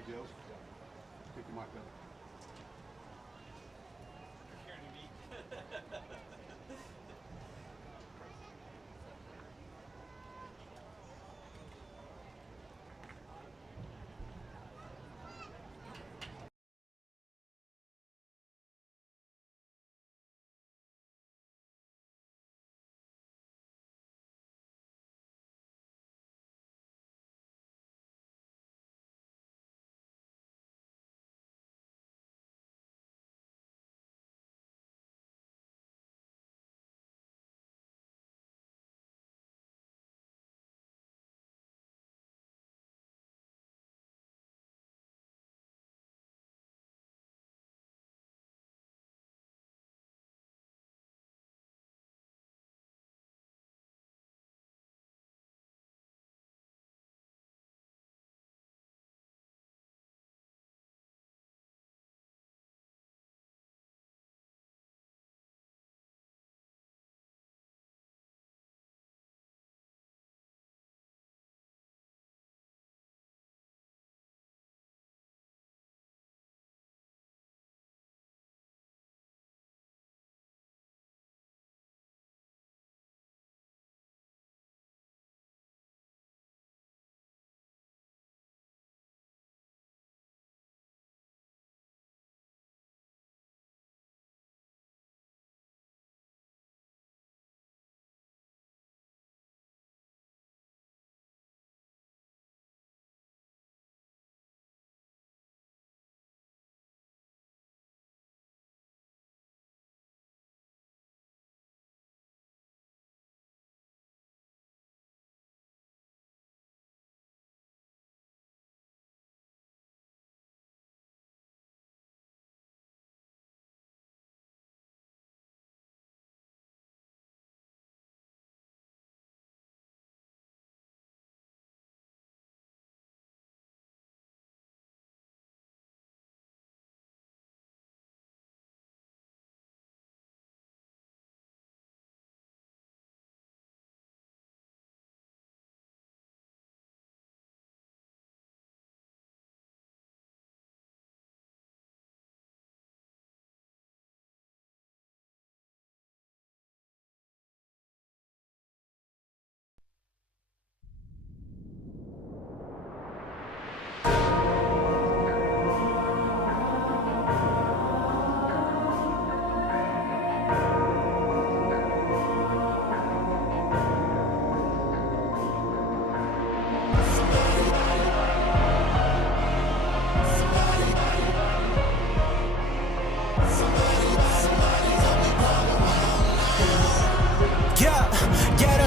Big deals. Take your mark up.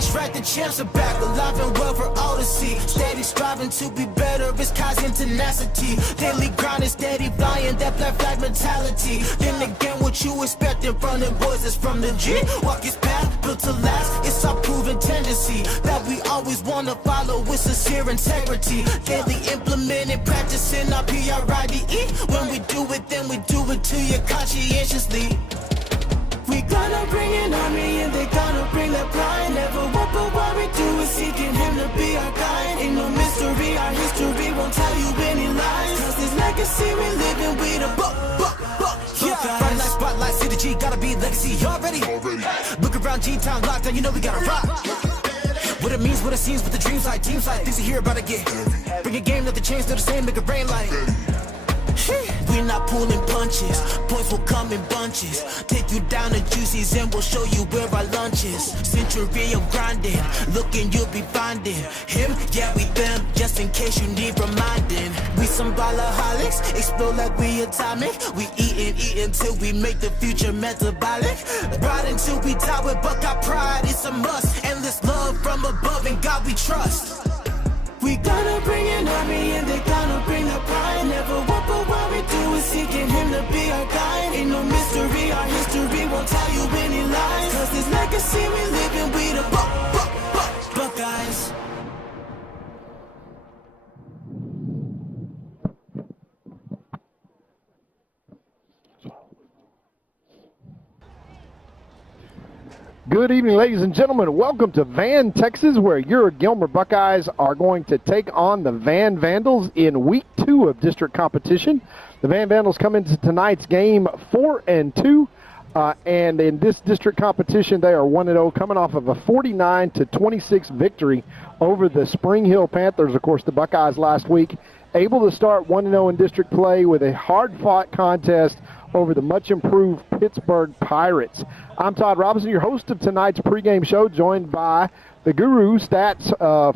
That's right, the champs are back, alive and well for all to see. Steady striving to be better, it's Kaizen tenacity. Daily grind is steady flying, that black flag mentality. Then again, what you expecting from the boys is from the G. Walk his path, built to last, it's our proven tendency that we always wanna follow with sincere integrity. Daily implementing, practicing our PRIDE. When we do it, then we do it to you conscientiously. We gonna bring an army and they gonna bring that pride. Never what but what we do is seeking him to be our guide. Ain't no mystery, our history won't tell you any lies. Cause this legacy we living with a yeah. Bright light, spotlight, city G, gotta be legacy already. Look around G-Town, lockdown, you know we gotta rock. What it means, what it seems, what the dreams like, teams like. Things you hear about to get. Bring a game, let the chains do the same, make it rain like. We're not pulling punches, points will come in bunches. Take you down to Juicy's and we'll show you where our lunch is. Century of grinding, looking you'll be finding him, yeah we them, just in case you need reminding. We some ballaholics, explode like we atomic. We eatin' till we make the future metabolic. Ride until we die with Buckeye pride, it's a must. Endless love from above and God we trust. We gonna bring an army and they gonna bring the pride. Never what but what we do is seeking him to be our guide. Ain't no mystery, our history won't tell you any lies. Cause this legacy we living, we the Buckeyes. Good evening, ladies and gentlemen. Welcome to Van, Texas, where your Gilmer Buckeyes are going to take on the Van Vandals in Week 2 of district competition. The Van Vandals come into tonight's game 4-2, and in this district competition, they are 1-0, coming off of a 49-26 victory over the Spring Hill Panthers. Of course, the Buckeyes last week able to start 1-0 in district play with a hard-fought contest over the much-improved Pittsburgh Pirates. I'm Todd Robinson, your host of tonight's pregame show, joined by the guru stats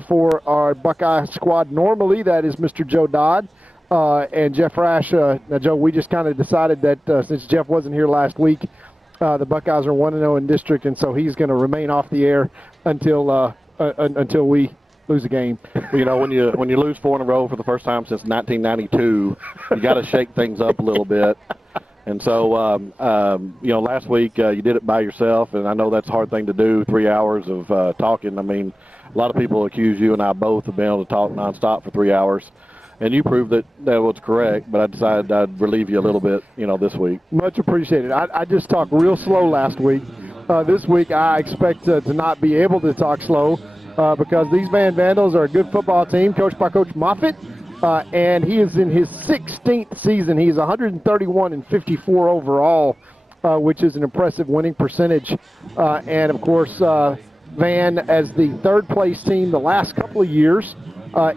for our Buckeye squad. Normally, that is Mr. Joe Dodd and Jeff Rash. Now, Joe, we just kind of decided that since Jeff wasn't here last week, the Buckeyes are 1-0 in district, and so he's going to remain off the air until we lose a game. You know, when you lose 4 in a row for the first time since 1992, you got to shake things up a little bit. And so, last week you did it by yourself, and I know that's a hard thing to do, 3 hours of talking. I mean, a lot of people accuse you and I both of being able to talk nonstop for 3 hours, and you proved that was correct, but I decided I'd relieve you a little bit, this week. Much appreciated. I just talked real slow last week. This week I expect to not be able to talk slow because these Van Vandals are a good football team coached by Coach Moffitt. And he is in his 16th season. He's 131-54 overall, which is an impressive winning percentage. And, of course, Van, as the third-place team the last couple of years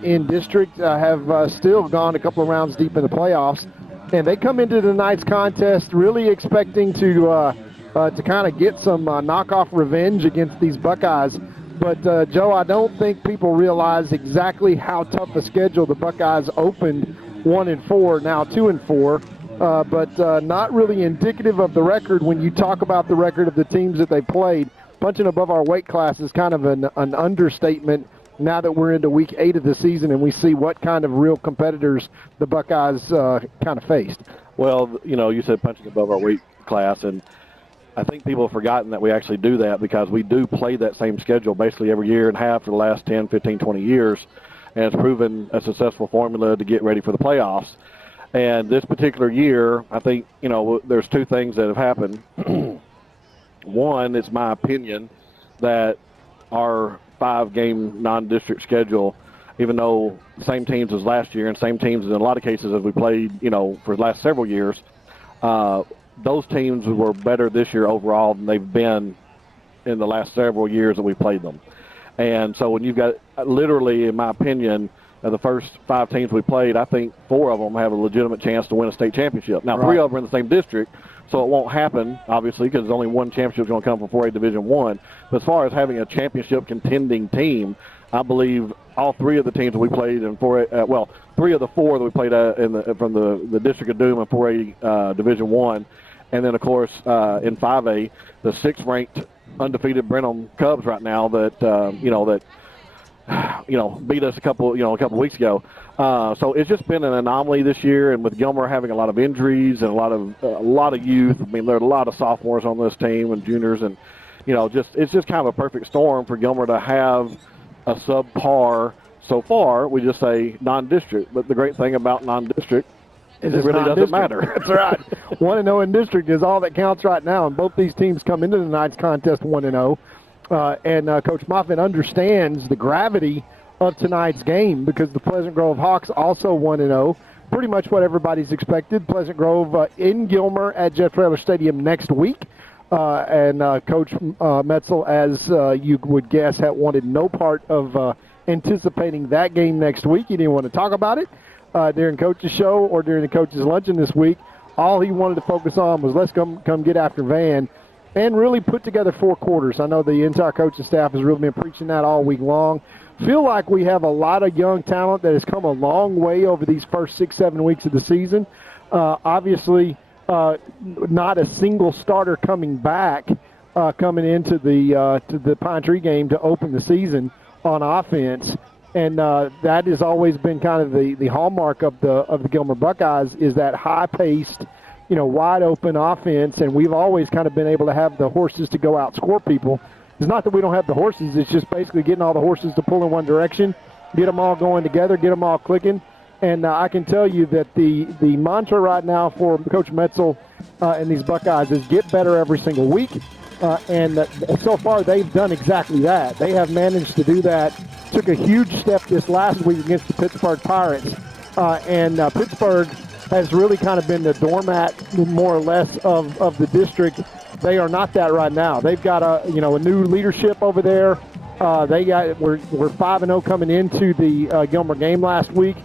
in district, have still gone a couple of rounds deep in the playoffs. And they come into tonight's contest really expecting to kind of get some knockoff revenge against these Buckeyes. But, Joe, I don't think people realize exactly how tough a schedule the Buckeyes opened 1-4, now 2-4, but not really indicative of the record when you talk about the record of the teams that they played. Punching above our weight class is kind of an understatement now that we're into Week 8 of the season and we see what kind of real competitors the Buckeyes kind of faced. Well, you said punching above our weight class, and I think people have forgotten that we actually do that because we do play that same schedule basically every year and have for the last 10, 15, 20 years, and it's proven a successful formula to get ready for the playoffs. And this particular year, I think, there's two things that have happened. One, it's my opinion that our 5-game non-district schedule, even though the same teams as last year and same teams in a lot of cases as we played, for the last several years, those teams were better this year overall than they've been in the last several years that we played them. And so when you've got literally, in my opinion, the first 5 teams we played, I think 4 of them have a legitimate chance to win a state championship. Now, 3 of them are in the same district, so it won't happen, obviously, because only one championship is going to come from 4A Division I. But as far as having a championship contending team, I believe all 3 of the teams that we played in 4A, 3 of the 4 that we played from the District of Doom in 4A Division I, and then, of course, in 5A, the 6th-ranked undefeated Brenham Cubs right now that beat us a couple weeks ago. So it's just been an anomaly this year, and with Gilmer having a lot of injuries and a lot of youth. I mean, there are a lot of sophomores on this team and juniors, and it's just kind of a perfect storm for Gilmer to have a subpar so far. We just say non-district, but the great thing about non-district is it really doesn't matter. That's right. 1-0 in district is all that counts right now, and both these teams come into tonight's contest 1-0. And Coach Moffitt understands the gravity of tonight's game because the Pleasant Grove Hawks also 1-0. Pretty much what everybody's expected. Pleasant Grove in Gilmer at Jeff Traylor Stadium next week. And Coach Metzel, as you would guess, had wanted no part of anticipating that game next week. He didn't want to talk about it during Coach's show or during the Coach's luncheon this week. All he wanted to focus on was let's come get after Van and really put together 4 quarters. I know the entire coaching staff has really been preaching that all week long. Feel like we have a lot of young talent that has come a long way over these first 6-7 weeks of the season. Obviously, not a single starter coming back coming into the to the Pine Tree game to open the season on offense. And that has always been kind of the hallmark of the Gilmer Buckeyes is that high-paced, wide-open offense. And we've always kind of been able to have the horses to go outscore people. It's not that we don't have the horses. It's just basically getting all the horses to pull in one direction, get them all going together, get them all clicking. And I can tell you that the mantra right now for Coach Metzel and these Buckeyes is get better every single week. And so far they've done exactly that. They have managed to do that. Took a huge step this last week against the Pittsburgh Pirates. And Pittsburgh has really kind of been the doormat, more or less, of the district. They are not that right now. They've got a new leadership over there. We're 5-0 coming into the Gilmer game last week,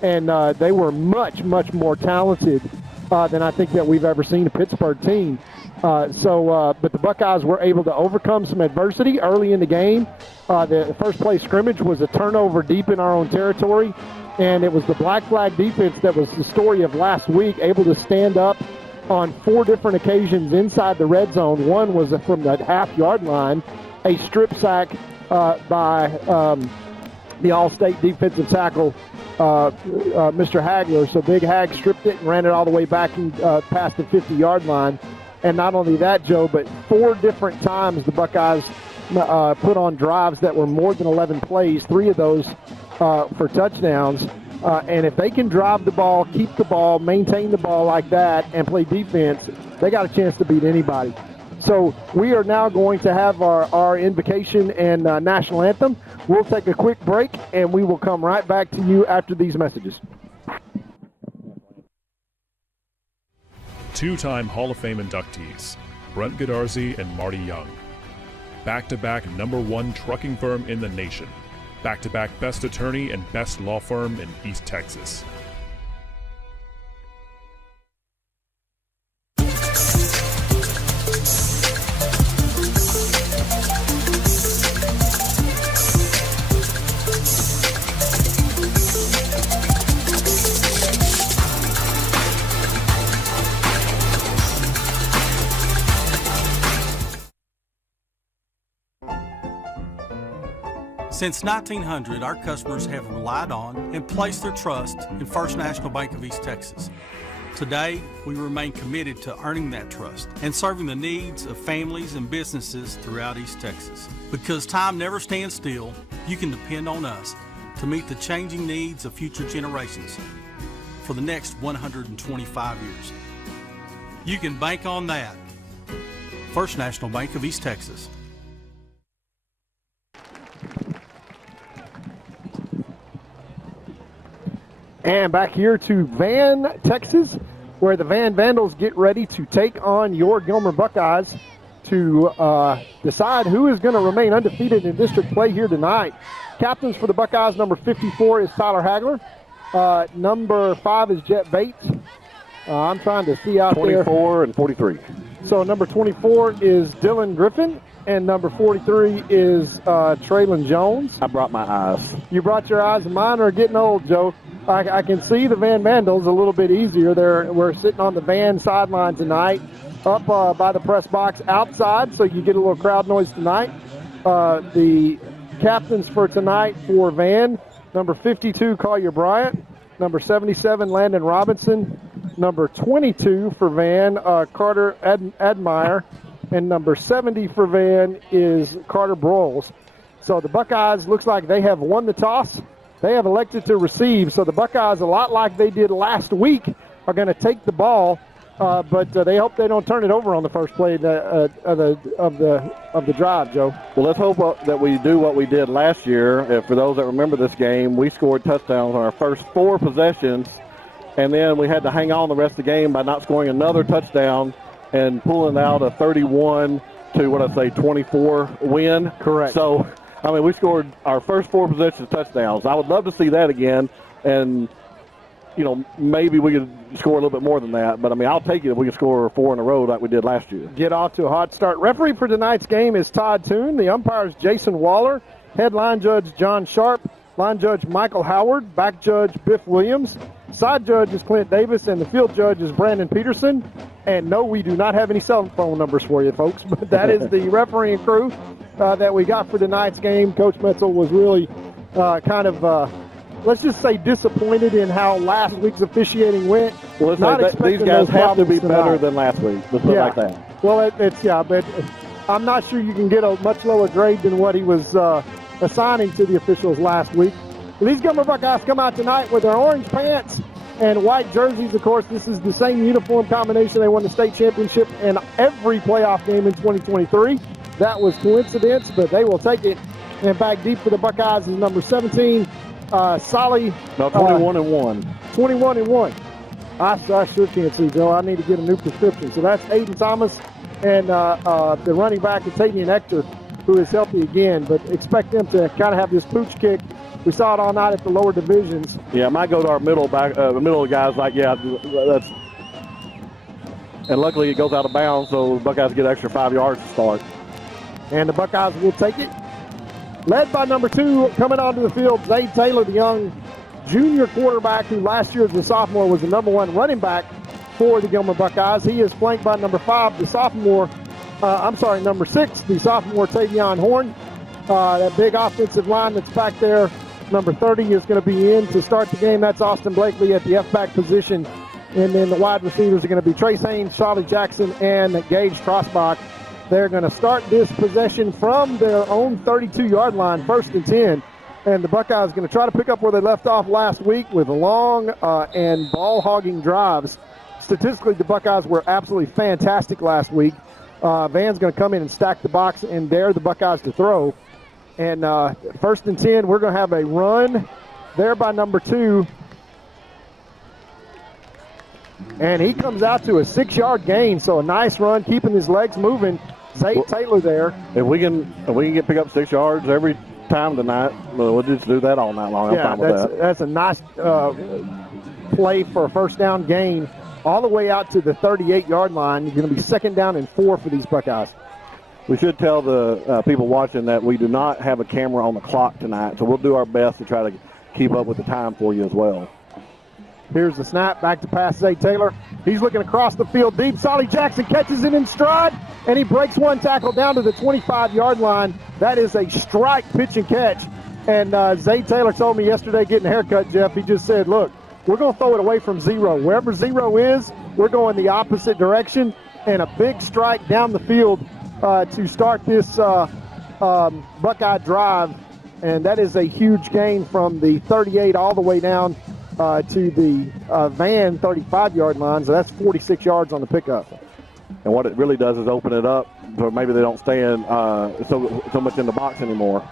and they were much more talented than I think that we've ever seen a Pittsburgh team. But the Buckeyes were able to overcome some adversity early in the game. The first play scrimmage was a turnover deep in our own territory, and it was the black flag defense that was the story of last week, able to stand up on 4 different occasions inside the red zone. One was from the half-yard line, a strip sack by the All-State defensive tackle, Mr. Hagler. So Big Hag stripped it and ran it all the way back and past the 50-yard line. And not only that, Joe, but 4 different times the Buckeyes put on drives that were more than 11 plays, 3 of those for touchdowns. And if they can drive the ball, keep the ball, maintain the ball like that, and play defense, they got a chance to beat anybody. So we are now going to have our invocation and national anthem. We'll take a quick break, and we will come right back to you after these messages. Two-time Hall of Fame inductees, Brent Godarzi and Marty Young. Back-to-back #1 trucking firm in the nation. Back-to-back best attorney and best law firm in East Texas. Since 1900, our customers have relied on and placed their trust in First National Bank of East Texas. Today, we remain committed to earning that trust and serving the needs of families and businesses throughout East Texas. Because time never stands still, you can depend on us to meet the changing needs of future generations for the next 125 years. You can bank on that. First National Bank of East Texas. And back here to Van, Texas, where the Van Vandals get ready to take on your Gilmer Buckeyes to decide who is going to remain undefeated in district play here tonight. Captains for the Buckeyes, number 54 is Tyler Hagler. Number 5 is Jet Bates. I'm trying to see out 24 and 43. So number 24 is Dylan Griffin, and number 43 is Traylon Jones. I brought my eyes. You brought your eyes. Mine are getting old, Joe. I can see the Van Vandals a little bit easier. We're sitting on the Van sideline tonight, up by the press box outside, so you get a little crowd noise tonight. The captains for tonight for Van, number 52, Collier Bryant, number 77, Landon Robinson, number 22 for Van, Carter Admire, and number 70 for Van is Carter Broyles. So the Buckeyes, looks like they have won the toss. They have elected to receive. So the Buckeyes, a lot like they did last week, are going to take the ball, but they hope they don't turn it over on the first play of the drive, Joe. Well, let's hope that we do what we did last year. For those that remember this game, we scored touchdowns on our first 4 possessions, and then we had to hang on the rest of the game by not scoring another touchdown and pulling out a 31 to 24 win. Correct. So, I mean, we scored our first 4 possessions touchdowns. I would love to see that again, and maybe we could score a little bit more than that. But, I mean, I'll take it if we can score 4 in a row like we did last year. Get off to a hot start. Referee for tonight's game is Todd Toon. The umpire is Jason Waller. Head line judge John Sharp. Line judge Michael Howard. Back judge Biff Williams. Side judge is Clint Davis. And the field judge is Brandon Peterson. And no, we do not have any cell phone numbers for you, folks. But that is the refereeing crew that we got for tonight's game. Coach Metzel was really let's just say disappointed in how last week's officiating went. Well, these guys have to be better than last week. Let's put it like that. Well, but I'm not sure you can get a much lower grade than what he was assigning to the officials last week. These Gilmer Buckeyes come out tonight with their orange pants and white jerseys. Of course, this is the same uniform combination they won the state championship in every playoff game in 2023. That was coincidence, but they will take it. And back deep for the Buckeyes is number 17, Solly. No, 21-1. 21-1. I sure can't see, Joe. I need to get a new prescription. So that's Aiden Thomas and the running back, Tavian Hector, who is healthy again. But expect them to kind of have this pooch kick. We saw it all night at the lower divisions. Yeah, might go to our middle guys like, yeah, that's. And luckily it goes out of bounds, so the Buckeyes get extra 5 yards to start. And the Buckeyes will take it. Led by number 2, coming onto the field, Zay Taylor, the young junior quarterback who last year as a sophomore was the number 1 running back for the Gilmer Buckeyes. He is flanked by number 5, number 6, the sophomore Tavion Horn. That big offensive line that's back there, number 30 is going to be in to start the game. That's Austin Blakely at the F-back position. And then the wide receivers are going to be Trace Haynes, Charlie Jackson, and Gage Trossbach. They're going to start this possession from their own 32-yard line, 1st and 10. And the Buckeyes are going to try to pick up where they left off last week with long and ball-hogging drives. Statistically, the Buckeyes were absolutely fantastic last week. Van's going to come in and stack the box and dare the Buckeyes to throw. And 1st and 10, we're going to have a run there by number 2. And he comes out to a 6-yard gain, so a nice run, keeping his legs moving. Zay Taylor there. If we can pick up 6 yards every time tonight, we'll just do that all night long. Yeah, that's a nice play for a first down gain all the way out to the 38-yard line. You're going to be 2nd down and 4 for these Buckeyes. We should tell the people watching that we do not have a camera on the clock tonight, so we'll do our best to try to keep up with the time for you as well. Here's the snap, back to pass Zay Taylor. He's looking across the field deep. Solly Jackson catches it in stride, and he breaks one tackle down to the 25-yard line. That is a strike pitch and catch. And Zay Taylor told me yesterday getting a haircut, Jeff, he just said, look, we're going to throw it away from 0. Wherever 0 is, we're going the opposite direction. And a big strike down the field to start this Buckeye drive. And that is a huge gain from the 38 all the way down to the Van 35-yard line, so that's 46 yards on the pickup. And what it really does is open it up, so maybe they don't stand so much in the box anymore.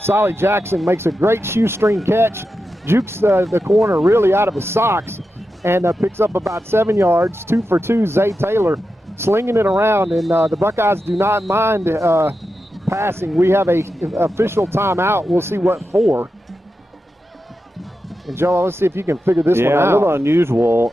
Solly Jackson makes a great shoestring catch, jukes the corner really out of his socks, and picks up about 7 yards. 2 for 2, Zay Taylor slinging it around, and the Buckeyes do not mind passing. We have a official timeout. We'll see what for. And, Joel, let's see if you can figure this one out. Yeah, a little unusual.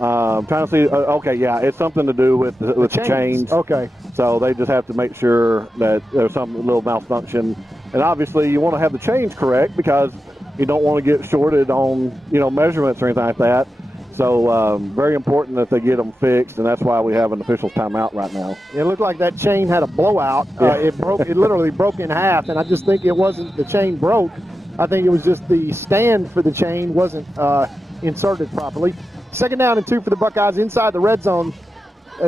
Trying to see. Okay, yeah, it's something to do with the chains. Okay. So they just have to make sure that there's some little malfunction. And obviously you want to have the chains correct because you don't want to get shorted on, measurements or anything like that. So very important that they get them fixed, and that's why we have an official timeout right now. It looked like that chain had a blowout. Yeah. It literally broke in half, and I just think it wasn't the chain broke. I think it was just the stand for the chain wasn't inserted properly. 2nd down and 2 for the Buckeyes inside the red zone.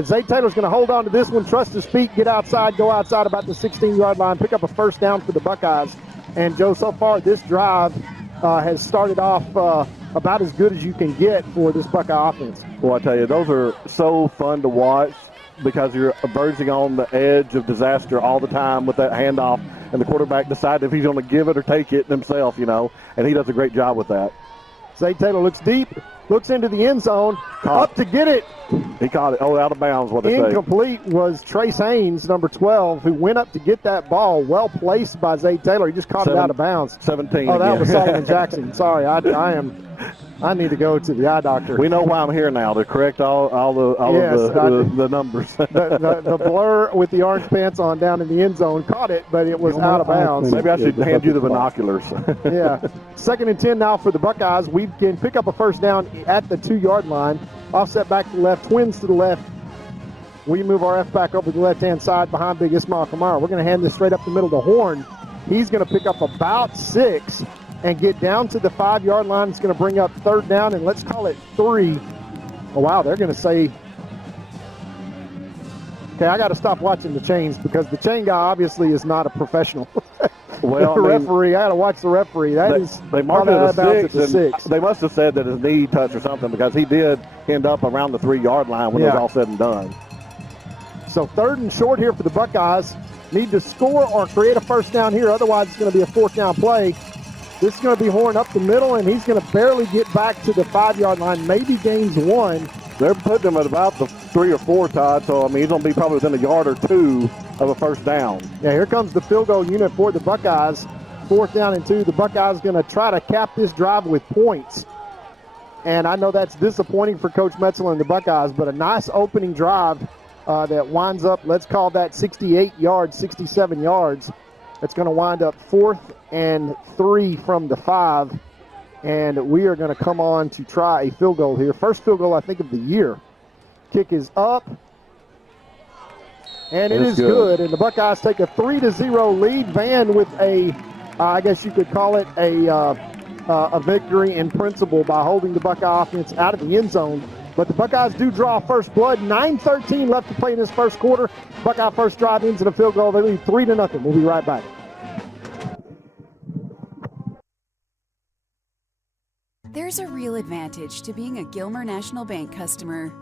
Zay Taylor's going to hold on to this one, trust his feet, get outside, go outside about the 16-yard line, pick up a 1st down for the Buckeyes. And, Joe, so far this drive has started off about as good as you can get for this Buckeye offense. Well, I tell you, those are so fun to watch because you're verging on the edge of disaster all the time with that handoff, and the quarterback decides if he's going to give it or take it himself, and he does a great job with that. Zay Taylor looks deep, looks into the end zone, up to get it. He caught it. Oh, out of bounds, what they say. Incomplete was Trace Haynes, number 12, who went up to get that ball. Well placed by Zay Taylor. He just caught it out of bounds. 17 Oh, that again. was Solomon Jackson. Sorry, I need to go to the eye doctor. We know why I'm here now, to correct all of the numbers. the blur with the orange pants on down in the end zone caught it, but it was out of bounds. Maybe I should hand you the binoculars. Yeah. 2nd and 10 now for the Buckeyes. We can pick up a 1st down at the 2-yard line. Offset back to the left, twins to the left. We move our F back over to the left-hand side behind Big Ismail Kamara. We're going to hand this straight up the middle to Horn. He's going to pick up about 6 and get down to the 5-yard line. It's going to bring up 3rd down, and let's call it 3. Oh, wow, they're going to say, okay, I got to stop watching the chains because the chain guy obviously is not a professional. Well, the referee, I got to watch the referee. They marked it about a at the 6. They must have said that his knee touched or something because he did end up around the 3-yard line when it was all said and done. So 3rd and short here for the Buckeyes. Need to score or create a first down here. Otherwise, it's going to be a 4th down play. This is going to be Horn up the middle, and he's going to barely get back to the 5-yard line. Maybe gains 1. They're putting him at about the 3 or 4, Todd, so, I mean, he's going to be probably within a yard or 2 of a first down. Yeah, here comes the field goal unit for the Buckeyes. 4th down and 2. The Buckeyes going to try to cap this drive with points. And I know that's disappointing for Coach Metzel and the Buckeyes, but a nice opening drive that winds up, let's call that 68 yards, 67 yards. It's going to wind up 4th and 3 from the 5. And we are going to come on to try a field goal here. First field goal, I think, of the year. Kick is up. And it is good. And the Buckeyes take a 3-0 lead. Van with a, I guess you could call it a victory in principle by holding the Buckeye offense out of the end zone. But the Buckeyes do draw first blood. 9:13 left to play in this first quarter. Buckeye first drive ends in a field goal. They lead 3-0. We'll be right back. There's a real advantage to being a Gilmer National Bank customer.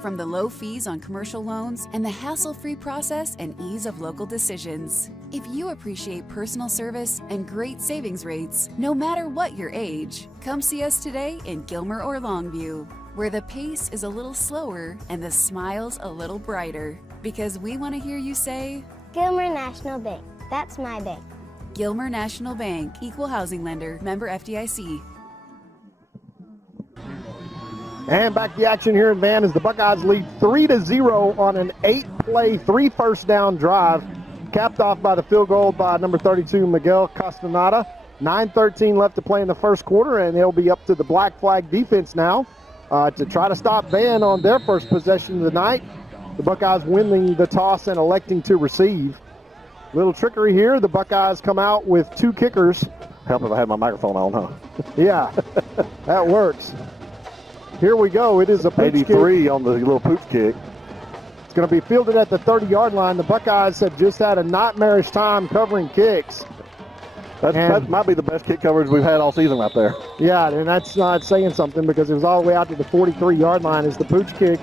From the low fees on commercial loans and the hassle-free process and ease of local decisions. If you appreciate personal service and great savings rates, no matter what your age, come see us today in Gilmer or Longview, where the pace is a little slower and the smiles a little brighter. Because we want to hear you say, Gilmer National Bank. That's my bank. Gilmer National Bank, Equal Housing Lender, member FDIC. And back to the action here in Van as the Buckeyes lead 3-0 on an 8-play, 3 first down drive, capped off by the field goal by number 32, Miguel Castaneda. 9:13 left to play in the first quarter, and they'll be up to the black flag defense now to try to stop Van on their first possession of the night. The Buckeyes winning the toss and electing to receive. Little trickery here. The Buckeyes come out with 2 kickers. Help if I had my microphone on, huh? Yeah, that works. Here we go. It is a pooch 83 kick. on the little pooch kick. It's going to be fielded at the 30-yard line. The Buckeyes have just had a nightmarish time covering kicks. That might be the best kick coverage we've had all season right there. Yeah, and that's not saying something because it was all the way out to the 43-yard line as the pooch kick,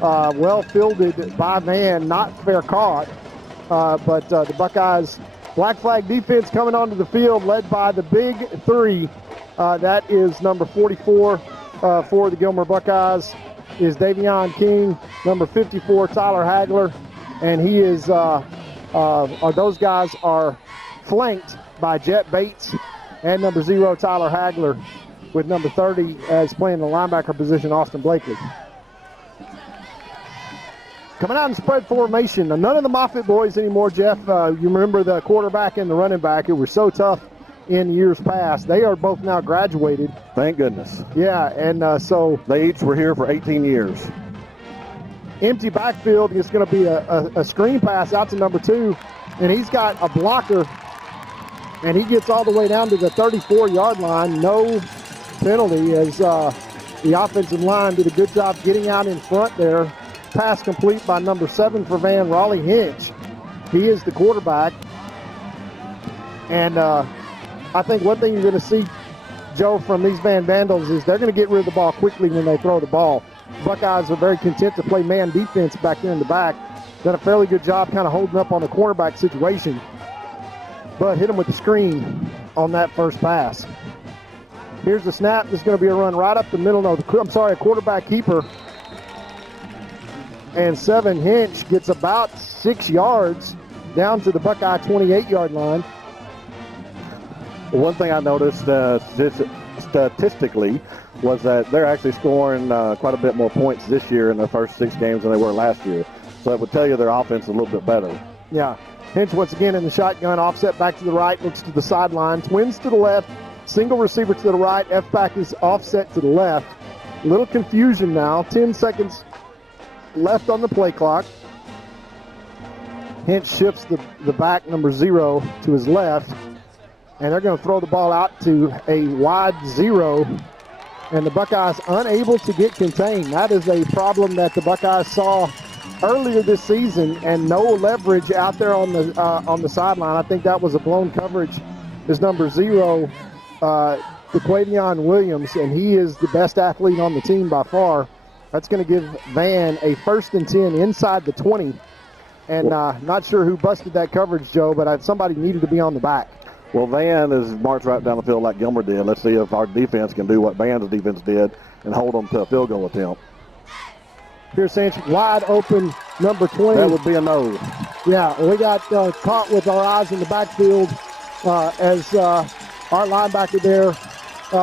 well fielded by Van, not fair caught. But the Buckeyes black flag defense coming onto the field led by the big 3. That is number 44 for the Gilmer Buckeyes is Davion King, number 54 Tyler Hagler, and he is those guys are flanked by Jet Bates and number 0 Tyler Hagler, with number 30 as playing the linebacker position Austin Blakely. Coming out in spread formation, none of the Moffitt boys anymore, Jeff. You remember the quarterback and the running back. It was so tough in years past. They are both now graduated. Thank goodness. Yeah, and so they each were here for 18 years. Empty backfield. It's going to be a screen pass out to number 2, and he's got a blocker, and he gets all the way down to the 34-yard line. No penalty as the offensive line did a good job getting out in front there. Pass complete by number 7 for Van, Raleigh Hinch. He is the quarterback. And I think one thing you're going to see, Joe, from these Van Vandals is they're going to get rid of the ball quickly when they throw the ball. The Buckeyes are very content to play man defense back there in the back. Done a fairly good job kind of holding up on the cornerback situation. But hit him with the screen on that first pass. Here's the snap. There's going to be a run right up the middle. No, a quarterback keeper. And 7 Hinch gets about 6 yards down to the Buckeye 28-yard line. One thing I noticed statistically was that they're actually scoring quite a bit more points this year in the first 6 games than they were last year. So it would tell you their offense is a little bit better. Yeah. Hinch once again in the shotgun, offset back to the right, looks to the sideline, twins to the left, single receiver to the right, F-back is offset to the left. Little confusion now, 10 seconds left on the play clock. Hinch shifts the back, number 0, to his left, and they're going to throw the ball out to a wide 0, and the Buckeyes unable to get contained. That is a problem that the Buckeyes saw earlier this season, and no leverage out there on the sideline. I think that was a blown coverage. His number 0, DeQuavion Williams, and he is the best athlete on the team by far. That's going to give Van a 1st and 10 inside the 20. And not sure who busted that coverage, Joe, but somebody needed to be on the back. Well, Van is marched right down the field like Gilmer did. Let's see if our defense can do what Van's defense did and hold them to a field goal attempt. Here's Sanchez, wide open, number 20. That would be a no. Yeah, we got caught with our eyes in the backfield as our linebacker there,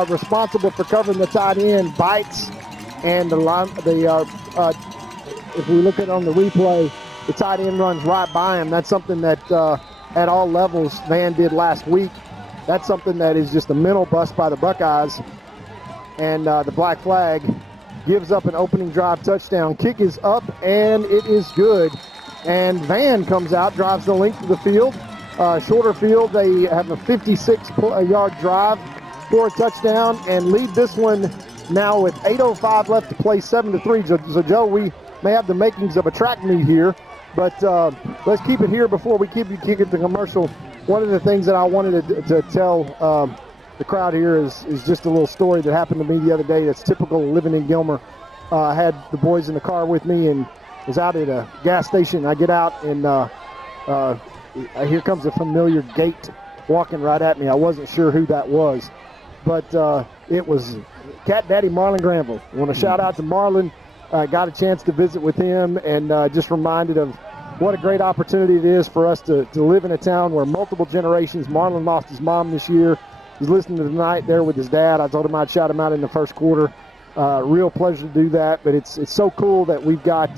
responsible for covering the tight end, bites, and if we look at it on the replay, the tight end runs right by him. That's something that at all levels Van did last week. That's something that is just a mental bust by the Buckeyes. And the black flag gives up an opening drive touchdown. Kick is up, and it is good. And Van comes out, drives the length of the field. Shorter field, they have a 56-yard drive for a touchdown and lead this one now with 8:05 left to play, 7-3. So, Joe, we may have the makings of a track meet here, but let's keep it here before we kick it to commercial. One of the things that I wanted to tell the crowd here is just a little story that happened to me the other day that's typical of living in Gilmer. I had the boys in the car with me and was out at a gas station. I get out and here comes a familiar gait walking right at me. I wasn't sure who that was, but it was Cat Daddy Marlon Granville. I want to shout out to Marlon. Got a chance to visit with him and just reminded of what a great opportunity it is for us to live in a town where multiple generations. Marlon lost his mom this year. He's listening to the night there with his dad. I told him I'd shout him out in the first quarter. Real pleasure to do that, but it's so cool that we've got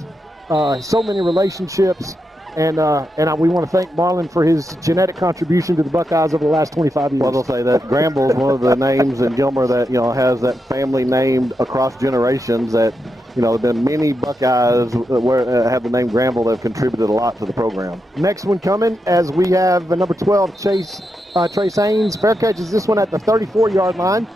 so many relationships, and we want to thank Marlon for his genetic contribution to the Buckeyes over the last 25 years. Well, I'll say that Granville is one of the names in Gilmer that has that family named across generations. That there have been many Buckeyes that have the name Granville that have contributed a lot to the program. Next one coming as we have number 12 Trace Haynes. Fair catches this one at the 34-yard line.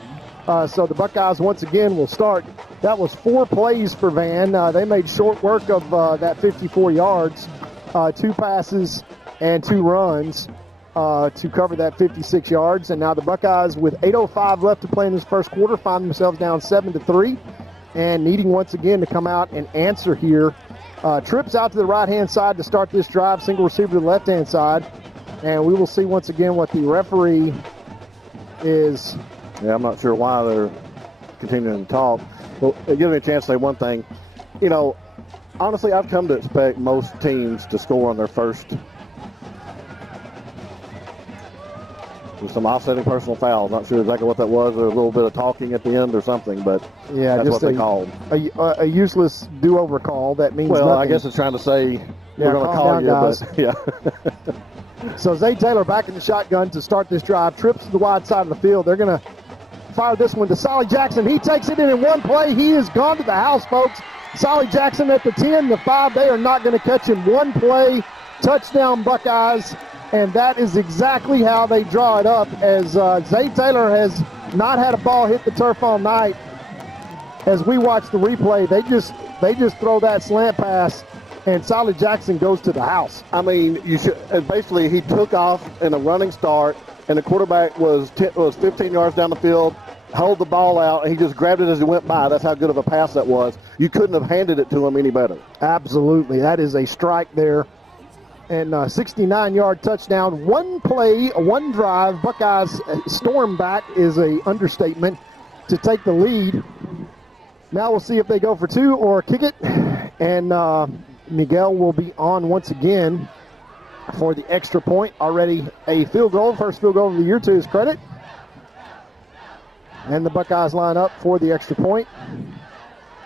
So the Buckeyes once again will start. That was 4 plays for Van. They made short work of that 54 yards, 2 passes and 2 runs to cover that 56 yards. And now the Buckeyes, with 8:05 left to play in this first quarter, find themselves down 7-3 and needing once again to come out and answer here. Trips out to the right-hand side to start this drive, single receiver to the left-hand side. And we will see once again what the referee is. Yeah, I'm not sure why they're continuing to talk. Well, it gives me a chance to say one thing. Honestly, I've come to expect most teams to score on their first. With some offsetting personal fouls. Not sure exactly what that was. Or a little bit of talking at the end or something, but yeah, that's just what they called. A useless do-over call. That means well, nothing. I guess it's trying to say we're going to call down, you, guys. but yeah. So Zay Taylor back in the shotgun to start this drive. Trips to the wide side of the field. They're going to fire this one to Solly Jackson. He takes it in one play. He is gone to the house, folks. Solly Jackson at the 10, the 5. They are not going to catch him. One play, touchdown Buckeyes. And that is exactly how they draw it up, as Zay Taylor has not had a ball hit the turf all night. As we watch the replay, they just throw that slant pass, and Solly Jackson goes to the house. I mean, basically he took off in a running start, and the quarterback was 15 yards down the field, held the ball out, and he just grabbed it as he went by. That's how good of a pass that was. You couldn't have handed it to him any better. Absolutely. That is a strike there. And 69-yard touchdown. One play, one drive. Buckeyes storm back is a understatement to take the lead. Now we'll see if they go for 2 or kick it. And Miguel will be on once again for the extra point. Already a field goal, first field goal of the year to his credit. And the Buckeyes line up for the extra point.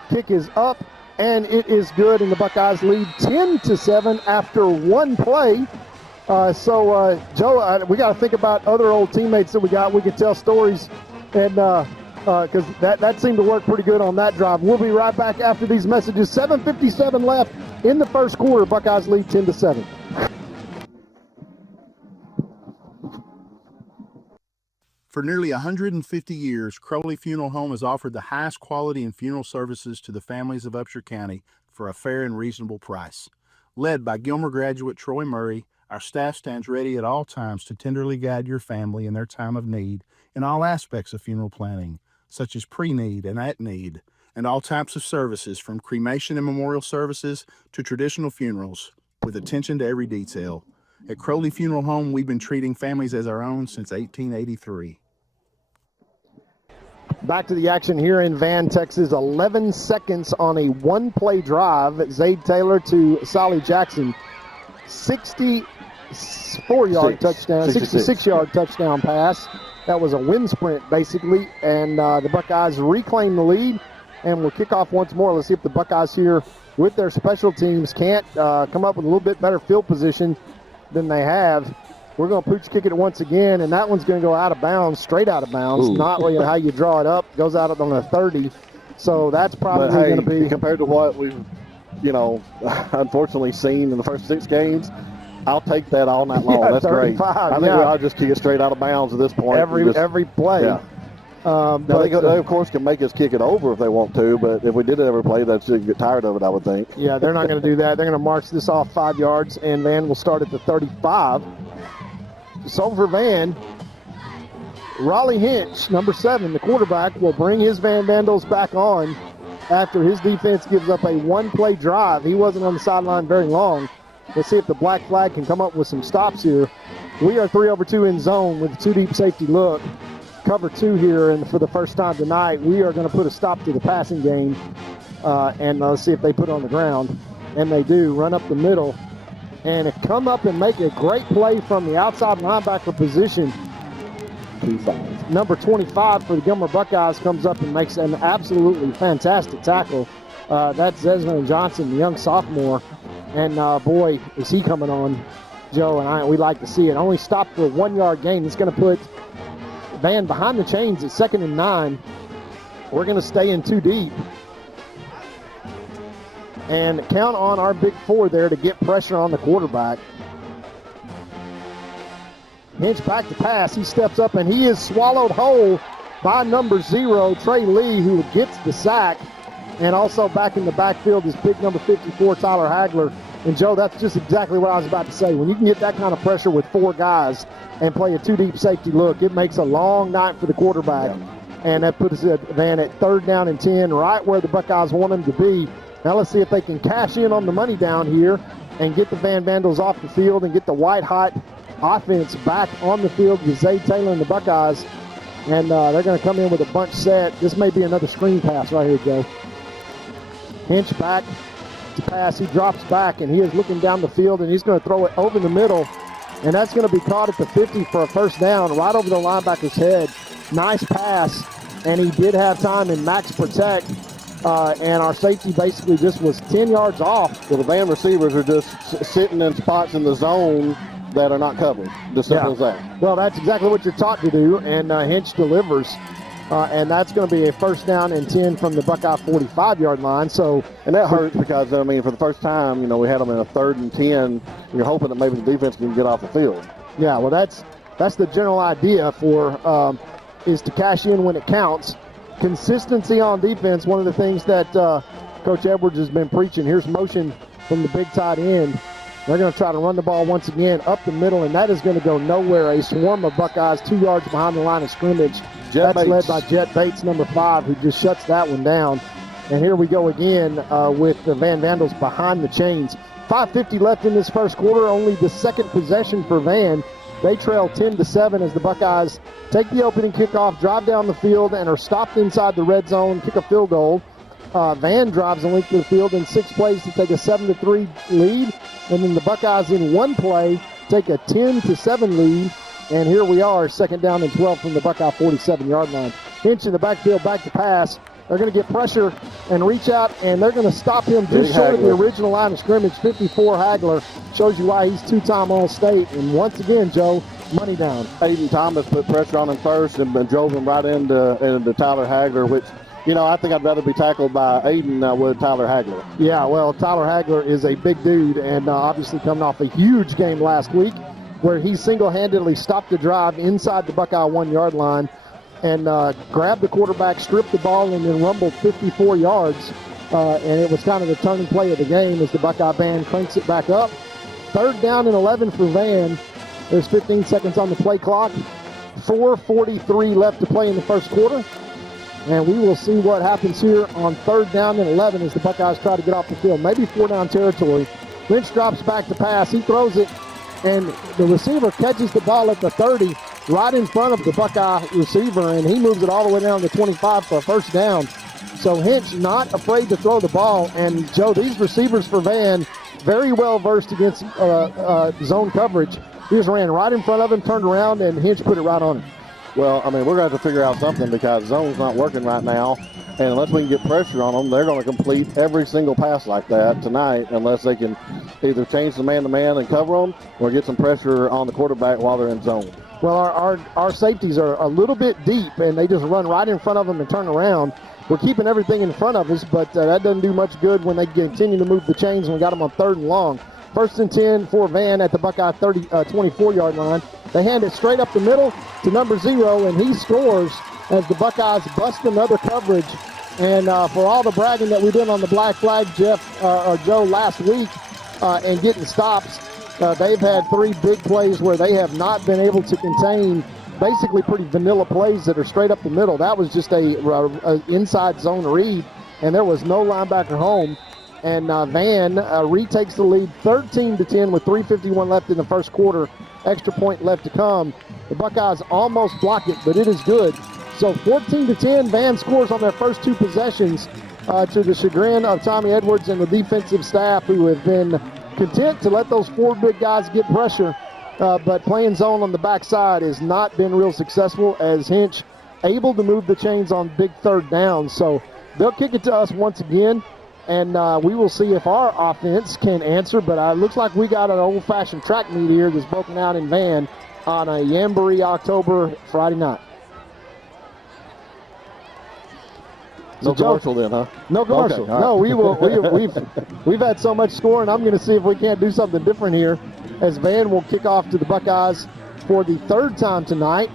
Kick is up. And it is good, and the Buckeyes lead 10-7 after one play. Joe, we got to think about other old teammates that we got. We can tell stories, and because that seemed to work pretty good on that drive. We'll be right back after these messages. 7:57 left in the first quarter. Buckeyes lead 10-7. For nearly 150 years, Crowley Funeral Home has offered the highest quality in funeral services to the families of Upshur County for a fair and reasonable price. Led by Gilmer graduate Troy Murray, our staff stands ready at all times to tenderly guide your family in their time of need in all aspects of funeral planning, such as pre-need and at need, and all types of services from cremation and memorial services to traditional funerals, with attention to every detail. At Crowley Funeral Home, we've been treating families as our own since 1883. Back to the action here in Van, Texas. 11 seconds on a one-play drive. Zayd Taylor to Solly Jackson. 64-yard touchdown, 66-yard touchdown pass. That was a wind sprint, basically, and the Buckeyes reclaim the lead, and we'll kick off once more. Let's see if the Buckeyes here with their special teams can't come up with a little bit better field position than they have. We're going to pooch kick it once again, and that one's going to go out of bounds, straight out of bounds. Ooh. Not really how you draw it up. Goes out on a 30. So that's probably going to be. Compared to what we've, unfortunately seen in the first 6 games, I'll take that all night long. That's great. I think I'll just kick it straight out of bounds at this point. Every play. Yeah. Now they, of course, can make us kick it over if they want to, but if we did it every play, they'd get tired of it, I would think. Yeah, they're not going to do that. They're going to march this off 5 yards, and Van will start at the 35. So for Van, Raleigh Hinch, number 7, the quarterback, will bring his Van Vandals back on after his defense gives up a one-play drive. He wasn't on the sideline very long. Let's see if the black flag can come up with some stops here. We are 3 over 2 in zone with a 2-deep safety look. Cover 2 here, and for the first time tonight, we are going to put a stop to the passing game, and let's see if they put it on the ground. And they do. Run up the middle and come up and make a great play from the outside linebacker position. Number 25 for the Gilmer Buckeyes comes up and makes an absolutely fantastic tackle. That's Zesman Johnson, the young sophomore. And, boy, is he coming on, Joe, and we like to see it. Only stopped for a 1-yard gain. It's going to put Van behind the chains at 2nd and 9. We're going to stay in 2 deep. And count on our big 4 there to get pressure on the quarterback. Hinch back to pass. He steps up, and he is swallowed whole by number 0, Trey Lee, who gets the sack. And also back in the backfield is big number 54, Tyler Hagler. And, Joe, that's just exactly what I was about to say. When you can get that kind of pressure with 4 guys and play a 2-deep safety look, it makes a long night for the quarterback. Yeah. And that puts Van at 3rd down and 10, right where the Buckeyes want him to be. Now let's see if they can cash in on the money down here and get the Van Vandals off the field and get the white-hot offense back on the field with Zayd Taylor and the Buckeyes. And they're going to come in with a bunch set. This may be another screen pass right here, Joe. Hinch back to pass. He drops back, and he is looking down the field, and he's going to throw it over the middle. And that's going to be caught at the 50 for a first down, right over the linebacker's head. Nice pass, and he did have time in max protect. And our safety basically just was 10 yards off. Well, the Van receivers are just sitting in spots in the zone that are not covered. Just simple as that. Well, that's exactly what you're taught to do, and Hinch delivers. And that's going to be a first down and 10 from the Buckeye 45-yard line. So, and that hurts because, for the first time, we had them in a 3rd and 10. And you're hoping that maybe the defense can get off the field. Yeah, well, that's the general idea for is to cash in when it counts. Consistency on defense, one of the things that Coach Edwards has been preaching. Here's motion from the big tight end. They're going to try to run the ball once again up the middle, and that is going to go nowhere. A swarm of Buckeyes 2 yards behind the line of scrimmage. That's led by Jet Bates, number 5, who just shuts that one down. And here we go again with the Van Vandals behind the chains. 5:50 left in this first quarter, only the 2nd possession for Van. They trail 10-7 as the Buckeyes take the opening kickoff, drive down the field, and are stopped inside the red zone, kick a field goal. Van drives a length of the field in 6 plays to take a 7-3 lead. And then the Buckeyes in 1 play take a 10-7 lead. And here we are, 2nd down and 12 from the Buckeye 47-yard line. Hinch in the backfield, back to pass. They're going to get pressure and reach out, and they're going to stop him just short of the original line of scrimmage. 54 Hagler shows you why he's 2-time All-State. And once again, Joe, money down. Aiden Thomas put pressure on him first and drove him right into Tyler Hagler, which, I think I'd rather be tackled by Aiden than I would Tyler Hagler. Yeah, well, Tyler Hagler is a big dude, and obviously coming off a huge game last week where he single-handedly stopped the drive inside the Buckeye 1-yard line and grabbed the quarterback, stripped the ball, and then rumbled 54 yards and it was kind of the turning play of the game as the Buckeye band cranks it back up. 3rd down and 11 for Van. There's 15 seconds on the play clock. 4:43 left to play in the first quarter. And we will see what happens here on 3rd down and 11 as the Buckeyes try to get off the field. Maybe 4-down territory. Lynch drops back to pass. He throws it, and the receiver catches the ball at the 30 right in front of the Buckeye receiver, and he moves it all the way down to 25 for a 1st down. So Hinch not afraid to throw the ball. And, Joe, these receivers for Van, very well versed against zone coverage. He just ran right in front of him, turned around, and Hinch put it right on him. Well, I mean, we're going to have to figure out something because zone's not working right now. And unless we can get pressure on them, they're going to complete every single pass like that tonight unless they can either change the man-to-man and cover them or get some pressure on the quarterback while they're in zone. Well, our safeties are a little bit deep, and they just run right in front of them and turn around. We're keeping everything in front of us, but that doesn't do much good when they continue to move the chains, and we got them on 3rd and long. 1st and 10 for Van at the Buckeye 24-yard line. They hand it straight up the middle to number 0, and he scores as the Buckeyes bust another coverage. And for all the bragging that we did on the black flag, Joe, last week and getting stops, they've had 3 big plays where they have not been able to contain basically pretty vanilla plays that are straight up the middle. That was just a inside zone read, and there was no linebacker home. And Van retakes the lead 13-10 with 3:51 left in the first quarter. Extra point left to come. The Buckeyes almost block it, but it is good. So 14-10, Van scores on their first 2 possessions to the chagrin of Tommy Edwards and the defensive staff, who have been content to let those 4 big guys get pressure. But playing zone on the backside has not been real successful as Hinch able to move the chains on big 3rd down. So they'll kick it to us once again. And we will see if our offense can answer. But it looks like we got an old-fashioned track meet here that's broken out in Van on a Jamboree October Friday night. No commercial then, huh? No commercial. Okay, no, right. we've had so much scoring. I'm going to see if we can't do something different here as Van will kick off to the Buckeyes for the 3rd time tonight.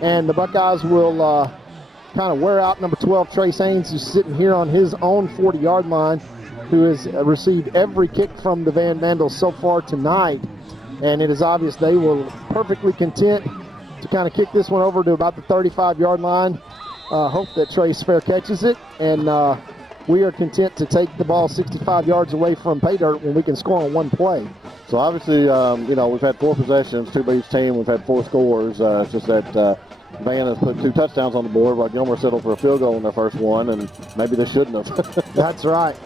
And the Buckeyes will kind of wear out number 12, Trace Haynes, who's sitting here on his own 40-yard line, who has received every kick from the Van Vandals so far tonight. And it is obvious they will perfectly content to kind of kick this one over to about the 35-yard line. Hope that Trace fair catches it. And we are content to take the ball 65 yards away from pay dirt when we can score on 1 play. So obviously, we've had 4 possessions, 2 by each team. We've had 4 scores. It's just that Van has put 2 touchdowns on the board while Gilmer settled for a field goal in their first one, and maybe they shouldn't have. That's right.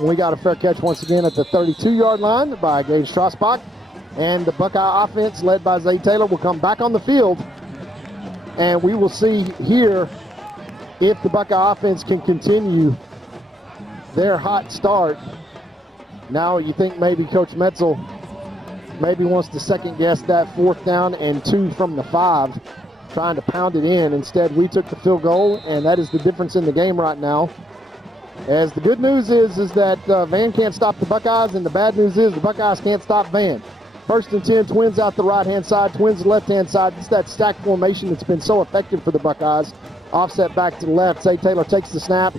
We got a fair catch once again at the 32-yard line by Gage Strasbach. And the Buckeye offense, led by Zay Taylor, will come back on the field. And we will see here if the Buckeye offense can continue their hot start. Now you think maybe Coach Metzel maybe wants to second-guess that 4th down and 2 from the 5, trying to pound it in. Instead, we took the field goal, and that is the difference in the game right now. As the good news is that Van can't stop the Buckeyes, and the bad news is the Buckeyes can't stop Van. 1st and 10, Twins out the right-hand side, Twins the left-hand side. It's that stack formation that's been so effective for the Buckeyes. Offset back to the left. Zay Taylor takes the snap,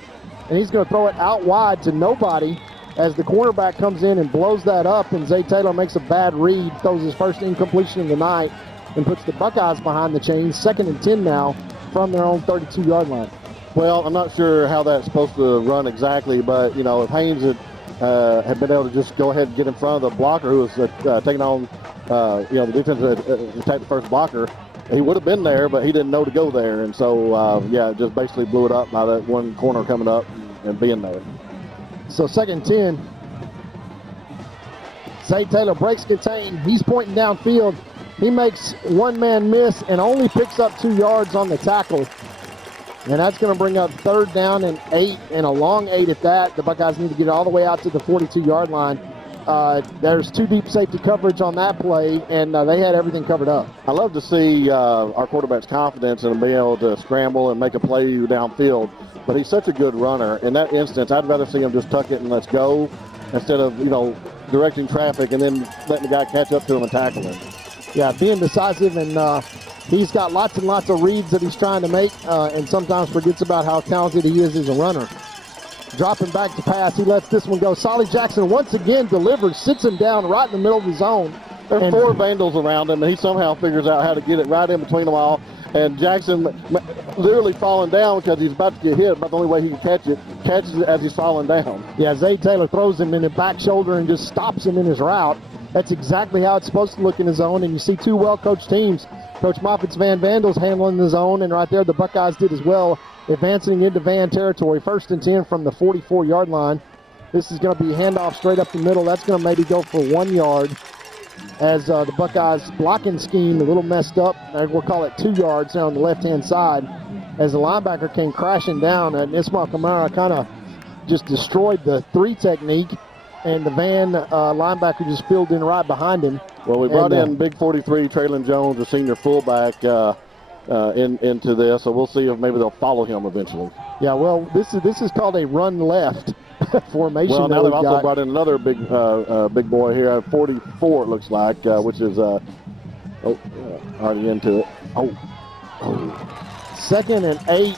and he's going to throw it out wide to nobody as the cornerback comes in and blows that up, and Zay Taylor makes a bad read, throws his first incompletion of the night, and puts the Buckeyes behind the chains. 2nd and 10 now from their own 32-yard line. Well, I'm not sure how that's supposed to run exactly, but, if Haynes had been able to just go ahead and get in front of the blocker who was taking on, the defense attacked the first blocker, he would have been there, but he didn't know to go there. And so, just basically blew it up by that one corner coming up and being there. So 2nd and 10. Zay Taylor breaks contain. He's pointing downfield. He makes one-man miss and only picks up 2 yards on the tackle. And that's going to bring up 3rd down and 8, and a long 8 at that. The Buckeyes need to get it all the way out to the 42-yard line. There's 2 deep safety coverage on that play, and they had everything covered up. I love to see our quarterback's confidence in being able to scramble and make a play downfield, but he's such a good runner. In that instance, I'd rather see him just tuck it and let's go instead of, directing traffic and then letting the guy catch up to him and tackle him. Yeah, being decisive, and he's got lots and lots of reads that he's trying to make, and sometimes forgets about how talented he is as a runner. Dropping back to pass. He lets this one go. Solly Jackson once again delivers, sits him down right in the middle of the zone. There are 4 Vandals around him, and he somehow figures out how to get it right in between them all. And Jackson literally falling down because he's about to get hit, but the only way he can catches it as he's falling down. Yeah, Zay Taylor throws him in the back shoulder and just stops him in his route. That's exactly how it's supposed to look in the zone, and you see 2 well-coached teams. Coach Moffitt's Van Vandals handling the zone, and right there the Buckeyes did as well, advancing into Van territory. 1st and 10 from the 44-yard line. This is going to be a handoff straight up the middle. That's going to maybe go for 1 yard. As the Buckeyes blocking scheme a little messed up. We'll call it 2 yards there on the left-hand side. As the linebacker came crashing down, and Ismail Kamara kind of just destroyed the 3 technique, and the Van linebacker just filled in right behind him. Well, we brought in big 43, Traylon Jones, the senior fullback, into this, so we'll see if maybe they'll follow him eventually. Yeah, well, this is called a run left formation. Well, now they've also brought in another big boy here at 44, it looks like, which is already into it. 2nd and 8,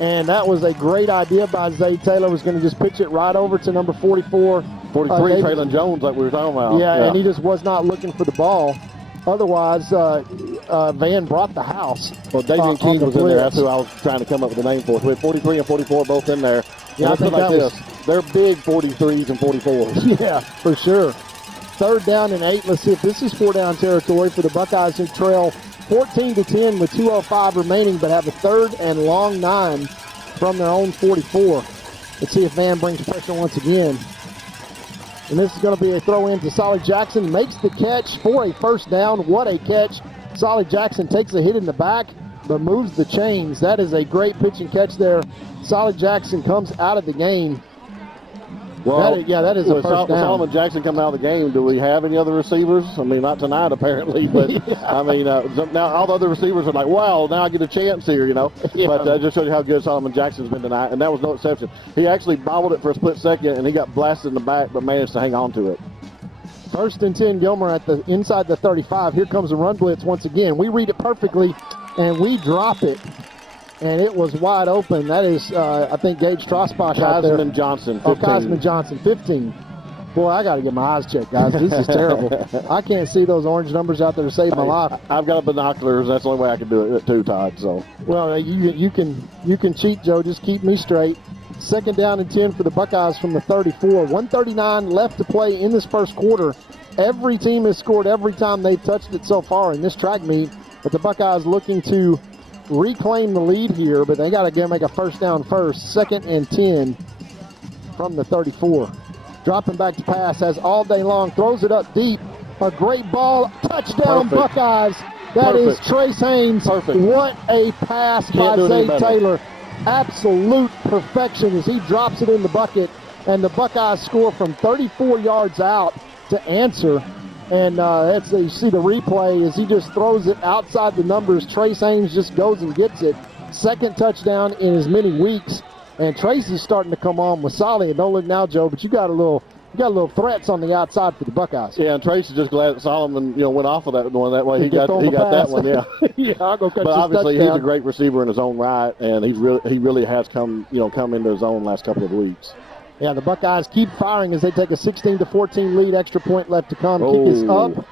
and that was a great idea by Zay Taylor. Was going to just pitch it right over to number 44. 43, Traylon Jones, like we were talking about. Yeah, and he just was not looking for the ball. Otherwise, Van brought the house. Well, Davian King was in there. That's who I was trying to come up with the name for. We had 43 and 44 both in there. Yeah, I think like that this. They're big 43s and 44s. Yeah, for sure. 3rd down and 8. Let's see if this is 4-down territory for the Buckeyes, who trail 14-10 with 2:05 remaining, but have a 3rd and long 9 from their own 44. Let's see if Van brings pressure once again. And this is going to be a throw in to Solly Jackson. Makes the catch for a 1st down. What a catch. Solly Jackson takes a hit in the back, but moves the chains. That is a great pitch and catch there. Solly Jackson comes out of the game. Well, that is a 1st down. With Solomon Jackson coming out of the game, do we have any other receivers? I mean, not tonight apparently, but yeah. I mean, now all the other receivers are like, wow, now I get a chance here, you know. Yeah. But just shows you how good Solomon Jackson's been tonight, and that was no exception. He actually bobbled it for a split second, and he got blasted in the back, but managed to hang on to it. 1st and 10, Gilmer at the inside the 35. Here comes a run blitz once again. We read it perfectly, and we drop it. And it was wide open. That is, I think, Gage Trosbach out there. Cosman Johnson, 15. Oh, Cosman Johnson, 15. Boy, I got to get my eyes checked, guys. This is terrible. I can't see those orange numbers out there to save my life. I've got binoculars. That's the only way I can do it too, Todd. So. Well, you can cheat, Joe. Just keep me straight. 2nd down and 10 for the Buckeyes from the 34. 1:39 left to play in this 1st quarter. Every team has scored every time they've touched it so far in this track meet. But the Buckeyes looking to reclaim the lead here, but they got to make a 1st down first. 2nd and 10 from the 34. Dropping back to pass, has all day long, throws it up deep. A great ball, touchdown. Perfect. Buckeyes. That Perfect. Is Trace Haynes. Perfect. What a pass by Zay Taylor. Absolute perfection as he drops it in the bucket, and the Buckeyes score from 34 yards out to answer. And you see the replay as he just throws it outside the numbers. Trace Haynes just goes and gets it. 2nd touchdown in as many weeks. And Trace is starting to come on with Solly. And don't look now, Joe, but you got a little threats on the outside for the Buckeyes. Yeah, and Trace is just glad that Solomon, went off of that one that way. He got that one, yeah. Yeah, I'll go catch. But obviously touchdown. He's a great receiver in his own right, and he really has come into his own last couple of weeks. Yeah, the Buckeyes keep firing as they take a 16-14 lead. Extra point left to come. Kick is up.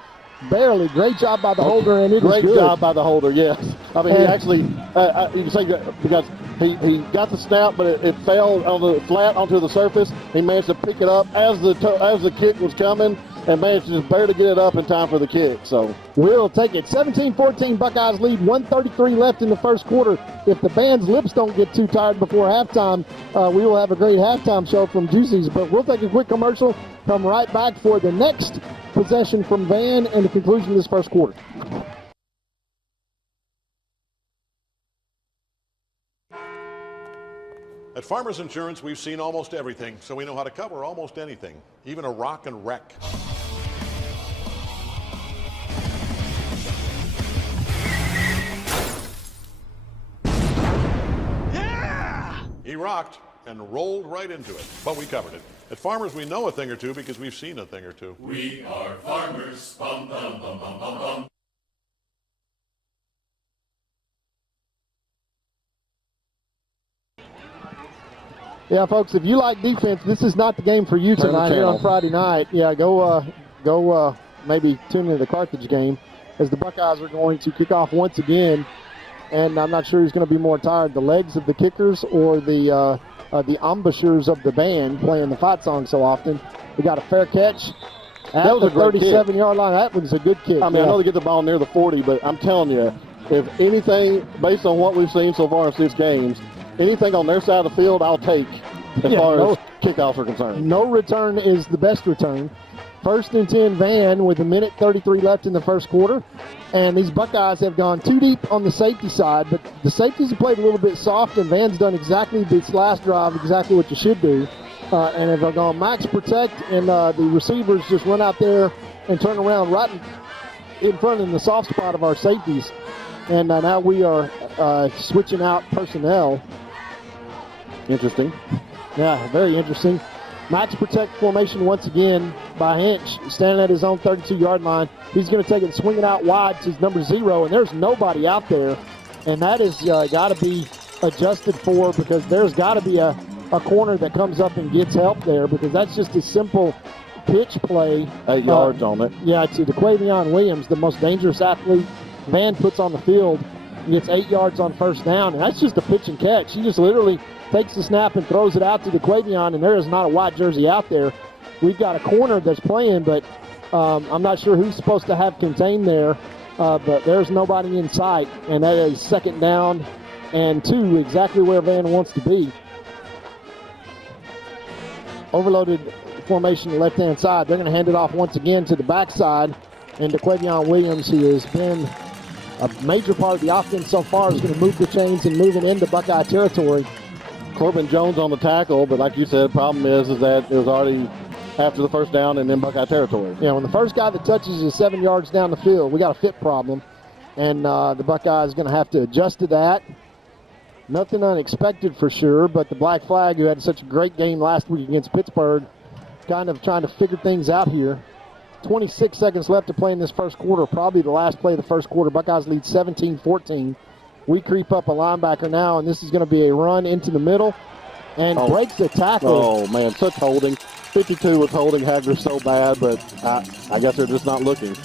Barely. Great job by the holder, and it is good. Great job by the holder, yes. I mean, he actually, you can say that because he got the snap, but it fell on the flat onto the surface. He managed to pick it up as the kick was coming, and managed to just barely get it up in time for the kick. So we'll take it. 17-14, Buckeyes lead. 1:33 left in the 1st quarter. If the band's lips don't get too tired before halftime, we will have a great halftime show from Juicy's. But we'll take a quick commercial, come right back for the next possession from Van and the conclusion of this 1st quarter. At Farmers Insurance, we've seen almost everything, so we know how to cover almost anything, even a rock and wreck. Yeah! He rocked and rolled right into it, but we covered it. At Farmers, we know a thing or two because we've seen a thing or two. We are farmers. Bum, bum, bum, bum, bum, bum. Yeah, folks, if you like defense, this is not the game for you tonight here on Friday night. Yeah, go maybe tune into the Carthage game, as the Buckeyes are going to kick off once again. And I'm not sure who's going to be more tired, the legs of the kickers or the embouchures of the band playing the fight song so often. We got a fair catch at the 37-yard line. That was a good kick. I mean, I know they get the ball near the 40, but I'm telling you, if anything, based on what we've seen so far in 6 games, anything on their side of the field, I'll take as far as kickoffs are concerned. No return is the best return. 1st and 10 Van with 1:33 left in the first quarter. And these Buckeyes have gone too deep on the safety side, but the safeties have played a little bit soft, and Van's done exactly this last drive, exactly what you should do. And have gone max protect, and the receivers just run out there and turn around right in front in the soft spot of our safeties. And now we are switching out personnel. Interesting. Yeah, very interesting. Max protect formation once again by Hinch, standing at his own 32-yard line. He's going to take it and swing it out wide to number 0, and there's nobody out there. And that has got to be adjusted for, because there's got to be a corner that comes up and gets help there, because that's just a simple pitch play. 8 yards on it. Yeah, to DeQuavion Williams, the most dangerous athlete Van puts on the field. He gets 8 yards on first down, and that's just a pitch and catch. He just literally takes the snap and throws it out to DeQuavion, and there is not a white jersey out there. We've got a corner that's playing, but I'm not sure who's supposed to have contained there, but there's nobody in sight, and that is 2nd down and 2, exactly where Van wants to be. Overloaded formation left-hand side. They're going to hand it off once again to the backside, and DeQuavion Williams, who has been a major part of the offense so far, is going to move the chains and move it into Buckeye territory. Corbin Jones on the tackle, but like you said, problem is that it was already after the first down and in Buckeye territory. Yeah, when the first guy that touches is 7 yards down the field, we got a fit problem, and the Buckeyes going to have to adjust to that. Nothing unexpected for sure, but the Black Flag, who had such a great game last week against Pittsburgh, kind of trying to figure things out here. 26 seconds left to play in this first quarter, probably the last play of the first quarter. Buckeyes lead 17-14. We creep up a linebacker now, and this is going to be a run into the middle and breaks the tackle. Oh, man, such holding. 52 was holding Hagler so bad, but I guess they're just not looking.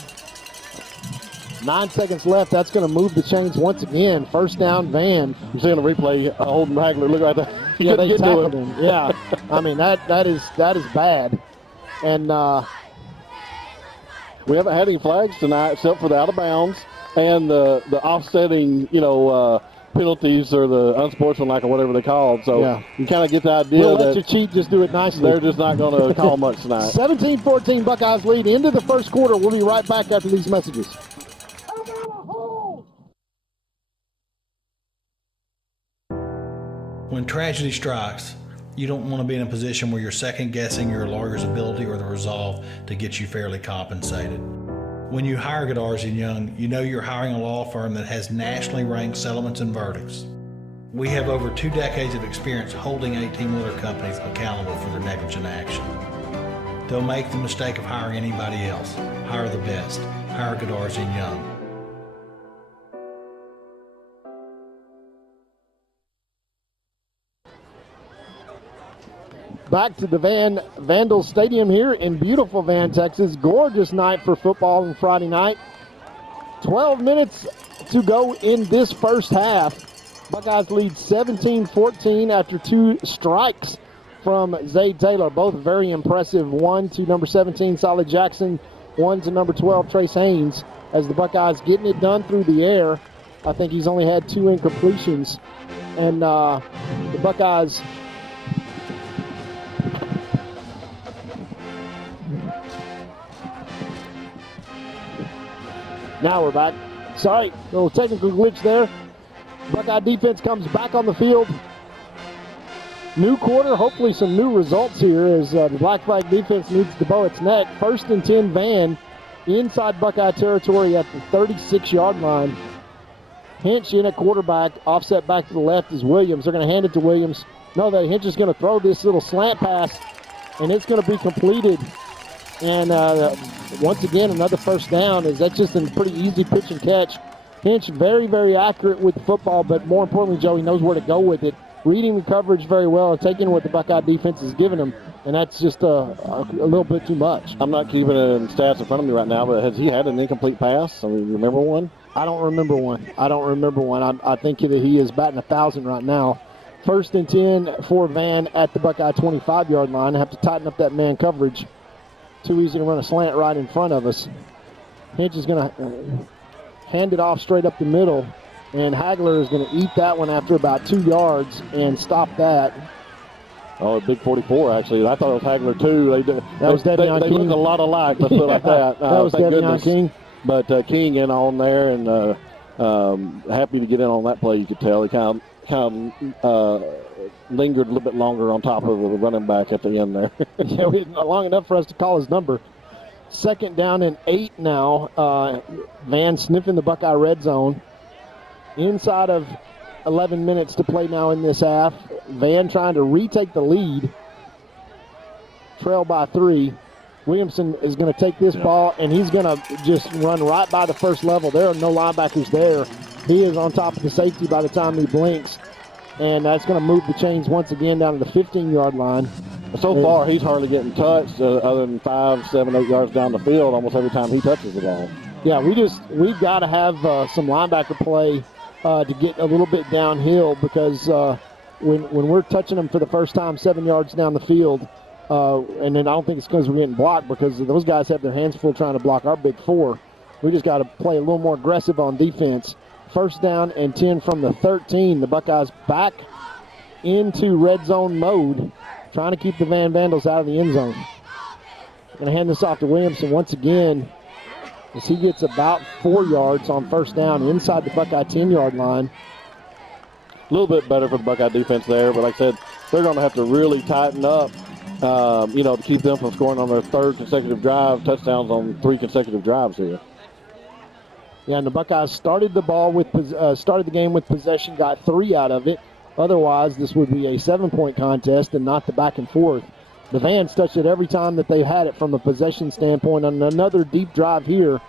9 seconds left. That's going to move the chains once again. First down, Van. You see on the replay, Holden Hagler, look right there. Yeah, they tackled him. Yeah, I mean, that is bad. And we haven't had any flags tonight except for the out of bounds and the offsetting, penalties, or the unsportsmanlike, or whatever they call it. So you kind of get the idea we'll that let you cheat, just do it nicely. They're just not going to call much tonight. 17-14 Buckeyes lead into the first quarter. We'll be right back after these messages. When tragedy strikes, you don't want to be in a position where you're second-guessing your lawyer's ability or the resolve to get you fairly compensated. When you hire Godarzi & Young, you know you're hiring a law firm that has nationally ranked settlements and verdicts. We have over 2 decades of experience holding 18-wheeler companies accountable for their negligent action. Don't make the mistake of hiring anybody else. Hire the best. Hire Godarzi & Young. Back to the Vandal Stadium here in beautiful Van, Texas. Gorgeous night for football on Friday night. 12 minutes to go in this first half. Buckeyes lead 17-14 after 2 strikes from Zay Taylor. Both very impressive. 1 to number 17, Solid Jackson. 1 to number 12, Trace Haynes. As the Buckeyes getting it done through the air. I think he's only had 2 incompletions. And the Buckeyes... Now we're back. Sorry, a little technical glitch there. Buckeye defense comes back on the field. New quarter, hopefully some new results here as the Black Flag defense needs to bow its neck. 1st and 10 Van inside Buckeye territory at the 36-yard line. Hinch in at quarterback, offset back to the left is Williams. They're going to hand it to Williams. No, Hinch is going to throw this little slant pass, and it's going to be completed. And once again, another first down. That's just a pretty easy pitch and catch. Hinch very, very accurate with the football, but more importantly, Joe, he knows where to go with it. reading the coverage very well and taking what the Buckeye defense is giving them, and that's just a little bit too much. I'm not keeping it in stats in front of me right now, but has he had an incomplete pass? I mean, you remember one? I don't remember one. I think that he is batting 1,000 right now. 1st and 10 for Van at the Buckeye 25-yard line. Have to tighten up that man coverage. Too easy to run a slant right in front of us. Hinch is going to hand it off straight up the middle, and Hagler is going to eat that one after about 2 yards and stop that. Oh, a big 44, actually. I thought it was Hagler, too. That was Devion King. They look a lot alike, let's put it like that. That was Devion King. But King in on there, and happy to get in on that play, you could tell. He kind of lingered a little bit longer on top of the running back at the end there. Yeah, long enough for us to call his number. 2nd down and 8 now. Van sniffing the Buckeye red zone. Inside of 11 minutes to play now in this half. Van trying to retake the lead. Trail by 3. Williamson is going to take this ball, and he's going to just run right by the first level. There are no linebackers there. He is on top of the safety by the time he blinks, and that's going to move the chains once again down to the 15-yard line. So far, he's hardly getting touched other than 5, 7, 8 yards down the field almost every time he touches the ball. Yeah, we've got to have some linebacker play to get a little bit downhill, because when we're touching them for the first time 7 yards down the field, and then I don't think it's because we're getting blocked, because those guys have their hands full trying to block our big 4. We just got to play a little more aggressive on defense. 1st down and 10 from the 13. The Buckeyes back into red zone mode, trying to keep the Van Vandals out of the end zone. Going to hand this off to Williamson once again, as he gets about 4 yards on 1st down inside the Buckeye 10-yard line. A little bit better for the Buckeye defense there, but like I said, they're going to have to really tighten up, to keep them from scoring on their 3rd consecutive drive, touchdowns on 3 consecutive drives here. Yeah, and the Buckeyes started the game with possession, got 3 out of it. Otherwise, this would be a 7-point contest and not the back and forth. The Vans touched it every time that they've had it from a possession standpoint, on another deep drive here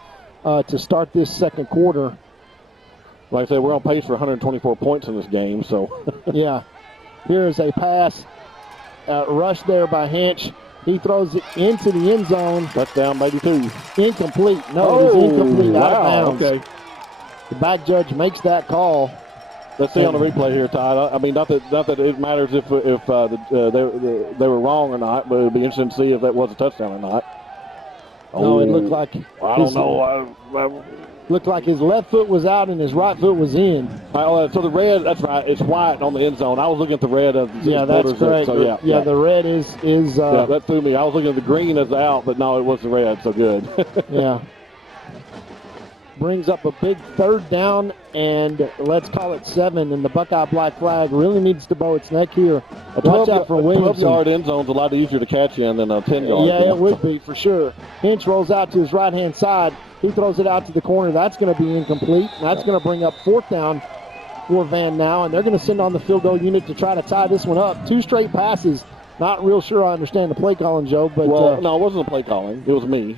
to start this 2nd quarter. Like I said, we're on pace for 124 points in this game, so. Yeah. Here is a pass, rush there by Hinch. He throws it into the end zone. Touchdown, baby, 2. Incomplete. No, it is incomplete. Out of bounds. Okay. The back judge makes that call. Let's see on the replay here, Todd. I mean, not that it matters if they were wrong or not, but it would be interesting to see if that was a touchdown or not. No, it looked like. I don't know. Looked like his left foot was out and his right foot was in. So the red, that's right, it's white on the end zone. I was looking at the red of the that's correct. So yeah, the red is. Yeah, that threw me. I was looking at the green as the out, but no, it was the red. So good. Yeah. Brings up a big 3rd down, and let's call it 7. And the Buckeye black flag really needs to bow its neck here. Watch out for Williamson. 12-yard end zone's a lot easier to catch in than a 10-yard. Yeah, it would be for sure. Hinch rolls out to his right-hand side. He throws it out to the corner. That's going to be incomplete. That's going to bring up 4th down for Van now, and they're going to send on the field goal unit to try to tie this one up. 2 straight passes. Not real sure I understand the play calling, Joe. But no, it wasn't a play calling. It was me.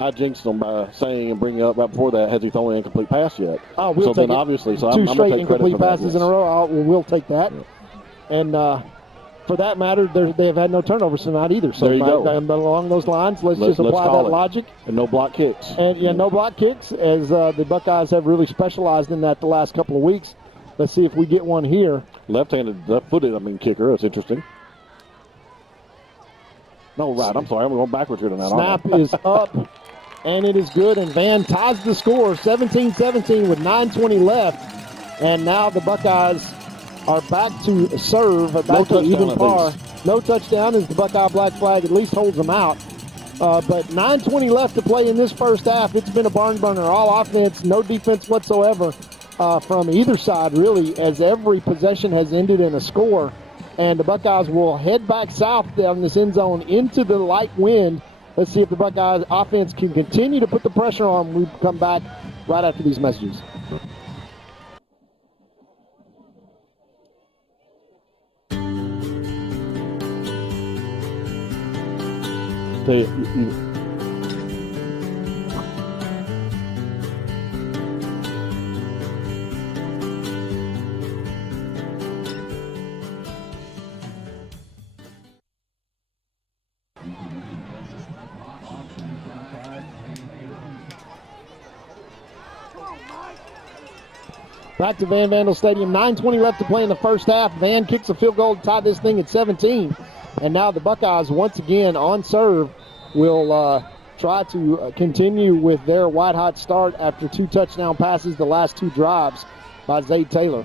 I jinxed him by saying and bringing up right before that, has he thrown an incomplete pass yet? Oh, we'll take it. Obviously, so 2 I'm straight take incomplete passes in a row. We'll take that. Yeah. And for that matter, they have had no turnovers tonight either. So there you go. Along those lines, let's just apply that logic. And no block kicks. And no block kicks, as the Buckeyes have really specialized in that the last couple of weeks. Let's see if we get one here. Left-footed, kicker. That's interesting. No, right. I'm sorry. I'm going backwards here tonight. Snap is up, and it is good. And Van ties the score, 17-17 with 9:20 left. And now the Buckeyes are back to serve, back to even par. No touchdown as the Buckeye black flag at least holds them out. But 9:20 left to play in this first half. It's been a barn burner. All offense, no defense whatsoever from either side, really, as every possession has ended in a score. And the Buckeyes will head back south down this end zone into the light wind. Let's see if the Buckeyes offense can continue to put the pressure on when we come back right after these messages. Back to Van Vandel Stadium. 9:20 left to play in the first half. Van kicks a field goal to tie this thing at 17. And now the Buckeyes, once again, on serve, will try to continue with their white-hot start after 2 touchdown passes the last 2 drives by Zade Taylor.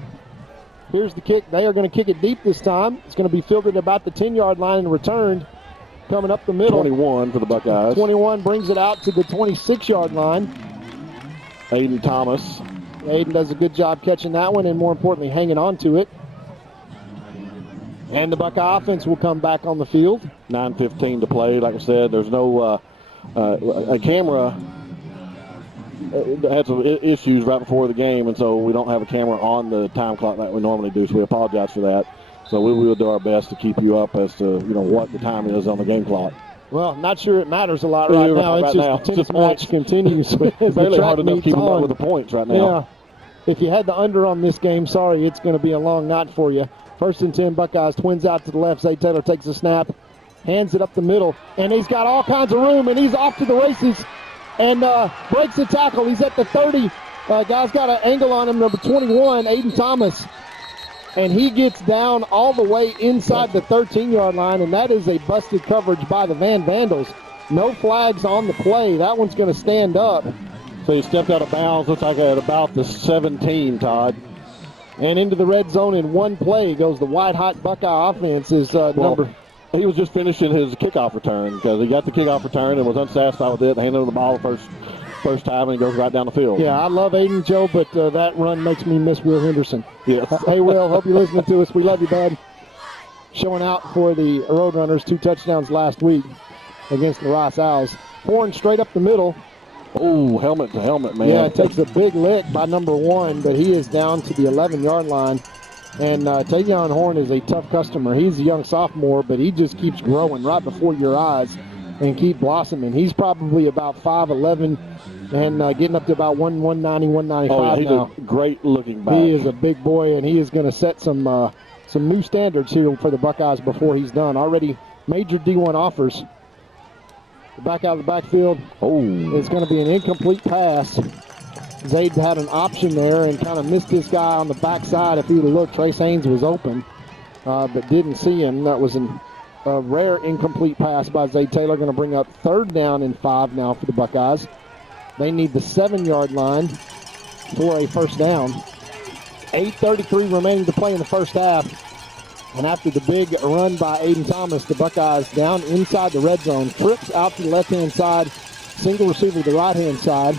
Here's the kick. They are going to kick it deep this time. It's going to be fielded about the 10-yard line and returned. Coming up the middle. 21 for the Buckeyes. 21 brings it out to the 26-yard line. Aiden Thomas. Aiden does a good job catching that one and, more importantly, hanging on to it. And the Buckeye offense will come back on the field. 9:15 to play. Like I said, there's no a camera had some issues right before the game, and so we don't have a camera on the time clock like we normally do, so we apologize for that. So we will do our best to keep you up as to what the time is on the game clock. Well, not sure it matters a lot right now. It's just the tennis match continues. It's really hard enough keeping up with the points right now. Yeah. If you had the under on this game, sorry, it's going to be a long night for you. 1st and 10 Buckeyes, twins out to the left. Zay Taylor takes a snap, hands it up the middle, and he's got all kinds of room, and he's off to the races and breaks the tackle. He's at the 30. Guy's got an angle on him, number 21, Aiden Thomas. And he gets down all the way inside the 13-yard line, and that is a busted coverage by the Van Vandals. No flags on the play. That one's going to stand up. So he stepped out of bounds, looks like at about the 17, Todd. And into the red zone in one play goes the white-hot Buckeye offense is number. He was just finishing his kickoff return because he got the kickoff return and was unsatisfied with it, handed him the ball the first time, and he goes right down the field. Yeah, I love Aiden, Joe, but that run makes me miss Will Henderson. Yes. Hey, Will, hope you're listening to us. We love you, bud. Showing out for the Roadrunners, 2 touchdowns last week against the Rice Owls. Horn straight up the middle. Oh, helmet to helmet, man. Yeah, it takes a big lick by number 1, but he is down to the 11-yard line. And Tavion Horn is a tough customer. He's a young sophomore, but he just keeps growing right before your eyes and keep blossoming. He's probably about 5'11", and getting up to about 190, 195 he's now. A great-looking back. He is a big boy, and he is going to set some new standards here for the Buckeyes before he's done. Already major D1 offers. Back out of the backfield. It's going to be an incomplete pass. Zade had an option there and kind of missed this guy on the backside. If he would have looked, Trace Haynes was open, but didn't see him. That was a rare incomplete pass by Zade Taylor. Going to bring up 3rd down and 5 now for the Buckeyes. They need the 7-yard line for a first down. 8:33 remaining to play in the first half. And after the big run by Aiden Thomas, the Buckeyes down inside the red zone. Trips out to the left-hand side. Single receiver to the right-hand side.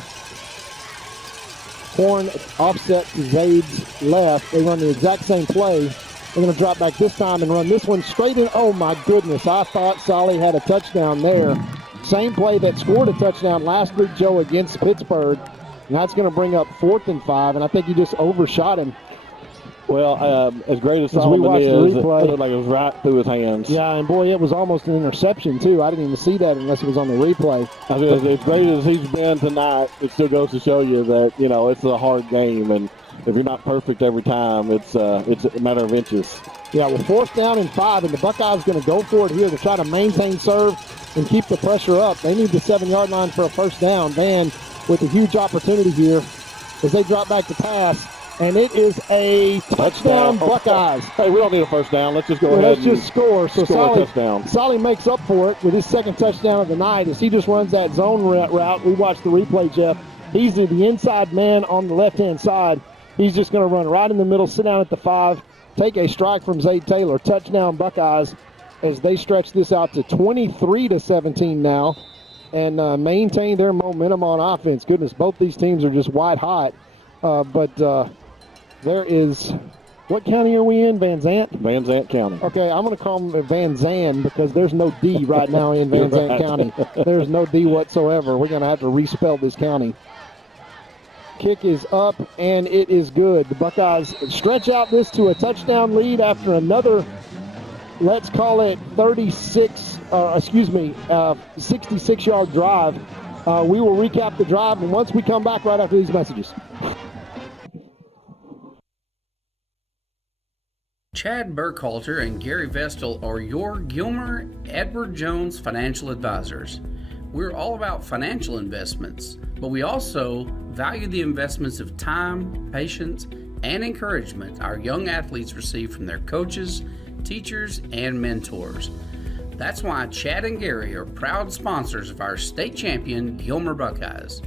Horn offset to Zade's left. They run the exact same play. They're going to drop back this time and run this one straight in. Oh, my goodness. I thought Solly had a touchdown there. Same play that scored a touchdown last week, Joe, against Pittsburgh. And that's going to bring up 4th and 5, and I think he just overshot him. Well, as great as Solomon is, it looked like it was right through his hands. Yeah, and boy, it was almost an interception, too. I didn't even see that unless it was on the replay. As great as he's been tonight, it still goes to show you that, it's a hard game, and if you're not perfect every time, it's a matter of inches. Yeah, well, 4th down and 5, and the Buckeyes going to go for it here to try to maintain serve and keep the pressure up. They need the 7-yard line for a first down. Van with a huge opportunity here as they drop back to pass. And it is a touchdown, Buckeyes. Hey, we don't need a first down. Let's just go ahead and just score. So Solly makes up for it with his 2nd touchdown of the night as he just runs that zone route. We watched the replay, Jeff. He's the inside man on the left-hand side. He's just going to run right in the middle, sit down at the 5, take a strike from Zade Taylor. Touchdown, Buckeyes, as they stretch this out to 23-17 now and maintain their momentum on offense. Goodness, both these teams are just white hot. But there is, what county are we in, Van Zant? Van Zant County. Okay, I'm going to call them Van Zan because there's no D right now in Van Zant County. There's no D whatsoever. We're going to have to respell this county. Kick is up, and it is good. The Buckeyes stretch out this to a touchdown lead after another, let's call it 66-yard drive. We will recap the drive, and once we come back right after these messages. Chad Burkhalter and Gary Vestal are your Gilmer Edward Jones financial advisors. We're all about financial investments, but we also value the investments of time, patience, and encouragement our young athletes receive from their coaches, teachers, and mentors. That's why Chad and Gary are proud sponsors of our state champion Gilmer Buckeyes.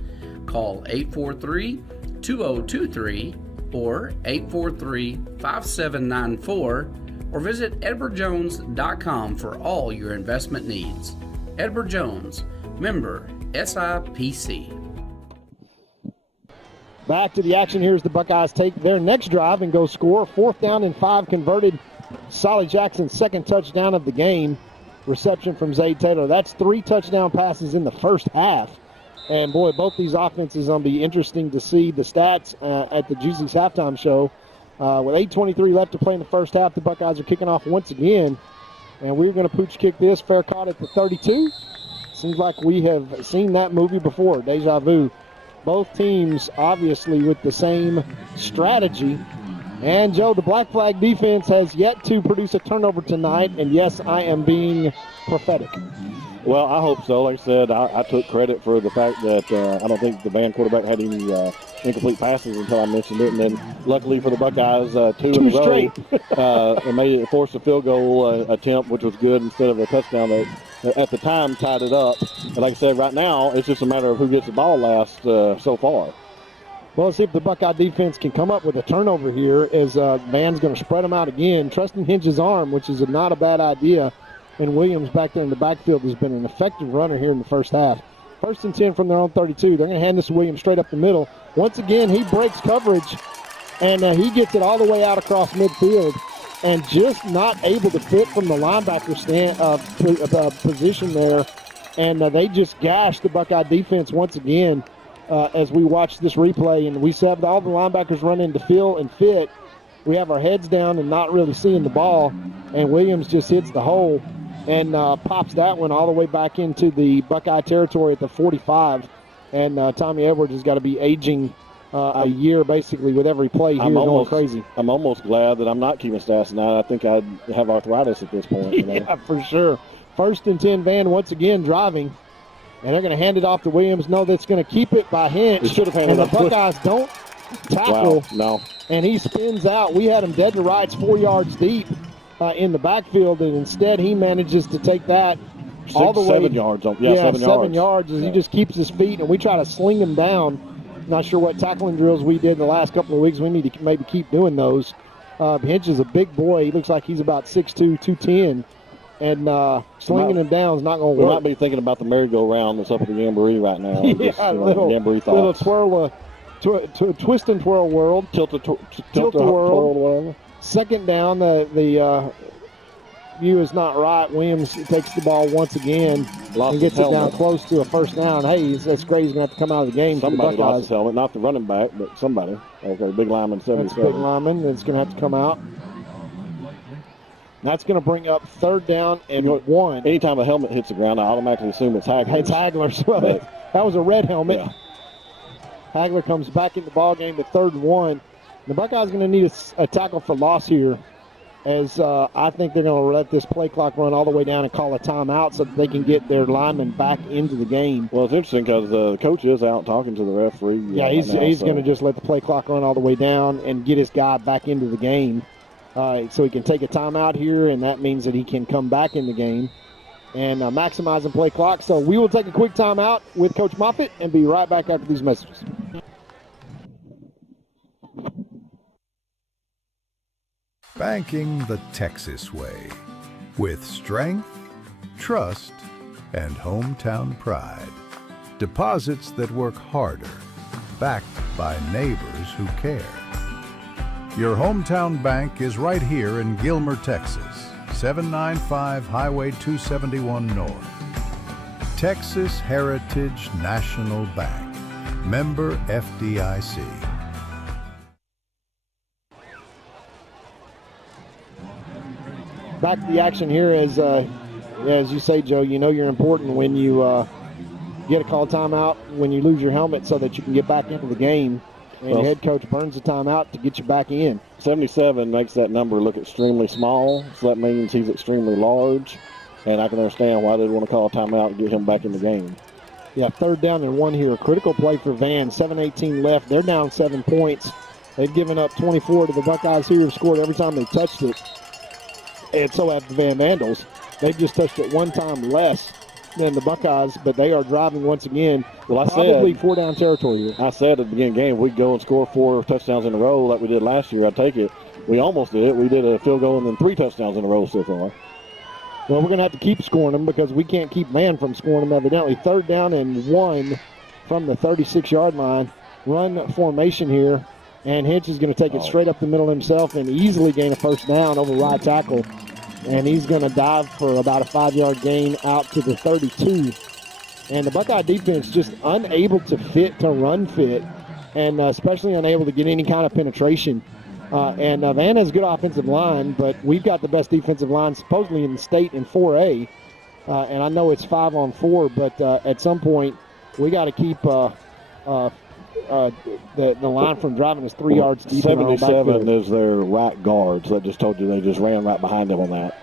Call 843-2023 or 843-5794 or visit edwardjones.com for all your investment needs. Edward Jones, member SIPC. Back to the action here as the Buckeyes take their next drive and go score. 4th down and 5 converted. Solly Jackson's second touchdown of the game. Reception from Zay Taylor. That's 3 touchdown passes in the first half. And, boy, both these offenses going to be interesting to see the stats at the Juicy's halftime show. With 8:23 left to play in the first half, the Buckeyes are kicking off once again. And we're going to pooch kick this. Fair caught at the 32. Seems like we have seen that movie before. Deja vu. Both teams obviously with the same strategy. And, Joe, the Black Flag defense has yet to produce a turnover tonight. And, yes, I am being prophetic. Well, I hope so. Like I said, I took credit for the fact that I don't think the band quarterback had any incomplete passes until I mentioned it. And then, luckily for the Buckeyes, two in a row, and forced a field goal attempt, which was good instead of a touchdown that at the time tied it up. And like I said, right now, it's just a matter of who gets the ball last so far. Well, let's see if the Buckeye defense can come up with a turnover here as Van's going to spread them out again. Trusting Hinge's arm, which is not a bad idea. And Williams back there in the backfield has been an effective runner here in the first half. 1st and 10 from their own 32. They're going to hand this to Williams straight up the middle. Once again, he breaks coverage, and he gets it all the way out across midfield and just not able to fit from the linebacker position there. And they just gashed the Buckeye defense once again as we watch this replay. And we said all the linebackers run into feel and fit. We have our heads down and not really seeing the ball, and Williams just hits the hole and pops that one all the way back into the Buckeye territory at the 45. And Tommy Edwards has got to be aging a year basically with every play here, going crazy. I'm almost glad that I'm not keeping stats tonight. I think I'd have arthritis at this point. You know? Yeah, for sure. 1st and 10, Van once again driving, and they're going to hand it off to Williams. No, that's going to keep it by Hinch. It should have handed and the Buckeyes don't tackle. Wow, no. And he spins out. We had him dead to rights 4 yards deep in the backfield, and instead he manages to take that all the way. 7 yards. Yeah, 7 yards as he just keeps his feet, and we try to sling him down. Not sure what tackling drills we did in the last couple of weeks. We need to maybe keep doing those. Hinch is a big boy. He looks like he's about 6'2", 210. And slinging him down is not going to work. We might be thinking about the merry-go-round that's up at the Jamboree right now. Yeah, just, little twirl, twist and twirl world. Tilt the world. Whatever. 2nd down, the view is not right. Williams takes the ball once again and gets it down close to a 1st down. Hey, that's great. He's going to have to come out of the game. Somebody lost his helmet. Not the running back, but somebody. Okay, big lineman, 77. That's big lineman that's going to have to come out. That's going to bring up 3rd down and 1. Anytime a helmet hits the ground, I automatically assume it's Hagler. It's Hagler's. That was a red helmet. Yeah. Hagler comes back in the ball game to 3rd and 1. The Buckeyes are going to need a tackle for loss here, as I think they're going to let this play clock run all the way down and call a timeout so that they can get their linemen back into the game. Well, it's interesting because the coach is out talking to the referee. Yeah, he's going to just let the play clock run all the way down and get his guy back into the game. So he can take a timeout here, and that means that he can come back in the game and maximize the play clock. So we will take a quick timeout with Coach Moffitt and be right back after these messages. Banking the Texas way, with strength, trust, and hometown pride. Deposits that work harder, backed by neighbors who care. Your hometown bank is right here in Gilmer, Texas, 795 Highway 271 North. Texas Heritage National Bank, member FDIC. Back to the action here as you say, Joe, you know you're important when you get a call timeout, when you lose your helmet so that you can get back into the game. And your head coach burns the timeout to get you back in. 77 makes that number look extremely small, so that means he's extremely large. And I can understand why they'd want to call a timeout and get him back in the game. Yeah, 3rd down and 1 here. Critical play for Van. 7:18 left. They're down 7 points. They've given up 24 to the Buckeyes here, have scored every time they touched it. And so have the Van Vandals. They've just touched it one time less than the Buckeyes, but they are driving once again. Well, probably 4-down territory here. I said at the beginning of the game, we'd go and score 4 touchdowns in a row like we did last year. I'd take it. We almost did it. We did a field goal and then 3 touchdowns in a row so far. Well, we're going to have to keep scoring them because we can't keep Van from scoring them evidently. 3rd down and 1 from the 36-yard line. Run formation here. And Hinch is going to take it straight up the middle himself and easily gain a 1st down over right tackle. And he's going to dive for about a 5-yard gain out to the 32. And the Buckeye defense just unable to run fit, and especially unable to get any kind of penetration. And Van has a good offensive line, but we've got the best defensive line supposedly in the state in 4A. And I know it's 5-on-4, but at some point we got to keep the line from driving us 3 yards deep. 77 is their right guard, so I just told you they just ran right behind him on that.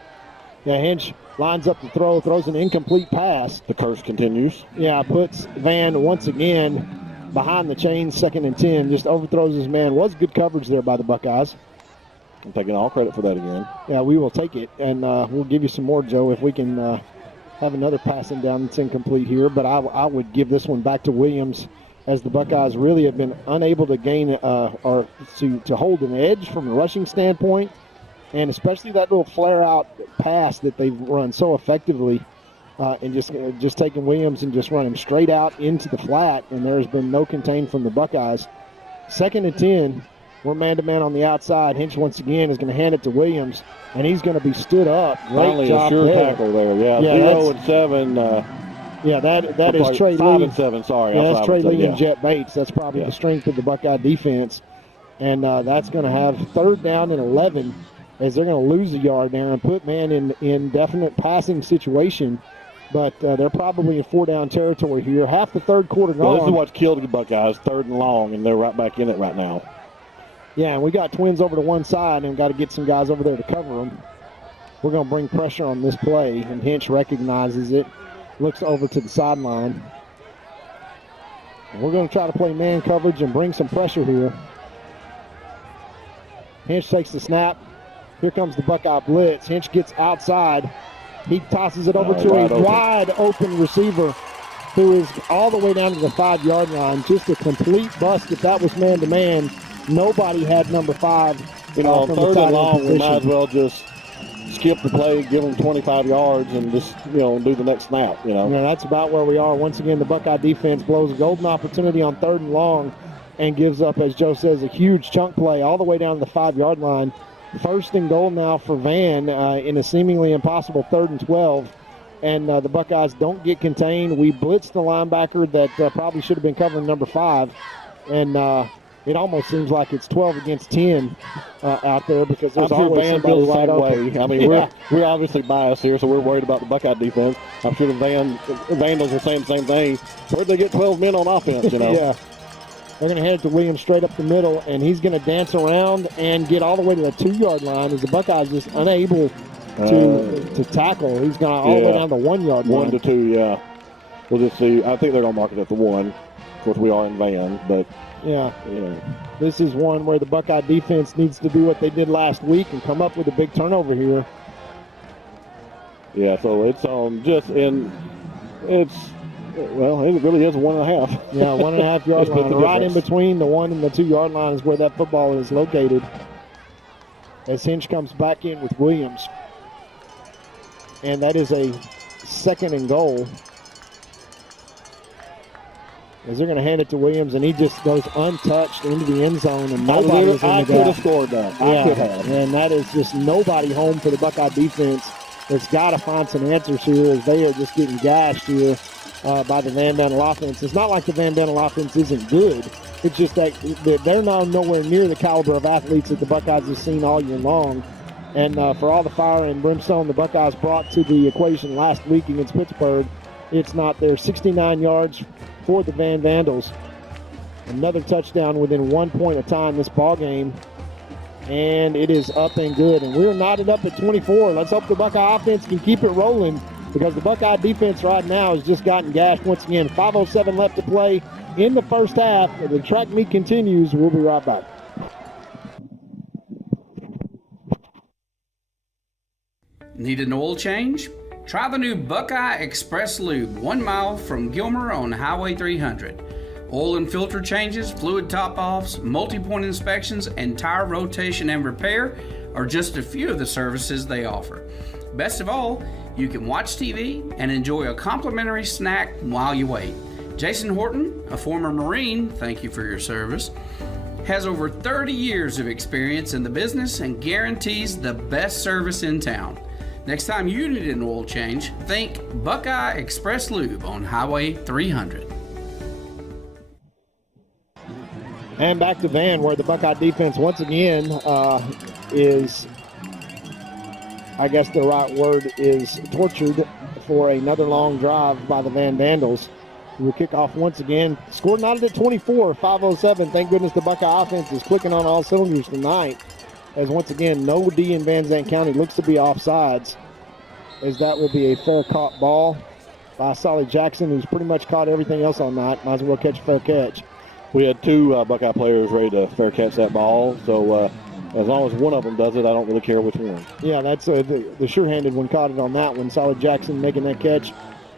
Yeah, Hinch lines up the throw, throws an incomplete pass. The curse continues. Yeah, puts Van once again behind the chains, 2nd and 10. Just overthrows his man. Was good coverage there by the Buckeyes. I'm taking all credit for that again. Yeah, we will take it, and we'll give you some more, Joe, if we can have another passing down that's incomplete here. But I would give this one back to Williams, as the Buckeyes really have been unable to gain or to hold an edge from a rushing standpoint, and especially that little flare-out pass that they've run so effectively, and just taking Williams and just running straight out into the flat, and there's been no contain from the Buckeyes. 2nd and 10, we're man-to-man on the outside. Hinch once again is going to hand it to Williams, and he's going to be stood up. Finally a sure tackle there. Yeah 0 and 7. Yeah, that is Trey Lee. 5 and 7, sorry. Yeah, that's Trey Lee and Jet Bates. That's probably the strength of the Buckeye defense. And that's going to have 3rd down and 11, as they're going to lose a yard there and put man in definite passing situation. But they're probably in 4-down territory here. Half the 3rd quarter gone. Well, this is what killed the Buckeyes, 3rd and long, and they're right back in it right now. Yeah, and we got twins over to one side and got to get some guys over there to cover them. We're going to bring pressure on this play, and Hinch recognizes it. Looks over to the sideline. And we're going to try to play man coverage and bring some pressure here. Hinch takes the snap. Here comes the Buckeye blitz. Hinch gets outside. He tosses it over to a wide open receiver who is all the way down to the 5-yard line. Just a complete bust. If that was man-to-man, nobody had number 5. You know, on 3rd and long, we might as well just skip the play, give them 25 yards, and just, do the next snap, Yeah, that's about where we are. Once again, the Buckeye defense blows a golden opportunity on 3rd and long and gives up, as Joe says, a huge chunk play all the way down to the 5-yard line. 1st and goal now for Van in a seemingly impossible 3rd and 12. And the Buckeyes don't get contained. We blitzed the linebacker that probably should have been covering number 5. And it almost seems like it's 12 against 10 out there, because there's always somebody wide open. I mean, we're obviously biased here, so we're worried about the Buckeye defense. I'm sure the Vandals are saying the same thing. Where'd they get 12 men on offense, Yeah. They're going to hand it to Williams straight up the middle, and he's going to dance around and get all the way to the 2-yard line, as the Buckeyes just unable to tackle. He's going all the way down the 1-yard line. 1 to 2, yeah. We'll just see. I think they're going to mark it at the 1. Of course, we are in Van, but yeah. This is one where the Buckeye defense needs to do what they did last week and come up with a big turnover here. Yeah, so it's it really is 1.5. Yeah, 1.5 yard line. Right in between the 1 and the 2-yard line is where that football is located. As Hinch comes back in with Williams. And that is a 2nd and goal. As they're going to hand it to Williams, and he just goes untouched into the end zone, and nobody was in the gap. I could have scored that. I could have. And that is just nobody home for the Buckeye defense. It's got to find some answers here, as they are just getting gashed here by the Van Vandal offense. It's not like the Van Vandal offense isn't good. It's just that they're now nowhere near the caliber of athletes that the Buckeyes have seen all year long. And for all the fire and brimstone the Buckeyes brought to the equation last week against Pittsburgh, it's not there. 69 yards for the Van Vandals. Another touchdown within 1 point of time this ball game. And it is up and good. And we're knotted up at 24. Let's hope the Buckeye offense can keep it rolling, because the Buckeye defense right now has just gotten gashed once again. 5:07 left to play in the first half. The track meet continues. We'll be right back. Need an oil change? Try the new Buckeye Express Lube, 1 mile from Gilmer on Highway 300. Oil and filter changes, fluid top-offs, multi-point inspections, and tire rotation and repair are just a few of the services they offer. Best of all, you can watch TV and enjoy a complimentary snack while you wait. Jason Horton, a former Marine, thank you for your service, has over 30 years of experience in the business and guarantees the best service in town. Next time you need an oil change, think Buckeye Express Lube on Highway 300. And back to Van, where the Buckeye defense once again is, I guess the right word is, tortured for another long drive by the Van Vandals. We'll kick off once again. Score knotted at 24, 5:07. Thank goodness the Buckeye offense is clicking on all cylinders tonight, as once again, no D in Van Zandt County looks to be offsides, as that will be a fair caught ball by Solly Jackson, who's pretty much caught everything else all night. Might as well catch a fair catch. We had two Buckeye players ready to fair catch that ball, so as long as one of them does it, I don't really care which one. Yeah, that's the sure-handed one caught it on that one. Solly Jackson making that catch.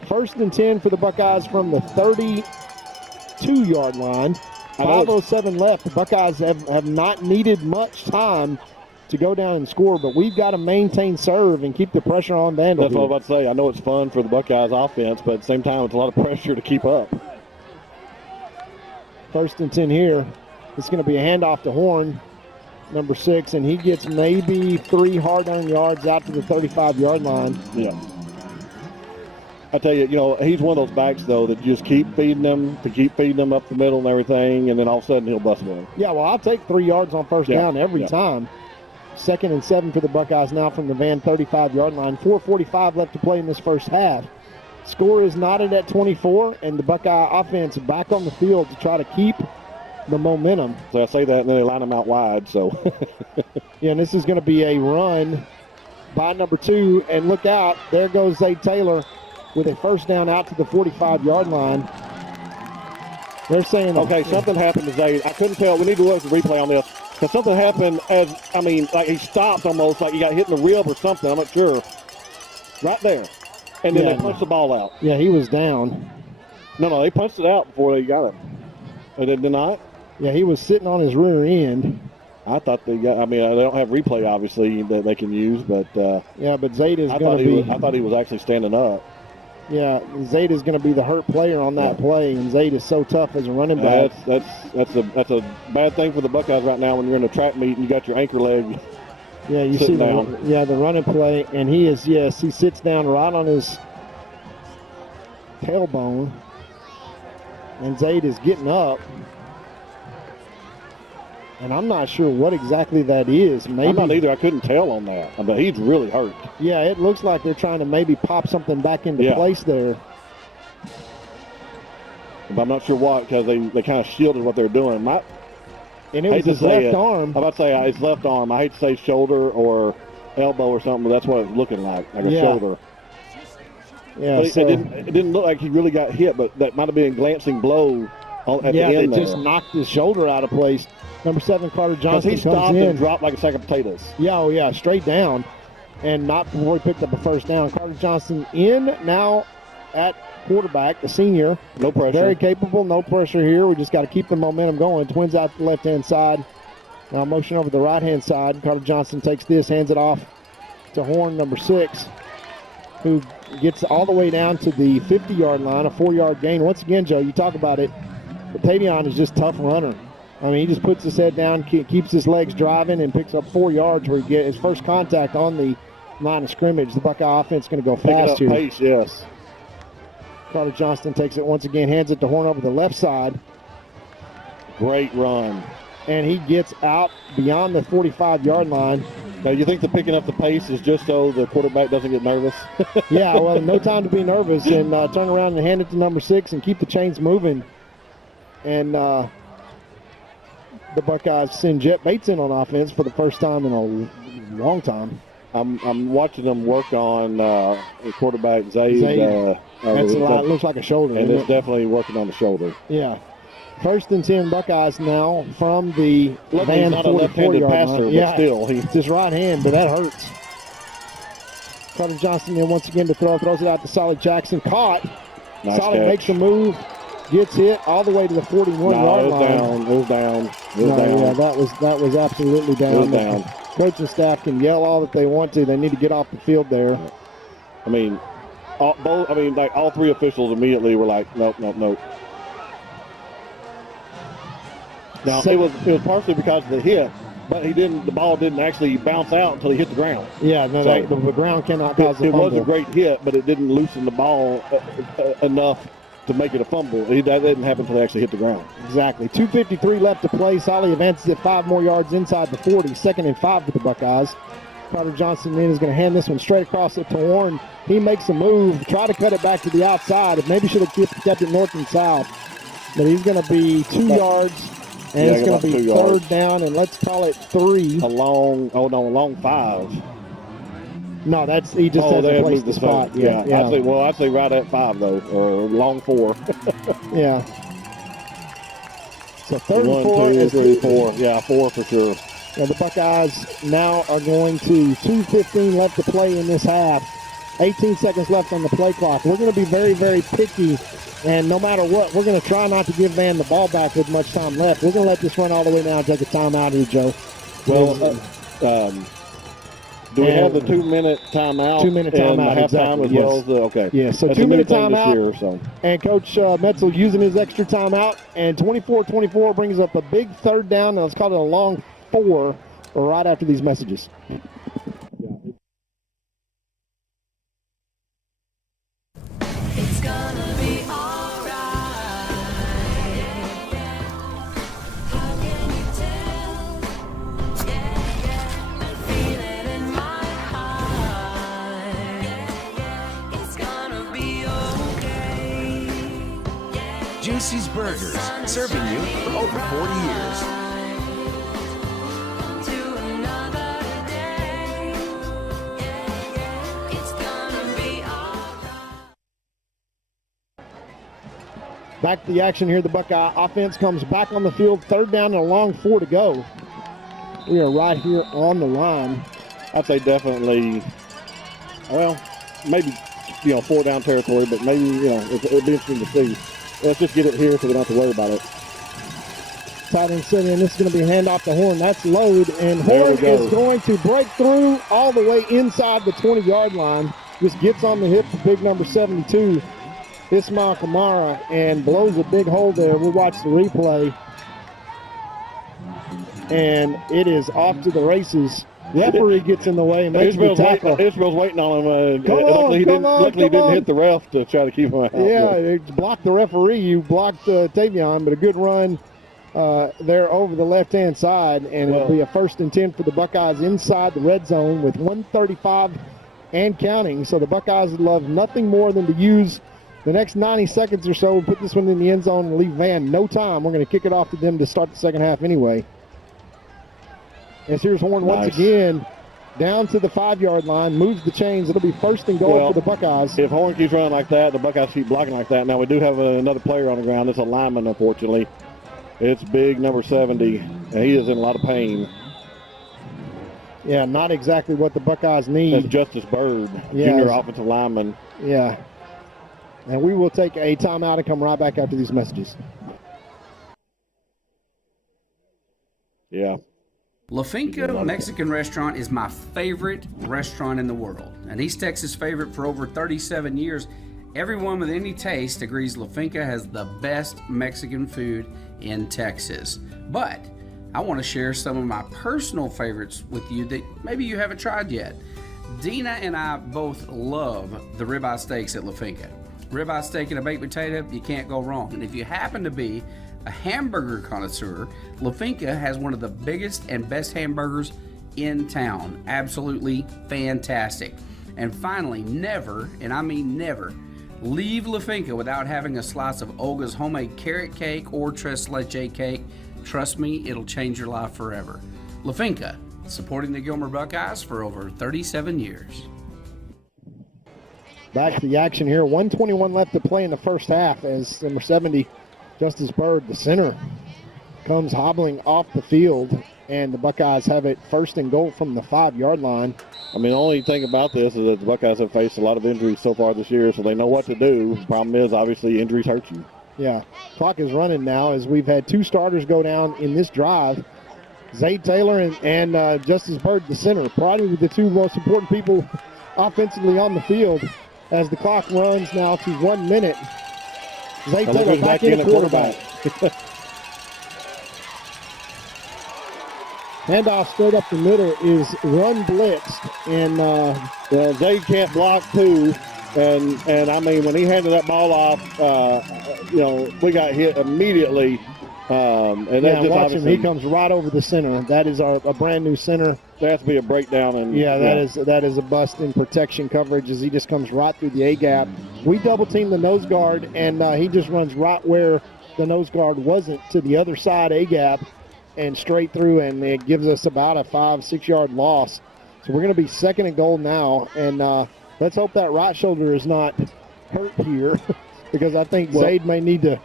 1st and 10 for the Buckeyes from the 32-yard line. 5:07 left. The Buckeyes have not needed much time to go down and score, but we've got to maintain serve and keep the pressure on Vandal. That's what I was about to say. I know it's fun for the Buckeyes offense, but at the same time, it's a lot of pressure to keep up. 1st and 10 here. It's going to be a handoff to Horn, number 6, and he gets maybe 3 hard-earned yards out to the 35-yard line. Yeah. I tell you, he's one of those backs, though, that you just keep feeding them up the middle and everything, and then all of a sudden he'll bust one. Yeah, well, I'll take 3 yards on first down every time. 2nd and 7 for the Buckeyes now from the Van 35-yard line. 4:45 left to play in this first half. Score is knotted at 24, and the Buckeye offense back on the field to try to keep the momentum. So I say that, and then they line them out wide. So, yeah, and this is going to be a run by number 2, and look out, there goes Zay Taylor with a first down out to the 45-yard line. They're saying, okay, something happened to Zay. I couldn't tell. We need to look at the replay on this. Because something happened like he stopped almost, like he got hit in the rib or something. I'm not sure. Right there. And then they punched the ball out. Yeah, he was down. No, they punched it out before they got him. They did not? Yeah, he was sitting on his rear end. I thought they don't have replay, obviously, that they can use, but... yeah, but Zayda's going to be... I thought he was actually standing up. Yeah, Zayda's going to be the hurt player on that play, and Zayda's so tough as a running back. That's a bad thing for the Buckeyes right now when you're in a track meet and you got your anchor leg. Yeah, you see down. The running play, and he sits down right on his tailbone, and Zayd is getting up, and I'm not sure what exactly that is. Maybe, I'm not either. I couldn't tell on that, but he's really hurt. Yeah, it looks like they're trying to maybe pop something back into place there. But I'm not sure what, because they kind of shielded what they're doing. And it was his left arm. I'm about to say his left arm. I hate to say shoulder or elbow or something, but that's what it's looking like a shoulder. Yeah, but it didn't look like he really got hit, but that might have been a glancing blow at the end. They just knocked his shoulder out of place. Number 7, Carter Johnson, he stopped and dropped like a sack of potatoes. Yeah, straight down, and not before he picked up a first down. Carter Johnson in now at quarterback, the senior. No pressure. Very capable, no pressure here. We just got to keep the momentum going. Twins out the left-hand side. Now motion over the right-hand side. Carter Johnson takes this, hands it off to Horn, number 6, who gets all the way down to the 50-yard line, a 4-yard gain. Once again, Joe, you talk about it, but Tavion is just a tough runner. I mean, he just puts his head down, keeps his legs driving, and picks up 4 yards where he gets his first contact on the line of scrimmage. The Buckeye offense is going to go fast here. Pace, yes. Carter Johnston takes it once again, hands it to Horn over the left side. Great run. And he gets out beyond the 45-yard line. Now, you think the picking up the pace is just so the quarterback doesn't get nervous? Yeah, well, no time to be nervous, and turn around and hand it to number 6 and keep the chains moving. And the Buckeyes send Jet Bates in on offense for the first time in a long time. I'm watching them work on the quarterback, Zayd. That's looks like a shoulder. And it's definitely working on the shoulder. Yeah. 1st and 10 Buckeyes now from the Van 44-yard line. But still. It's his right hand, but that hurts. Carter Johnson then once again to throws it out to Solly Jackson. Caught. Nice Solly catch. makes a move, gets hit all the way to the 41-yard line. It was down. Yeah, that was absolutely down. It was down. Coaching staff can yell all that they want to. They need to get off the field there. I mean, all three officials immediately were like, nope. Now it was partially because of the hit, but the ball didn't actually bounce out until he hit the ground. Yeah, no, the ground cannot cause a fumble. It was a great hit, but it didn't loosen the ball enough to make it a fumble. That didn't happen until they actually hit the ground. Exactly. 2:53 left to play. Solly advances it 5 more yards inside the 40. 2nd and 5 for the Buckeyes. Carter Johnson then is going to hand this one straight across it to Warren. He makes a move, try to cut it back to the outside. Maybe should have kept it north and south. But he's going to be 2 yards, and it's going to be 3rd down, and let's call it 3. A long 5. No, he just hasn't placed the spot. Yeah. I'd say right at 5 though, or long 4. Yeah. So 3rd and 4. 1, 2, 3, 4. Yeah, 4 for sure. Now the Buckeyes now are going to 2:15 left to play in this half. 18 seconds left on the play clock. We're going to be very, very picky, and no matter what, we're going to try not to give Van the ball back with much time left. We're going to let this run all the way now and take a timeout here, Joe. Well, do we have the 2-minute timeout? 2-minute timeout, halftime as well as okay. Yeah, so that's 2-minute timeout. Year, so. And Coach Metzel using his extra timeout, and 24-24 brings up a big 3rd down. Now let's call it a long 4 right after these messages. It's gonna be alright. How can you tell? I feel it in my heart. It's gonna be okay. Juicy's Burgers, serving you for over 40 years. Back to the action here. The Buckeye offense comes back on the field. 3rd down and a long 4 to go. We are right here on the line. I'd say definitely, maybe, 4 down territory, but maybe, it'll be interesting to see. Let's just get it here so we don't have to worry about it. Tight end center, and this is going to be a handoff to Horn. That's load, and Horn is going to break through all the way inside the 20-yard line. Just gets on the hip of big number 72. Ismail Kamara, and blows a big hole there. We'll watch the replay. And it is off to the races. Referee gets in the way and makes the tackle. Israel's waiting on him. Luckily, he didn't hit the ref to try to keep him out. Yeah, it blocked the referee. You blocked Tavion, but a good run there over the left-hand side. And it'll be a 1st and 10 for the Buckeyes inside the red zone with 1:35 and counting. So the Buckeyes would love nothing more than to use the next 90 seconds or so, put this one in the end zone and leave Van no time. We're going to kick it off to them to start the second half anyway. As here's Horn once again, down to the 5-yard line, moves the chains. It'll be 1st and goal for the Buckeyes. If Horn keeps running like that, the Buckeyes keep blocking like that. Now, we do have another player on the ground. It's a lineman, unfortunately. It's big number 70, and he is in a lot of pain. Yeah, not exactly what the Buckeyes need. That's Justice Bird, junior offensive lineman. Yeah. And we will take a timeout and come right back after these messages. Yeah. La Finca Mexican restaurant is my favorite restaurant in the world. An East Texas favorite for over 37 years. Everyone with any taste agrees La Finca has the best Mexican food in Texas. But I want to share some of my personal favorites with you that maybe you haven't tried yet. Dina and I both love the ribeye steaks at La Finca. Ribeye steak and a baked potato, you can't go wrong. And if you happen to be a hamburger connoisseur, La Finca has one of the biggest and best hamburgers in town. Absolutely fantastic. And finally, never, and I mean never, leave La Finca without having a slice of Olga's homemade carrot cake or tres leche cake. Trust me, it'll change your life forever. La Finca, supporting the Gilmer Buckeyes for over 37 years. Back to the action here. 1:21 left to play in the first half as number 70, Justice Bird, the center, comes hobbling off the field. and the Buckeyes have it 1st and goal from the 5-yard line. I mean, the only thing about this is that the Buckeyes have faced a lot of injuries so far this year, so they know what to do. The problem is, obviously, injuries hurt you. Yeah, clock is running now as we've had 2 starters go down in this drive. Zay Taylor and Justice Bird, the center, probably the 2 most important people offensively on the field as the clock runs now to 1 minute. Zay Taylor back in at quarterback. Handoff straight up the middle is run blitzed, and Zay can't block too. And I mean, when he handed that ball off, we got hit immediately. And that just watch him. He comes right over the center. That is a brand new center. There has to be a breakdown. That is a bust in protection coverage as he just comes right through the A gap. We double team the nose guard, and he just runs right where the nose guard wasn't to the other side A gap and straight through, and it gives us about a 5-6 yard loss. So we're going to be 2nd and goal now, and let's hope that right shoulder is not hurt here because I think Zaid may need to.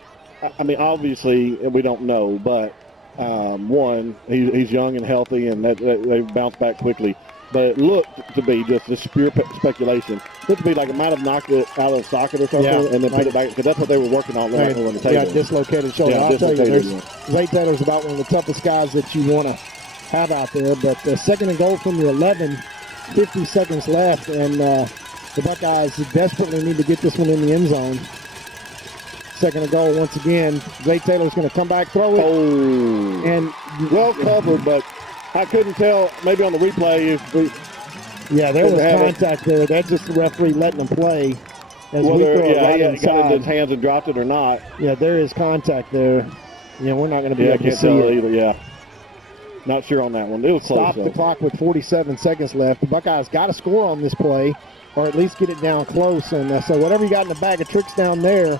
I mean, obviously, we don't know, but one, he's young and healthy, and they bounce back quickly. But it looked to be just this pure speculation. It looked to be like it might have knocked it out of the socket or something, and then put it back, because that's what they were working on on the table. Yeah, dislocated shoulder. I'll tell you, Zay Taylor's about one of the toughest guys that you want to have out there. But 2nd and goal from the 11, 50 seconds left, and the Buckeyes desperately need to get this one in the end zone. 2nd and goal once again. Zay Taylor's going to come back, throw it. Oh. And well covered, but I couldn't tell maybe on the replay there was contact there. That's just the referee letting them play. As we throw it right inside. Got it in his hands and dropped it or not. Yeah, there is contact there. We're not going to be able to see it either. Yeah, not sure on that one. It was close. Stop the clock with 47 seconds left. The Buckeyes got to score on this play, or at least get it down close. And so whatever you got in the bag of tricks down there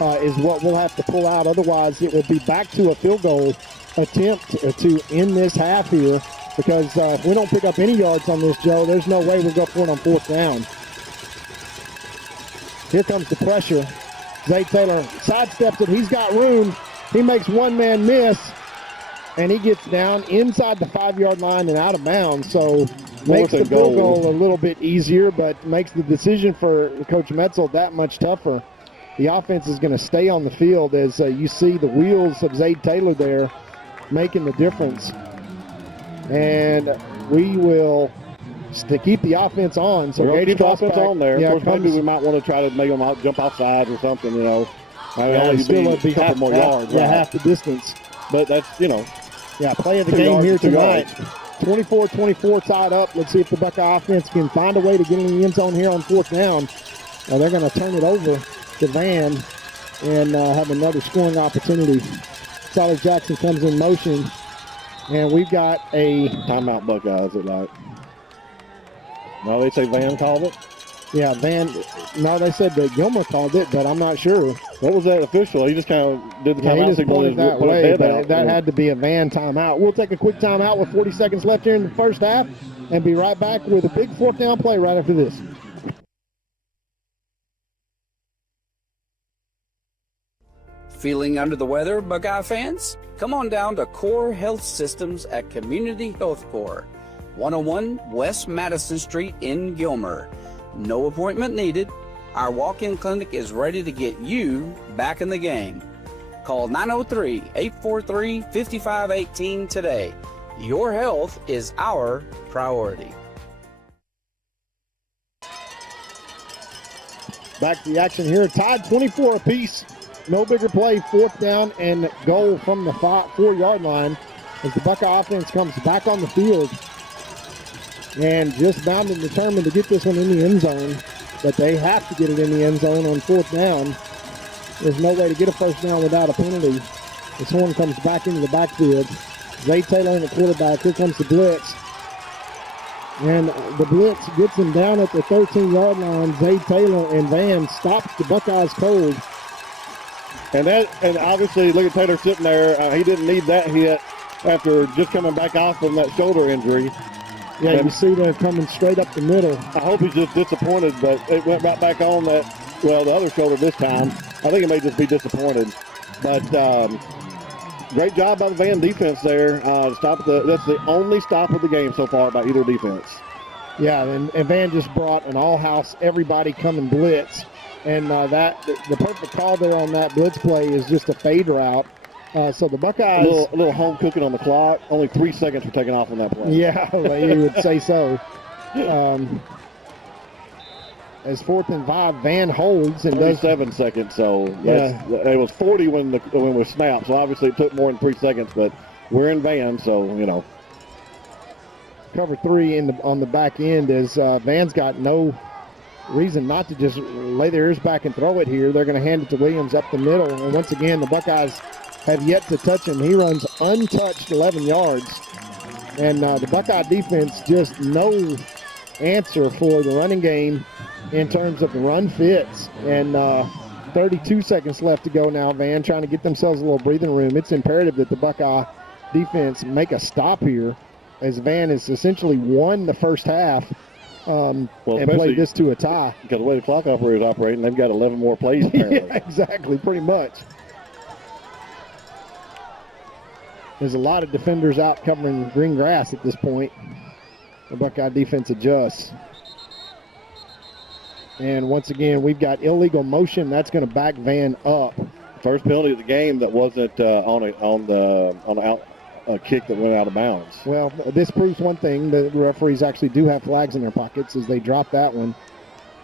is what we'll have to pull out. Otherwise, it will be back to a field goal attempt to end this half here, because if we don't pick up any yards on this, Joe, there's no way we'll go for it on 4th down. Here comes the pressure. Zay Taylor sidesteps it. He's got room. He makes one man miss, and he gets down inside the 5-yard line and out of bounds. So makes the field goal a little bit easier, but makes the decision for Coach Metzel that much tougher. The offense is going to stay on the field as you see the wheels of Zay Taylor there making the difference. And we will keep the offense on. So we'll keep the offense on there. Yeah, of course, maybe we might want to try to make them jump off sides or something, still be a couple more yards. Yeah, half the distance. But that's, play of the game here tonight. 24-24 tied up. Let's see if the Buckeye offense can find a way to get in the end zone here on 4th down. They're going to turn it over to Van and have another scoring opportunity. Tyler Jackson comes in motion, and we've got a timeout. Buckeyes it like. No, they say Van called it. Yeah, Van. No, they said that Gilmer called it, but I'm not sure. What was that official? He just kind of did the timeout he just signal. Pointed that way, but that had to be a Van timeout. We'll take a quick timeout with 40 seconds left here in the first half, and be right back with a big 4th down play right after this. Feeling under the weather, Buckeye fans? Come on down to Core Health Systems at Community Health Corps, 101 West Madison Street in Gilmer. No appointment needed. Our walk-in clinic is ready to get you back in the game. Call 903-843-5518 today. Your health is our priority. Back to the action here. Tied 24 apiece. No bigger play. 4th down and goal from the 4-yard line as the Buckeye offense comes back on the field. And just bound and determined to get this one in the end zone. But they have to get it in the end zone on 4th down. There's no way to get a 1st down without a penalty. This one comes back into the backfield. Zay Taylor in the quarterback. Here comes the blitz. And the blitz gets him down at the 13-yard line. Zay Taylor and Van stops the Buckeyes cold. And obviously, look at Taylor sitting there. He didn't need that hit after just coming back off from that shoulder injury. Yeah, and you see they're coming straight up the middle. I hope he's just disappointed, but it went right back on the other shoulder this time. I think he may just be disappointed. But Great job by the Van defense there. That's the only stop of the game so far by either defense. Yeah, and Van just brought an all-house, everybody coming blitz. And the perfect call there on that blitz play is just a fade route. So the Buckeyes... A little home cooking on the clock. Only 3 seconds were taken off on that play. Yeah, you would say so. As 4th and 5, Van holds and does 7 seconds. So it was 40 when we snapped. So obviously it took more than 3 seconds, but we're in Van, so Cover 3 on the back end as Van's got no reason not to just lay their ears back and throw it here. They're going to hand it to Williams up the middle, and once again the Buckeyes have yet to touch him. He runs untouched 11 yards, and the Buckeye defense just no answer for the running game in terms of the run fits. And 32 seconds left to go now. Van trying to get themselves a little breathing room. It's imperative that the Buckeye defense make a stop here, as Van has essentially won the first half and played this to a tie. Because the way the clock operator is operating, they've got 11 more plays apparently. Yeah, exactly, pretty much. There's a lot of defenders out covering green grass at this point. The Buckeye defense adjusts. And once again, we've got illegal motion. That's going to back Van up. First penalty of the game that wasn't on a kick that went out of bounds. Well, this proves one thing. The referees actually do have flags in their pockets as they drop that one,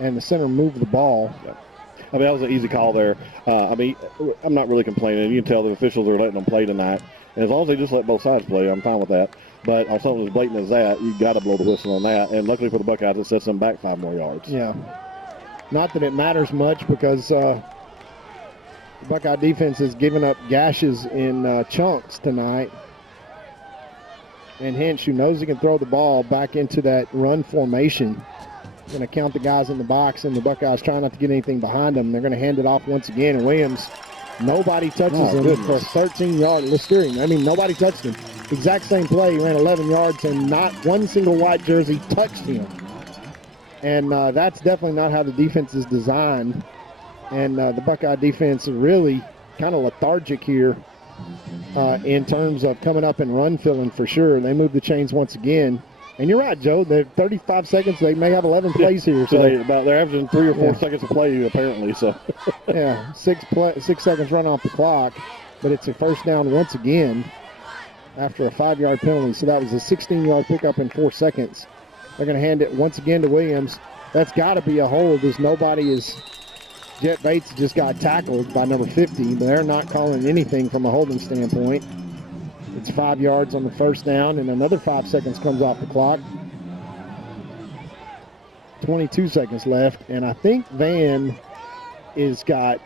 and the center moved the ball. Yeah. I mean, that was an easy call there. I'm not really complaining. You can tell the officials are letting them play tonight. And as long as they just let both sides play, I'm fine with that. But on something as blatant as that, you've got to blow the whistle on that. And luckily for the Buckeyes, it sets them back 5 more yards. Yeah. Not that it matters much because the Buckeye defense has given up gashes in chunks tonight. And Hinch, who knows he can throw the ball back into that run formation, going to count the guys in the box, and the Buckeyes trying not to get anything behind them. They're going to hand it off once again, and Williams, nobody touches him for 13 yards. Listeria, I mean, nobody touched him. Exact same play, he ran 11 yards, and not one single white jersey touched him. And that's definitely not how the defense is designed. And the Buckeye defense is really kind of lethargic here in terms of coming up and run filling for sure. They move the chains once again. And you're right, Joe. They're 35 seconds. They may have 11 plays here. So they're averaging 3 or 4 seconds of play apparently. So yeah, 6 seconds run off the clock, but it's a first down once again after a 5-yard penalty. So that was a 16-yard pickup in 4 seconds. They're going to hand it once again to Williams. That's got to be a hold, as nobody is. Jet Bates just got tackled by number 50, but they're not calling anything from a holding standpoint. It's 5 yards on the first down, and another 5 seconds comes off the clock. 22 seconds left, and I think Van is got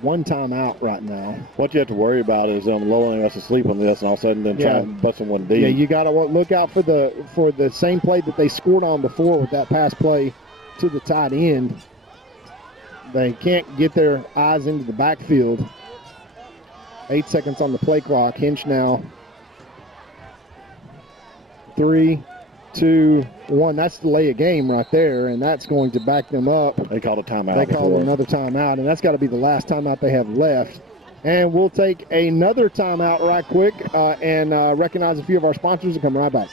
1 timeout right now. What you have to worry about is them lulling us asleep on this, and all of a sudden then trying to bust them one deep. Yeah, you got to look out for the same play that they scored on before with that pass play to the tight end. They can't get their eyes into the backfield. 8 seconds on the play clock. Hinch now. 3, 2, 1. That's delay a game right there, and that's going to back them up. They called a timeout. They called another timeout, and that's got to be the last timeout they have left. And we'll take another timeout right quick and recognize a few of our sponsors and come right back.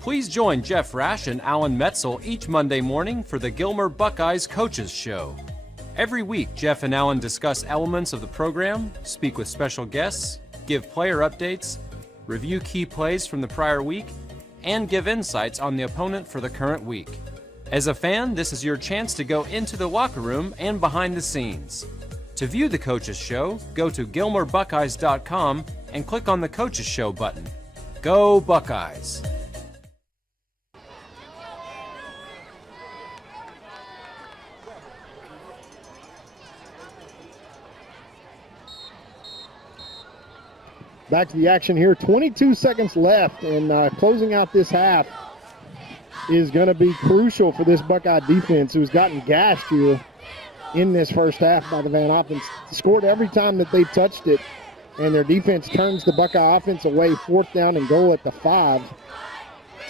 Please join Jeff Rash and Alan Metzel each Monday morning for the Gilmer Buckeyes Coaches Show. Every week, Jeff and Alan discuss elements of the program, speak with special guests, give player updates, review key plays from the prior week, and give insights on the opponent for the current week. As a fan, this is your chance to go into the locker room and behind the scenes. To view the Coaches Show, go to GilmerBuckeyes.com and click on the Coaches Show button. Go Buckeyes! Back to the action here. 22 seconds left, and closing out this half is going to be crucial for this Buckeye defense, who's gotten gashed here in this first half by the Van offense. Scored every time that they touched it, and their defense turns the Buckeye offense away. 4th down and goal at the 5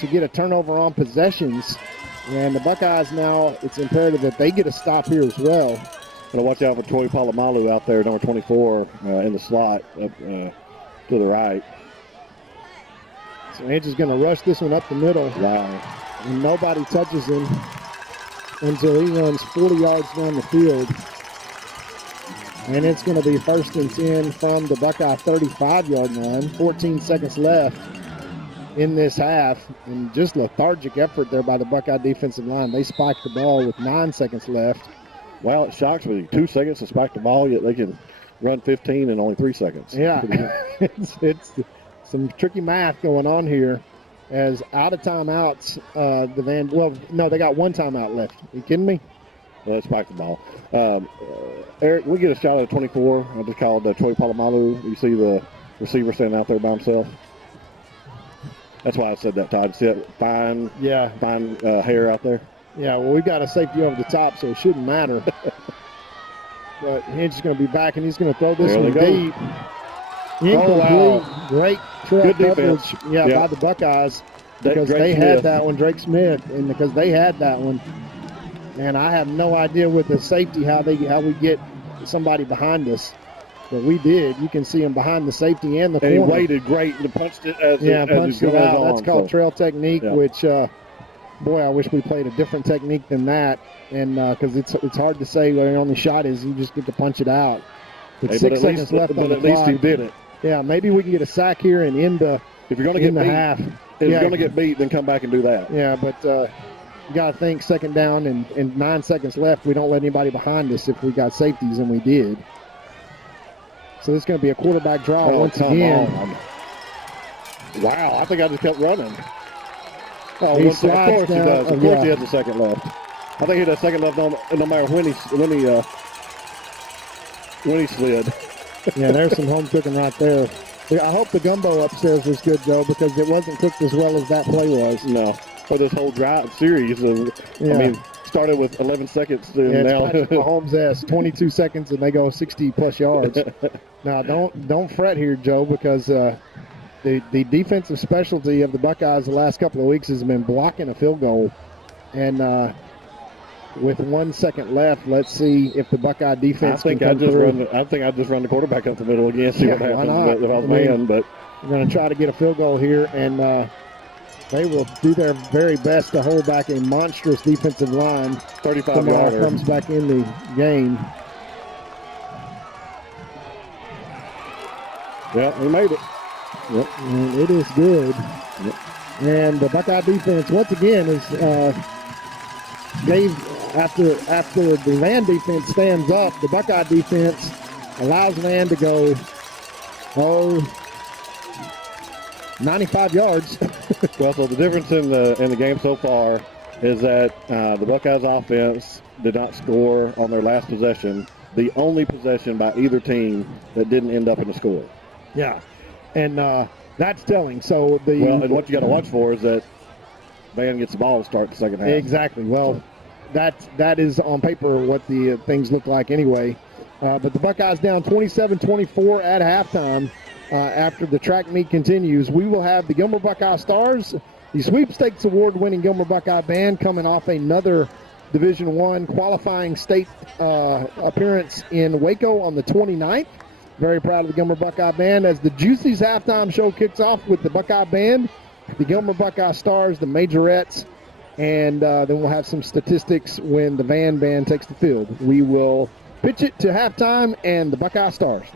to get a turnover on possessions. And the Buckeyes now, it's imperative that they get a stop here as well. Gonna watch out for Troy Polamalu out there, number 24, in the slot up to the right. So Angie's going to rush this one up the middle. Wow. And nobody touches him until he runs 40 yards down the field. And it's going to be 1st and 10 from the Buckeye 35-yard line. 14 seconds left in this half. And just lethargic effort there by the Buckeye defensive line. They spiked the ball with 9 seconds left. Wow, it shocks me. 2 seconds to spike the ball, yet they can run 15 in only 3 seconds. Yeah, it's some tricky math going on here. As out of timeouts, they got 1 timeout left. Are you kidding me? Let's spike the ball. Eric, we get a shot at 24. I just called Troy Polamalu. You see the receiver standing out there by himself? That's why I said that, Todd. See that fine hair out there? Yeah, well, we got a safety over the top, so it shouldn't matter. But Hinch is going to be back, and he's going to throw this one deep. Incomplete. Wow. Great trail Good coverage defense. by the Buckeyes because Drake they Smith. had that one, Drake Smith, and because they had that one. And I have no idea with the safety how we get somebody behind us. But we did. You can see him behind the safety and the corner. He waited great and punched it as punched it out. That's called trail technique, yeah. which, boy, I wish we played a different technique than that. And because it's hard to say where the only shot is, you just get to punch it out. With 6 seconds left on the clock. But at least he did it. Yeah, maybe we can get a sack here and end the If you're going to get beat, half. If you're going to get beat, then come back and do that. Yeah, but you got to think 2nd down and 9 seconds left. We don't let anybody behind us if we got safeties, and we did. So this is going to be a quarterback draw once again. Wow, I think I just kept running. He of course slides he down. does. Of course he has a second left. I think he has a second left no matter when he slid. Yeah, there's some home cooking right there. I hope the gumbo upstairs was good, Joe, because it wasn't cooked as well as that play was. No, for this whole drive series. I mean, started with 11 seconds and now Mahomes has 22 seconds and they go 60-plus yards. Now, don't fret here, Joe, because the defensive specialty of the Buckeyes the last couple of weeks has been blocking a field goal. And with 1 second left, let's see if the Buckeye defense I think I just run the quarterback up the middle again, see what happens. Why not? If I was man, but we're going to try to get a field goal here, and they will do their very best to hold back a monstrous defensive line. 35-yarder comes back in the game. Yeah, we made it. Yep. And it is good. Yep. And the Buckeye defense, once again, is after the Van defense stands up, the Buckeye defense allows Van to go 95 yards. Well, so the difference in the game so far is that the Buckeyes offense did not score on their last possession, the only possession by either team that didn't end up in a score. Yeah, and that's telling. So and what you got to watch for is that Van gets the ball to start the second half. Exactly. Well, that is on paper what the things look like anyway. But the Buckeyes down 27-24 at halftime. After the track meet continues, we will have the Gilmer Buckeye Stars, the Sweepstakes Award-winning Gilmer Buckeye Band, coming off another Division I qualifying state appearance in Waco on the 29th. Very proud of the Gilmer Buckeye Band as the Juicy's halftime show kicks off with the Buckeye Band, the Gilmer Buckeye Stars, the Majorettes, and then we'll have some statistics when the Van Band takes the field. We will pitch it to halftime and the Buckeye Stars.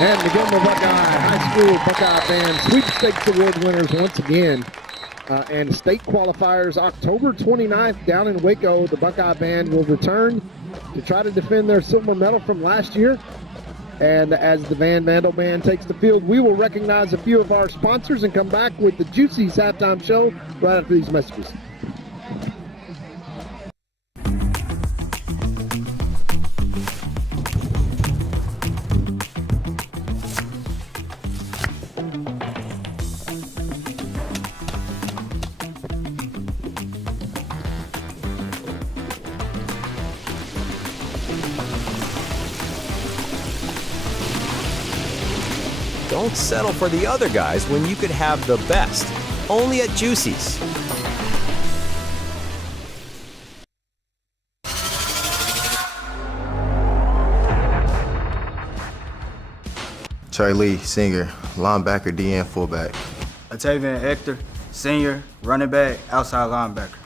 And the Gilmer Buckeye High School Buckeye Band Sweepstakes Award winners once again. And state qualifiers October 29th down in Waco. The Buckeye Band will return to try to defend their silver medal from last year. And as the Van Vandal Band takes the field, we will recognize a few of our sponsors and come back with the Juicy's halftime show right after these messages. Don't settle for the other guys when you could have the best. Only at Juicy's. Charlie Singer, linebacker, DN, fullback. Atavian Hector, senior, running back, outside linebacker.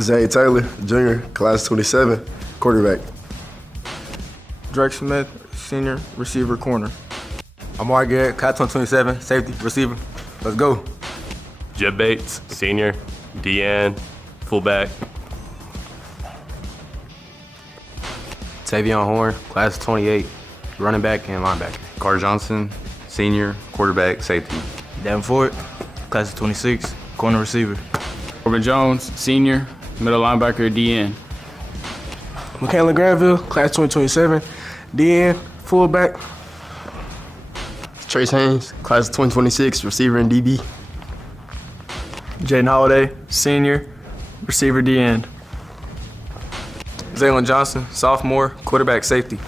Zay Taylor, junior, class 27, quarterback. Drake Smith, senior, receiver, corner. Amar Garrett, class 27, safety, receiver. Let's go. Jeb Bates, senior, DN, fullback. Tavion Horn, class 28, running back and linebacker. Carter Johnson, senior, quarterback, safety. Devin Ford, class of 26, corner receiver. Corbin Jones, senior, middle linebacker, DN. Michaela Granville, class 2027, DN, fullback. Trace Haynes, class 2026, receiver and DB. Jaden Holiday, senior, receiver, DN. Zaylon Johnson, sophomore, quarterback, safety.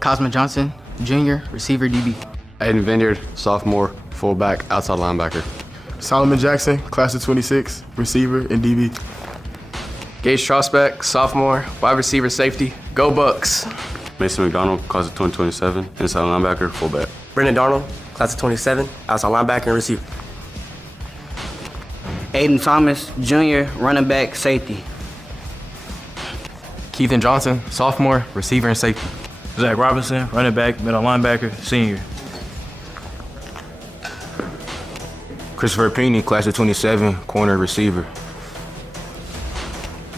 Cosmo Johnson, junior, receiver, DB. Aiden Vineyard, sophomore, fullback, outside linebacker. Solomon Jackson, class of 26, receiver and DB. Gage Strasbeck, sophomore, wide receiver, safety. Go Bucks. Mason McDonald, class of 2027, inside linebacker, fullback. Brendan Darnold, class of 27, outside linebacker and receiver. Aiden Thomas, junior, running back, safety. Keithan Johnson, sophomore, receiver and safety. Zach Robinson, running back, middle linebacker, senior. Christopher Peeney, class of 27, corner receiver.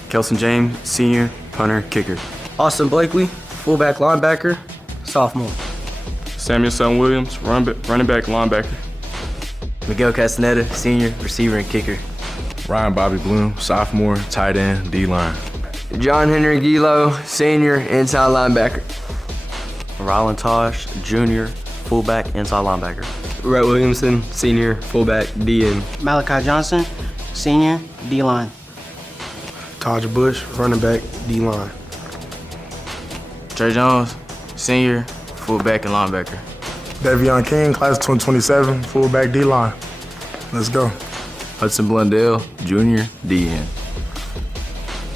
Kelson James, senior, punter, kicker. Austin Blakely, fullback, linebacker, sophomore. Samuel Son Williams, running back, linebacker. Miguel Castaneda, senior, receiver and kicker. Ryan Bobby Bloom, sophomore, tight end, D-line. John Henry Gilo, senior, inside linebacker. Rylan Tosh, junior, fullback, inside linebacker. Rhett Williamson, senior, fullback, DN. Malachi Johnson, senior, D-line. Taj Bush, running back, D-line. Trey Jones, senior, fullback and linebacker. Davion King, class 2027, fullback, D-line. Let's go. Hudson Blundell, junior, DN.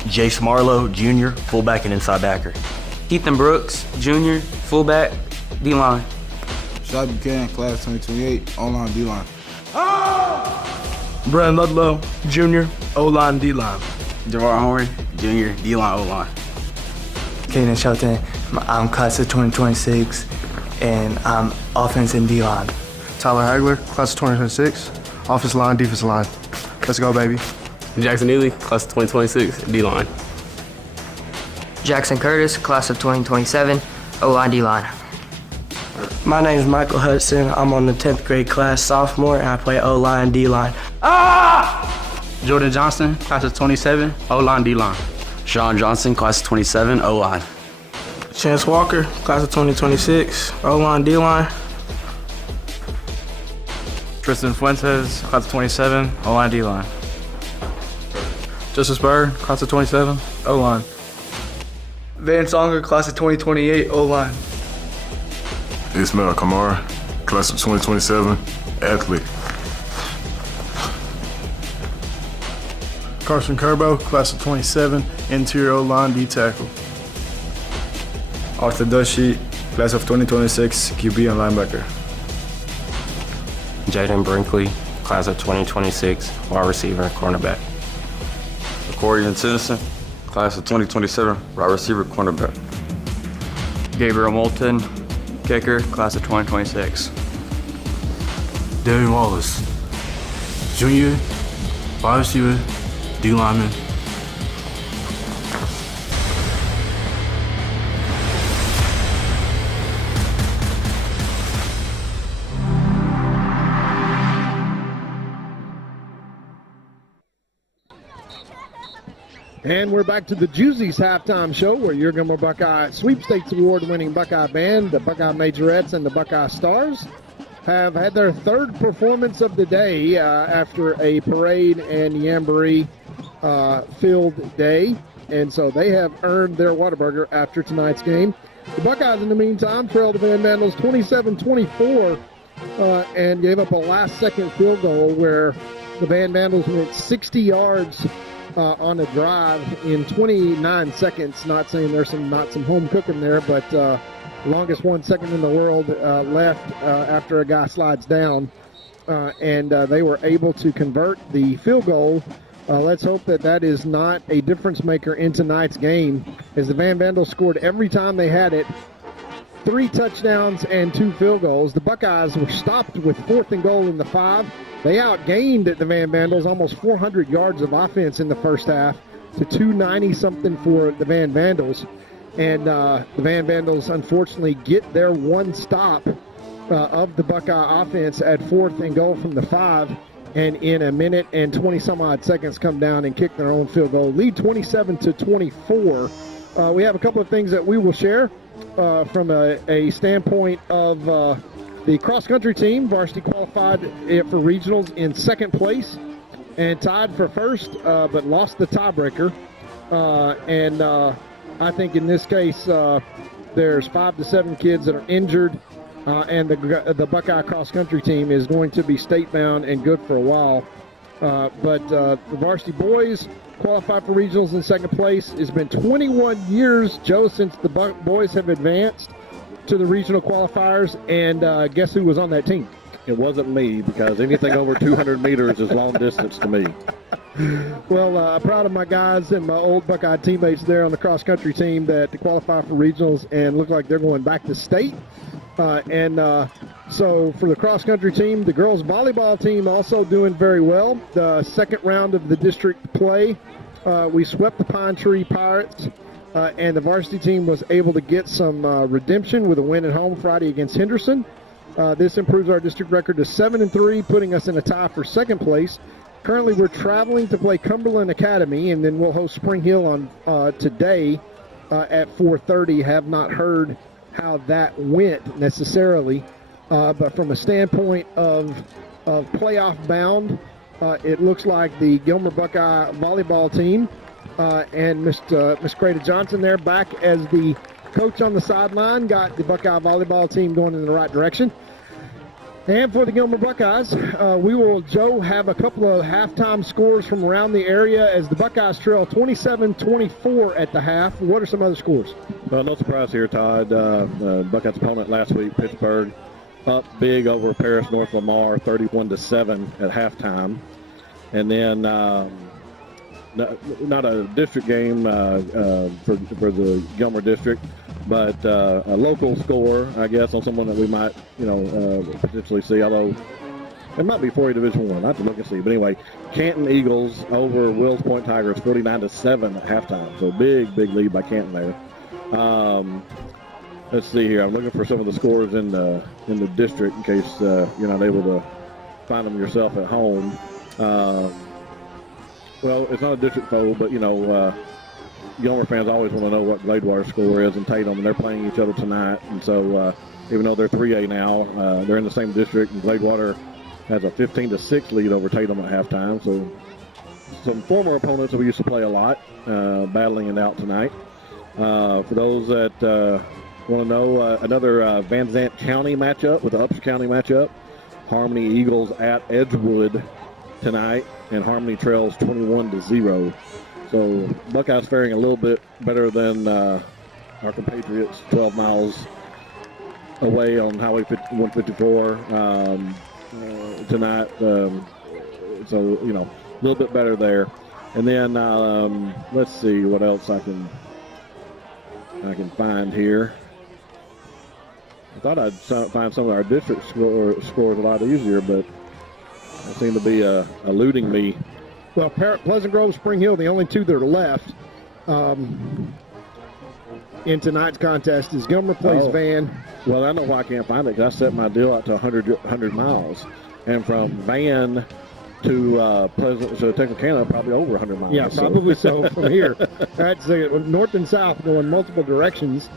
Jace Marlowe, junior, fullback and inside backer. Ethan Brooks, junior, fullback, D-line. Shad Buchanan, class 2028, O-line, D-line. Brandon Ludlow, junior, O-line, D-line. Javar Horn, junior, D-line, O-line. Kaden Shelton, I'm class of 2026, and I'm offense and D-line. Tyler Hagler, class of 2026, offensive line, defensive line. Let's go, baby. Jackson Neely, class of 2026, D-line. Jackson Curtis, class of 2027, O-line, D-line. My name is Michael Hudson. I'm on the 10th grade class, sophomore, and I play O-line, D-line. Jordan Johnson, class of 27, O-line, D-line. Sean Johnson, class of 27, O-line. Chance Walker, class of 2026, O-line, D-line. Tristan Fuentes, class of 27, O-line, D-line. Justice Bird, class of 27, O-line. Van Songer, class of 2028, O-line. Ismail Kamara, class of 2027, athlete. Carson Kerbo, class of 27, interior O-line, D-tackle. Arthur Doshi, class of 2026, QB and linebacker. Jaden Brinkley, class of 2026, wide receiver and cornerback. Corey Tennyson, class of 2027, wide receiver, cornerback. Gabriel Moulton, Kicker, class of 2026. Devin Wallace, junior, wide receiver, D lineman. And we're back to the Juicy's halftime show, where your Gilmer Buckeye Sweepstakes Award-winning Buckeye Band, the Buckeye Majorettes, and the Buckeye Stars have had their third performance of the day after a parade and Jamboree field day. And so they have earned their Whataburger after tonight's game. The Buckeyes, in the meantime, trailed the Van Vandals 27-24 and gave up a last-second field goal where the Van Vandals went 60 yards on a drive in 29 seconds. Not saying there's not some home cooking there, but longest 1 second in the world left after a guy slides down. And they were able to convert the field goal. Let's hope that is not a difference maker in tonight's game, as the Van Vandals scored every time they had it. 3 touchdowns and 2 field goals. The Buckeyes were stopped with 4th and goal in the 5. They outgained the Van Vandals almost 400 yards of offense in the first half to 290-something for the Van Vandals. And the Van Vandals, unfortunately, get their one stop of the Buckeye offense at 4th and goal from the 5. And in a minute and 20-some-odd seconds come down and kick their own field goal. Lead 27-24. We have a couple of things that we will share from a standpoint of the cross-country team. Varsity qualified for regionals in 2nd place and tied for 1st, but lost the tiebreaker. And I think in this case, there's 5 to 7 kids that are injured, and the Buckeye cross-country team is going to be state-bound and good for a while. But the varsity boys qualified for regionals in 2nd place. It's been 21 years, Joe, since the boys have advanced to the regional qualifiers, and guess who was on that team? It wasn't me, because anything over 200 meters is long distance to me. Well, proud of my guys and my old Buckeye teammates there on the cross-country team that qualify for regionals and look like they're going back to state. So for the cross-country team, the girls volleyball team also doing very well. The 2nd round of the district play, we swept the Pine Tree Pirates, and the varsity team was able to get some redemption with a win at home Friday against Henderson. This improves our district record to 7-3, putting us in a tie for 2nd place. Currently, we're traveling to play Cumberland Academy, and then we'll host Spring Hill on today at 4:30. Have not heard how that went necessarily, but from a standpoint of playoff bound, it looks like the Gilmer Buckeye volleyball team and Miss Crata Johnson there back as the coach on the sideline got the Buckeye volleyball team going in the right direction. And for the Gilmer Buckeyes, we will, Joe, have a couple of halftime scores from around the area as the Buckeyes trail 27-24 at the half. What are some other scores? Well, no surprise here, Todd. Buckeyes' opponent last week, Pittsburgh, up big over Paris North Lamar, 31-7 at halftime. And then not a district game for the Gilmer district, but a local score, I guess, on someone that we might, potentially see, although it might be 4A Division I. I have to look and see. But anyway, Canton Eagles over Wills Point Tigers, 49-7 at halftime. So big lead by Canton there. Let's see here. I'm looking for some of the scores in the district in case you're not able to find them yourself at home. Well, it's not a district foe, but, Gilmer fans always want to know what Gladewater's score is in Tatum, and they're playing each other tonight. And so even though they're 3A now, they're in the same district, and Gladewater has a 15-6 lead over Tatum at halftime. So some former opponents that we used to play a lot, battling it out tonight. For those that want to know, another Van Zant County matchup with the Upshur County matchup. Harmony Eagles at Edgewood tonight, and Harmony trails 21-0. So Buckeyes faring a little bit better than our compatriots 12 miles away on Highway 154 tonight. So, a little bit better there. And then let's see what else I can find here. I thought I'd find some of our district scores a lot easier, but they seem to be eluding me. Well, Pleasant Grove, Spring Hill, the only two that are left in tonight's contest is Gilmer plays Van. Well, I know why I can't find it, because I set my deal out to 100 miles. And from Van to Pleasant, so Texarkana, probably over 100 miles. Yeah, probably so from here. That's north and south going multiple directions,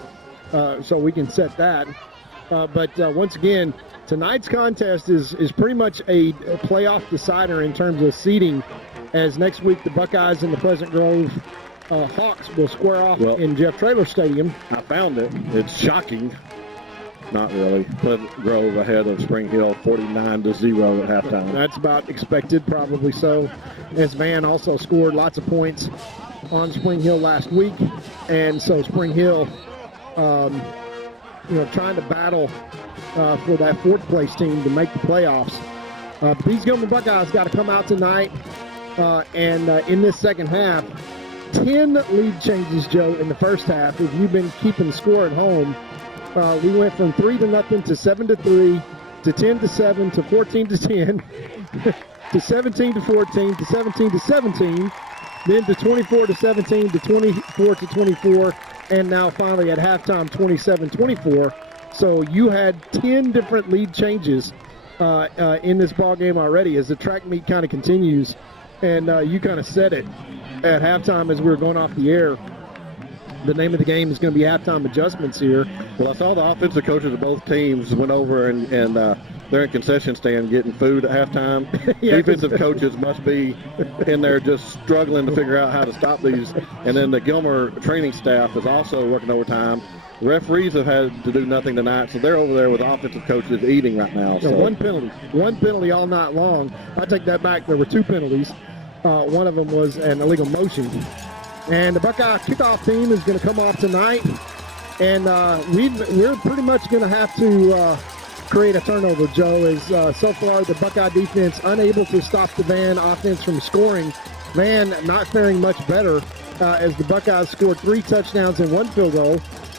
so we can set that. But once again, tonight's contest is pretty much a playoff decider in terms of seeding, as next week the Buckeyes and the Pleasant Grove Hawks will square off in Jeff Traylor Stadium. I found it. It's shocking. Not really. Pleasant Grove ahead of Spring Hill 49-0 at halftime. That's about expected, probably so, as Van also scored lots of points on Spring Hill last week. And so Spring Hill, trying to battle for that fourth place team to make the playoffs. These Gilmer Buckeyes got to come out tonight and in this second half, 10 lead changes, Joe, in the first half. If you've been keeping score at home, we went from 3-0 to 7-3 to 10-7 to 14-10 to 17-14 to 17-17, then to 24-17 to 24-24, and now finally at halftime 27-24. So you had 10 different lead changes in this ball game already as the track meet kind of continues, and you kind of said it at halftime as we were going off the air. The name of the game is going to be halftime adjustments here. Well, I saw the offensive coaches of both teams went over and they're in concession stand getting food at halftime. Yeah, defensive coaches must be in there just struggling to figure out how to stop these. And then the Gilmer training staff is also working overtime. The referees have had to do nothing tonight, so they're over there with offensive coaches eating right now. So one penalty all night long. I take that back. There were two penalties. One of them was an illegal motion. And the Buckeye kickoff team is going to come off tonight, and we're pretty much going to have to create a turnover, Joe, as so far the Buckeye defense unable to stop the Van offense from scoring. Van not faring much better as the Buckeyes scored 3 touchdowns and 1 field goal.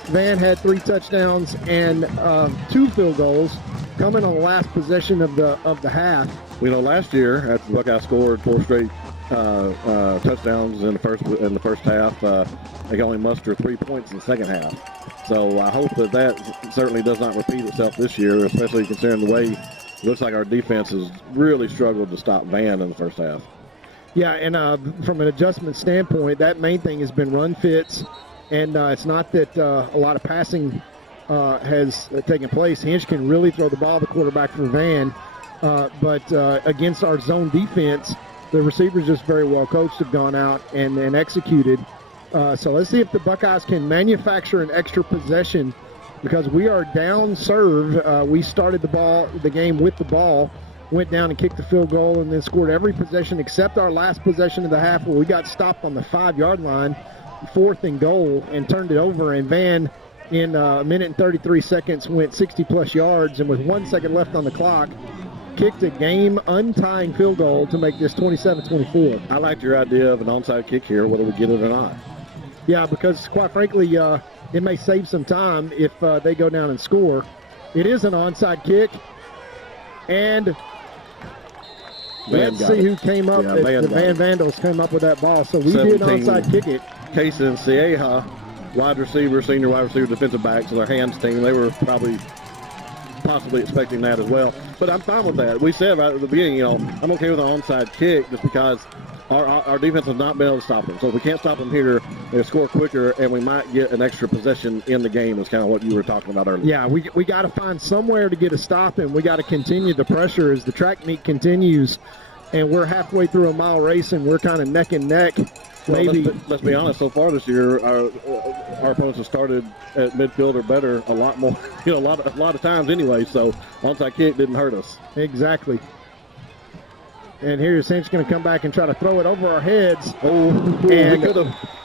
Van had 3 touchdowns and 2 field goals coming on the last possession of the half. Last year after the Buckeyes scored 4 straight touchdowns in the first half, they can only muster 3 points in the second half. So I hope that certainly does not repeat itself this year, especially considering the way it looks like our defense has really struggled to stop Van in the first half. Yeah, and from an adjustment standpoint, that main thing has been run fits, and it's not that a lot of passing has taken place. Hinch can really throw the ball, the quarterback for Van, but against our zone defense, the receivers just very well coached have gone out and executed. So let's see if the Buckeyes can manufacture an extra possession, because we are down serve. We started the game with the ball, went down and kicked the field goal, and then scored every possession except our last possession of the half, where we got stopped on the 5-yard line, 4th and goal, and turned it over. And Van, in a minute and 33 seconds, went 60-plus yards, and with 1 second left on the clock, kicked a game-untying field goal to make this 27-24. I liked your idea of an onside kick here, whether we get it or not. Yeah, because quite frankly, it may save some time if they go down and score. It is an onside kick, and let's see who came up. The Van Vandals came up with that ball, so we did onside kick it. Case and Sieja, senior wide receiver, defensive backs, and their hands team, they were probably possibly expecting that as well. But I'm fine with that. We said right at the beginning, I'm okay with an onside kick just because our defense has not been able to stop them. So if we can't stop them here, they score quicker, and we might get an extra possession in the game, is kind of what you were talking about earlier. Yeah, we got to find somewhere to get a stop, and we got to continue the pressure as the track meet continues. And we're halfway through a mile race, and we're kind of neck and neck. Well, let's be honest. So far this year, our opponents have started at midfield or better a lot more, a lot of times anyway. So onside kick didn't hurt us. Exactly. And here's Hinch going to come back and try to throw it over our heads. And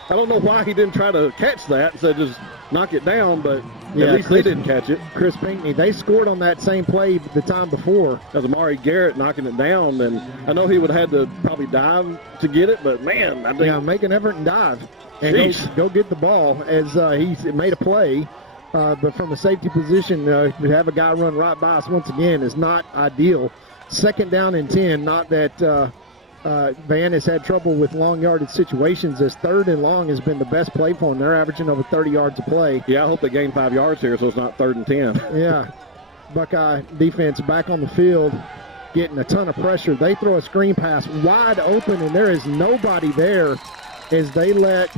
I don't know why he didn't try to catch that, so just knock it down, but at least they didn't catch it. Chris Pinckney, they scored on that same play the time before. That was Amari Garrett knocking it down, and I know he would have had to probably dive to get it, but man, I think... Yeah, make an effort and dive. And go get the ball as he made a play. but from a safety position, to have a guy run right by us once again is not ideal. 2nd down and 10, not that Van has had trouble with long yardage situations, as 3rd and long has been the best play for them. They're averaging over 30 yards a play. Yeah, I hope they gain 5 yards here so it's not 3rd and 10. Yeah. Buckeye defense back on the field, getting a ton of pressure. They throw a screen pass wide open, and there is nobody there as they let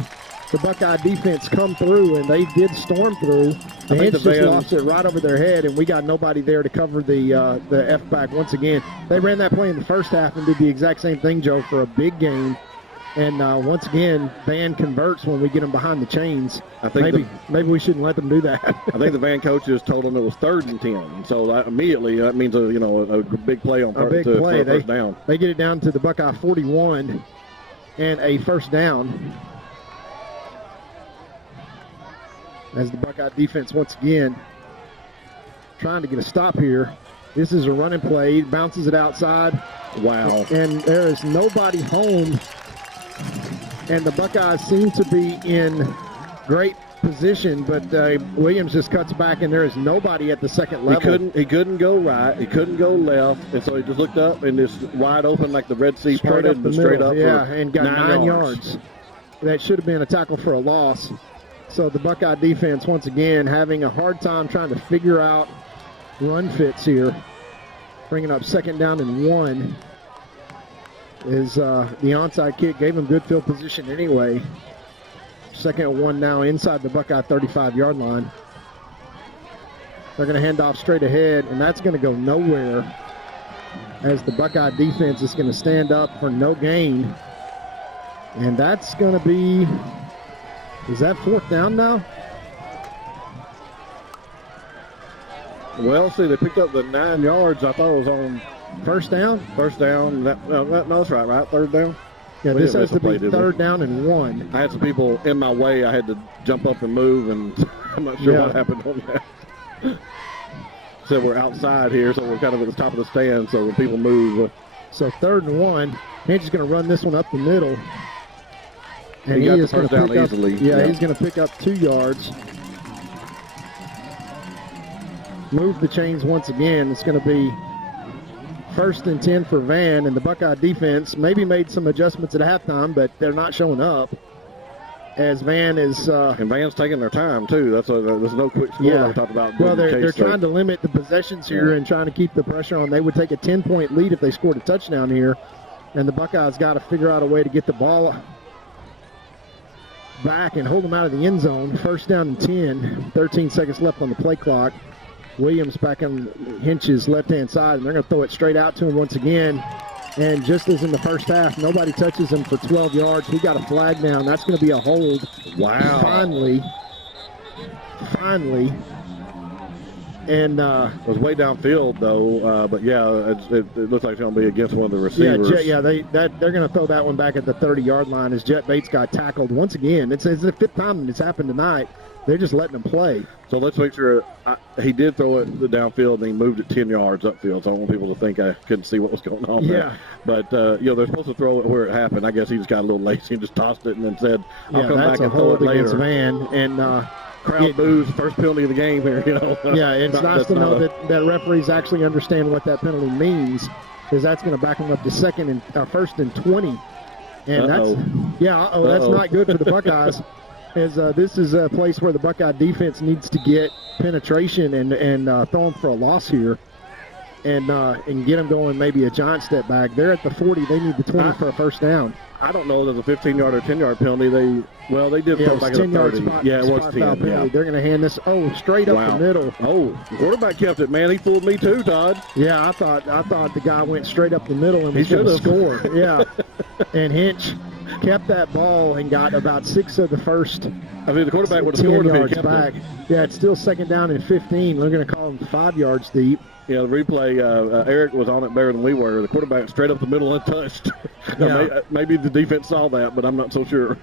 the Buckeye defense come through, and they did storm through. The Hinch just lost it right over their head, and we got nobody there to cover the F-back once again. They ran that play in the first half and did the exact same thing, Joe, for a big game. And once again, Van converts when we get them behind the chains. I think maybe we shouldn't let them do that. I think the Van coaches told them it was 3rd and 10. So immediately that means a big play on first down. They get it down to the Buckeye 41 and a 1st down. As the Buckeye defense once again trying to get a stop here. This is a running play, bounces it outside. Wow. And there is nobody home. And the Buckeyes seem to be in great position, but Williams just cuts back, and there is nobody at the second level. He couldn't go right. He couldn't go left, and so he just looked up and just wide open like the Red Sea parted and straight up. Yeah, and got 9 yards. That should have been a tackle for a loss. So the Buckeye defense, once again, having a hard time trying to figure out run fits here. Bringing up 2nd down and 1. Is the onside kick, gave him good field position anyway. 2nd and 1 now inside the Buckeye 35-yard line. They're going to hand off straight ahead, and that's going to go nowhere as the Buckeye defense is going to stand up for no gain. And that's going to be, is that 4th down now? Well, see, they picked up the 9 yards. I thought it was on first down. First down. No, that's right. 3rd down. Yeah, this has to be 3rd down and 1. I had some people in my way. I had to jump up and move, and I'm not sure what happened on that. So we're outside here, so we're kind of at the top of the stand, so when people move. So 3rd and 1. Hinch is going to run this one up the middle. And he is going to pick up easily. Yeah, he's going to pick up 2 yards. Move the chains once again. It's going to be 1st and 10 for Van, and the Buckeye defense maybe made some adjustments at halftime, but they're not showing up. As Van is... and Van's taking their time, too. There's no quick score like we talked about. Well, they're trying to limit the possessions here and trying to keep the pressure on. They would take a 10-point lead if they scored a touchdown here, and the Buckeyes got to figure out a way to get the ball back and hold them out of the end zone. 1st down and 10, 13 seconds left on the play clock. Williams back on Hinch's left-hand side, and they're going to throw it straight out to him once again. And just as in the first half, nobody touches him for 12 yards. We got a flag down. That's going to be a hold. Wow. Finally. And it was way downfield, though. But, yeah, it looks like it's going to be against one of the receivers. They're going to throw that one back at the 30-yard line as Jet Bates got tackled once again. It's the 5th time it's happened tonight. They're just letting him play. So let's make sure he did throw it the downfield, and he moved it 10 yards upfield. So I don't want people to think I couldn't see what was going on there. But, they're supposed to throw it where it happened. I guess he just got a little lazy and just tossed it and then said, I'll come back and throw it later. Van. And crowd boos, first penalty of the game here, Yeah, it's nice to know that referees actually understand what that penalty means, because that's going to back them up to 1st and 20. And that's not good for the Buckeyes. This is a place where the Buckeye defense needs to get penetration and throw them for a loss here and get them going maybe a giant step back. They're at the 40. They need the 20 for a 1st down. I don't know if there's a 15-yard or 10-yard penalty. They did throw back at the 30. It was 10. Yeah. They're going to hand this, straight up the middle. Oh, the quarterback kept it, man. He fooled me too, Todd. Yeah, I thought the guy went straight up the middle and was going to score. Yeah. And Hinch kept that ball and got about 6 of the first. The quarterback would have scored if he kept back. Yeah, it's still 2nd down and 15. They're going to call him 5 yards deep. Yeah, the replay, Eric was on it better than we were. The quarterback straight up the middle untouched. Maybe the defense saw that, but I'm not so sure.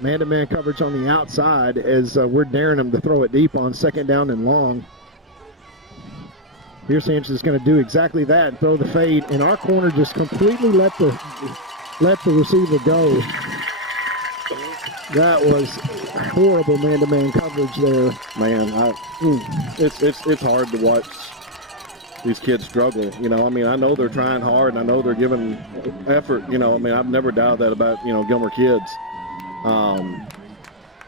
Man-to-man coverage on the outside as we're daring them to throw it deep on 2nd down and long. Here's Hinch is going to do exactly that and throw the fade. And our corner just completely let the receiver go. That was horrible man-to-man coverage there. Man, it's hard to watch these kids struggle. You know, I mean, I know they're trying hard, and I know they're giving effort. You know, I mean, I've never doubted that about, you know, Gilmer kids.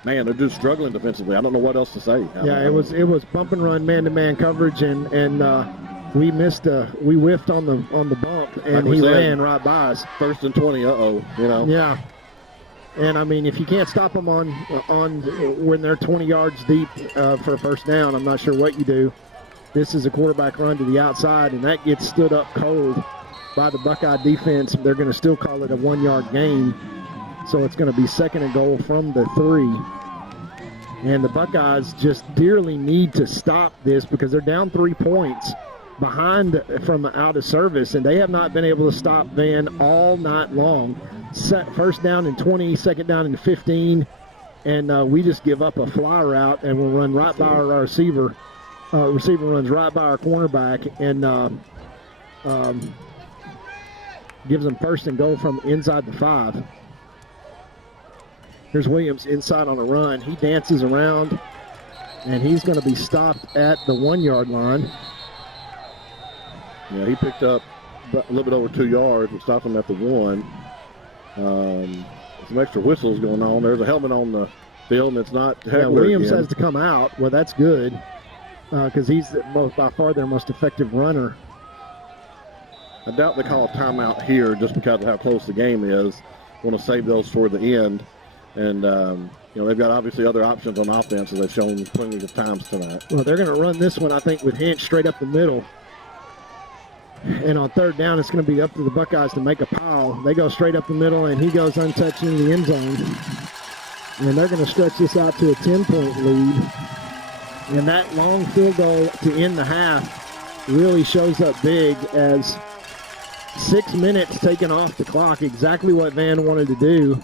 Man, they're just struggling defensively. I don't know what else to say. Yeah, it was bump and run man-to-man coverage, and we whiffed on the bump, and like he ran right by us. 1st and 20. You know. Yeah. And I mean, if you can't stop them on when they're 20 yards deep for a first down, I'm not sure what you do. This is a quarterback run to the outside, and that gets stood up cold by the Buckeye defense. They're going to still call it a 1-yard gain. So it's going to be 2nd and goal from the 3. And the Buckeyes just dearly need to stop this because they're down 3 points behind from out of service, and they have not been able to stop Van all night long. First down and 20, 2nd down and 15, and we just give up a fly route, and we'll run right by our receiver. Receiver runs right by our cornerback and gives them 1st and goal from inside the 5. Here's Williams inside on a run. He dances around, and he's going to be stopped at the 1-yard line. Yeah, he picked up a little bit over 2 yards, but stopped him at the 1. Some extra whistles going on. There's a helmet on the field, and it's not Heckler. Yeah, Williams again. has to come out. Well, that's good because he's by far their most effective runner. I doubt they call a timeout here just because of how close the game is. Want to save those for the end. And, you know, they've got obviously other options on offense, as they've shown plenty of times tonight. Well, they're going to run this one, I think, with Hinch straight up the middle. And on 3rd down, it's going to be up to the Buckeyes to make a pile. They go straight up the middle, and he goes untouched into the end zone. And they're going to stretch this out to a 10-point lead. And that long field goal to end the half really shows up big as 6 minutes taken off the clock, exactly what Van wanted to do,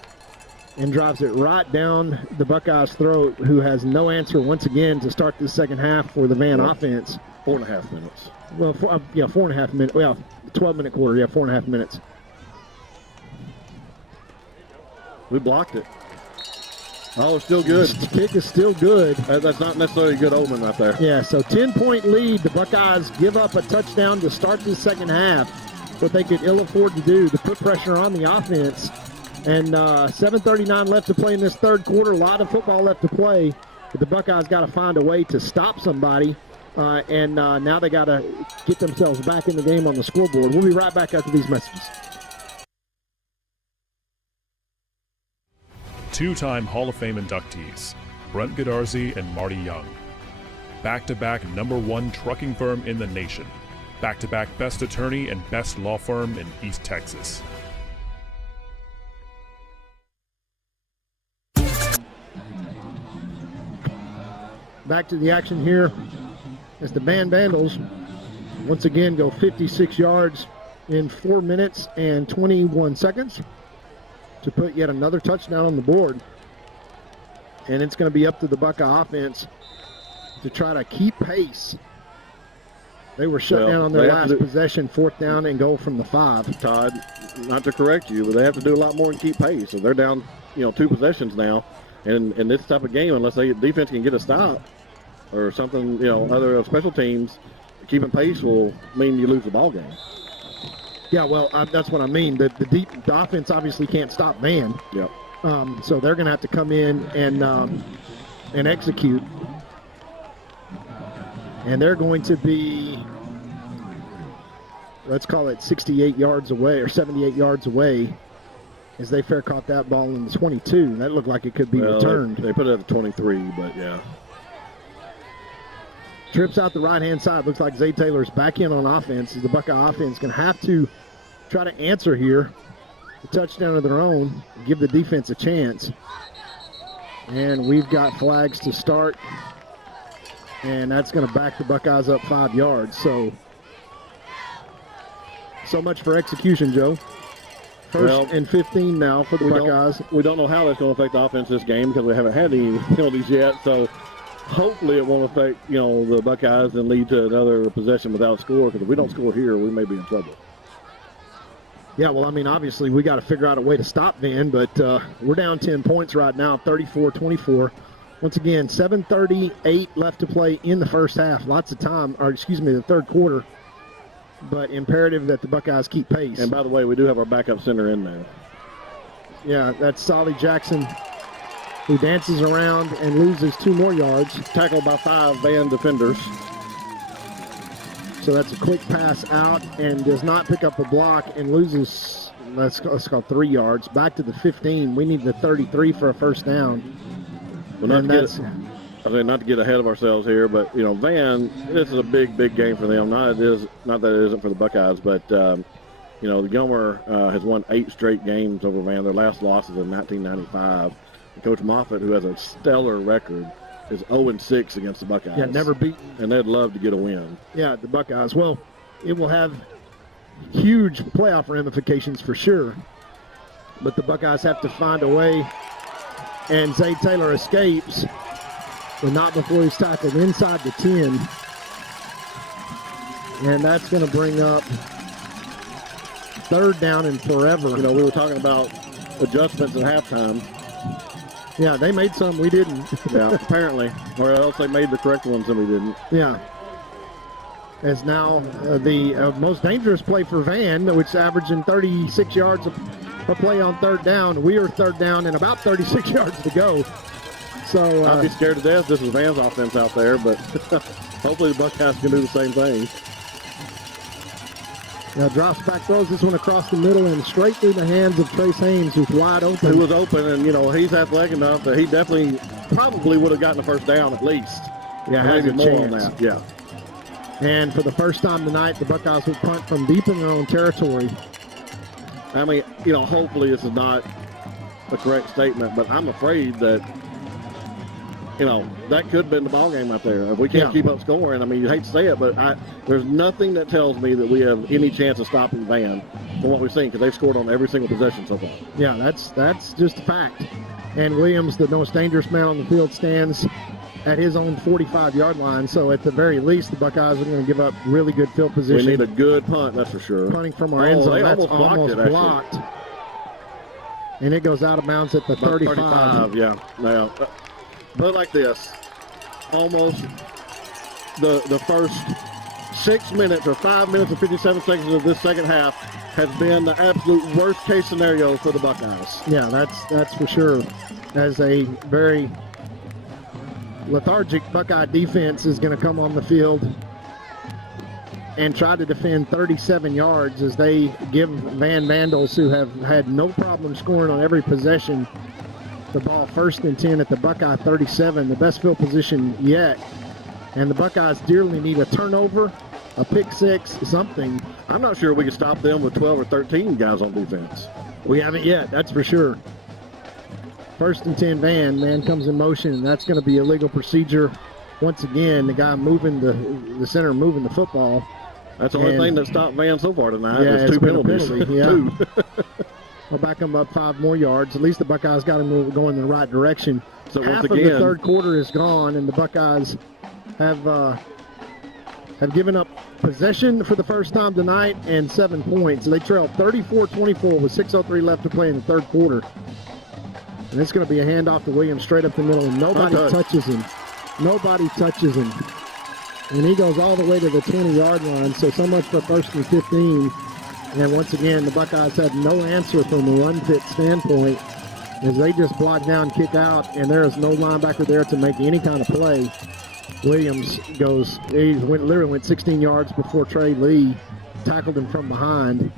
and drives it right down the Buckeyes' throat, who has no answer once again to start the second half for the Van offense. 4.5 minutes. Well, 4.5 minutes. Well, 12-minute quarter, 4.5 minutes. We blocked it. Oh, it's still good. The kick is still good. That's not necessarily a good omen right there. Yeah, so 10-point lead. The Buckeyes give up a touchdown to start the second half. What they could ill afford to do to put pressure on the offense. And 7:39 left to play in this 3rd quarter. A lot of football left to play. But the Buckeyes got to find a way to stop somebody. And now they got to get themselves back in the game on the scoreboard. We'll be right back after these messages. Two-time Hall of Fame inductees, Brent Godarzi and Marty Young. Back-to-back #1 trucking firm in the nation. Back-to-back best attorney and best law firm in East Texas. Back to the action here as the Van Vandals once again go 56 yards in 4 minutes and 21 seconds to put yet another touchdown on the board. And it's going to be up to the Buckeye offense to try to keep pace. They were shut down on their last possession, 4th down and goal from the 5. Todd, not to correct you, but they have to do a lot more than keep pace. So they're down, 2 possessions now. And in this type of game, unless the defense can get a stop or something, other special teams, keeping pace will mean you lose the ball game. Yeah, well, that's what I mean. The offense obviously can't stop Van. Yep. So they're going to have to come in and execute. And they're going to be, let's call it 68 yards away or 78 yards away as they fair caught that ball in the 22. That looked like it could be returned. They put it at the 23, but yeah. Trips out the right-hand side. Looks like Zay Taylor's back in on offense. The Buckeye offense going to have to try to answer here. A touchdown of their own, give the defense a chance. And we've got flags to start. And that's going to back the Buckeyes up 5 yards. So much for execution, Joe. First and 15 now for the Buckeyes. We don't know how that's going to affect the offense this game because we haven't had any penalties yet. So hopefully it won't affect, the Buckeyes and lead to another possession without a score, because if we don't score here, we may be in trouble. Yeah, well, I mean, obviously we got to figure out a way to stop Van, but we're down 10 points right now, 34-24. Once again, 7:38 left to play in the first half. Lots of time, or excuse me, the third quarter. But imperative that the Buckeyes keep pace. And by the way, we do have our backup center in there. Yeah, that's Solly Jackson, who dances around and loses 2 more yards. Tackled by 5 Van defenders. So that's a quick pass out and does not pick up a block and loses, let's call 3 yards. Back to the 15. We need the 33 for a first down. Well, not to get ahead of ourselves here, but, you know, Van, this is a big, big game for them. Not that it isn't for the Buckeyes, but, you know, the Gilmer has won 8 straight games over Van. Their last loss is in 1995. And Coach Moffitt, who has a stellar record, is 0-6 against the Buckeyes. Yeah, never beaten. And they'd love to get a win. Yeah, the Buckeyes. Well, it will have huge playoff ramifications for sure. But the Buckeyes have to find a way. And Zay Taylor escapes, but not before he's tackled inside the 10. And that's going to bring up third down and forever. You know, we were talking about adjustments at halftime. Yeah, they made some, we didn't. Yeah, apparently. Or else they made the correct ones and we didn't. Yeah. As now the most dangerous play for Van, which is averaging 36 yards a play on third down. We are third down and about 36 yards to go. So I'd be scared to death. This is Van's offense out there, but hopefully the Buckeyes can do the same thing. Now drops back, throws this one across the middle and straight through the hands of Trace Haynes, who's wide open. He was open, and, you know, he's athletic enough that he definitely probably would have gotten the first down at least. Yeah, maybe has a more chance. on that. Yeah. And for the first time tonight, the Buckeyes will punt from deep in their own territory. I mean, you know, hopefully this is not a correct statement, but I'm afraid that, you know, that could have been the ball game out there. If we can't keep up scoring, I mean, you hate to say it, but there's nothing that tells me that we have any chance of stopping Van from what we've seen, because they've scored on every single possession so far. Yeah, that's just a fact. And Williams, the most dangerous man on the field, stands at his own 45-yard line. So at the very least, the Buckeyes are going to give up really good field position. We need a good punt, that's for sure. Punting from our end zone, that's almost blocked. And it goes out of bounds at the 35. Yeah. Now, but like this, almost the first 6 minutes or 5 minutes and 57 seconds of this second half has been the absolute worst case scenario for the Buckeyes. Yeah, that's for sure. As a very lethargic Buckeye defense is going to come on the field and try to defend 37 yards as they give Van Vandals, who have had no problem scoring on every possession, the ball 1st and 10 at the Buckeye 37, the best field position yet. And the Buckeyes dearly need a turnover, a pick six, something. I'm not sure we can stop them with 12 or 13 guys on defense. We haven't yet, that's for sure. 1st and 10 Van comes in motion, and that's going to be a legal procedure. Once again, the guy moving the center moving the football. That's the only thing that stopped Van so far tonight. Yeah, is 2 penalties. Yeah. I'll back them up 5 more yards. At least the Buckeyes got him going in the right direction. So half once again, of the third quarter is gone, and the Buckeyes have given up possession for the first time tonight and 7 points. They trail 34-24 with 6:03 left to play in the third quarter. And it's going to be a handoff to Williams straight up the middle, and nobody touches him. Nobody touches him. And he goes all the way to the 20-yard line, so much for 1st and 15. And once again, the Buckeyes have no answer from a run-fit standpoint as they just block down, kick out, and there is no linebacker there to make any kind of play. Williams literally went 16 yards before Trey Lee tackled him from behind.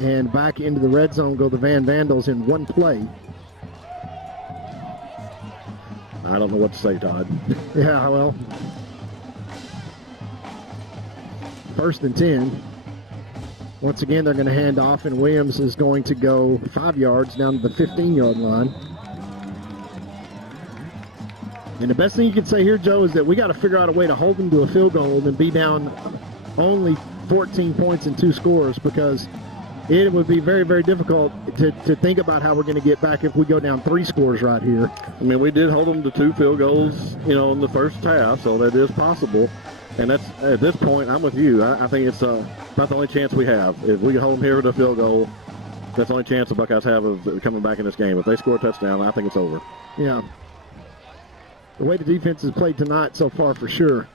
And back into the red zone go the Van Vandals in one play. I don't know what to say, Todd. Yeah, well. 1st and 10. Once again, they're going to hand off, and Williams is going to go 5 yards down to the 15-yard line. And the best thing you can say here, Joe, is that we got to figure out a way to hold them to a field goal and be down only 14 points and 2 scores, because it would be very, very difficult to think about how we're going to get back if we go down 3 scores right here. I mean, we did hold them to 2 field goals, in the first half, so that is possible. And that's, at this point, I'm with you. I think it's about the only chance we have. If we can hold them here with a field goal, That's the only chance the Buckeyes have of coming back in this game. If they score a touchdown, I think it's over. Yeah. The way the defense has played tonight so far, for sure.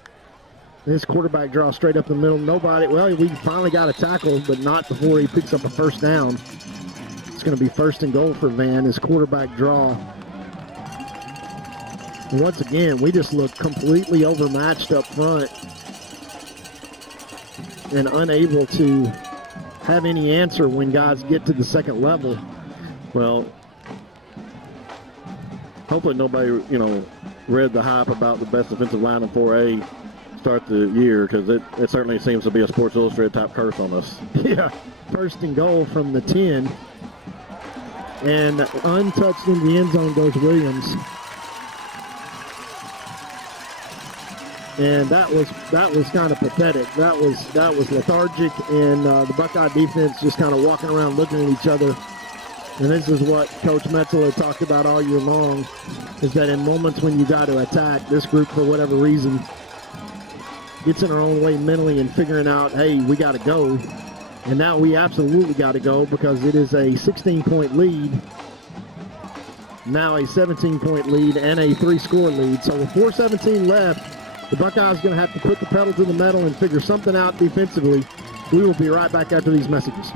This quarterback draw straight up the middle. Nobody. Well, we finally got a tackle, but not before he picks up a first down. It's going to be 1st and goal for Van. His quarterback draw. Once again, we just look completely overmatched up front and unable to have any answer when guys get to the second level. Well, hopefully nobody, read the hype about the best defensive line in 4A start the year, because it certainly seems to be a Sports Illustrated type curse on us. Yeah, 1st and goal from the 10. And untouched in the end zone goes Williams. And that was kind of pathetic. That was lethargic, and the Buckeye defense just kind of walking around looking at each other. And this is what Coach Metzel had talked about all year long, is that in moments when you got to attack, this group, for whatever reason, gets in our own way mentally and figuring out, hey, we got to go. And now we absolutely got to go, because it is a 16-point lead, now a 17-point lead, and a 3-score lead. So with 4:17 left, the Buckeyes going to have to put the pedal to the metal and figure something out defensively. We will be right back after these messages.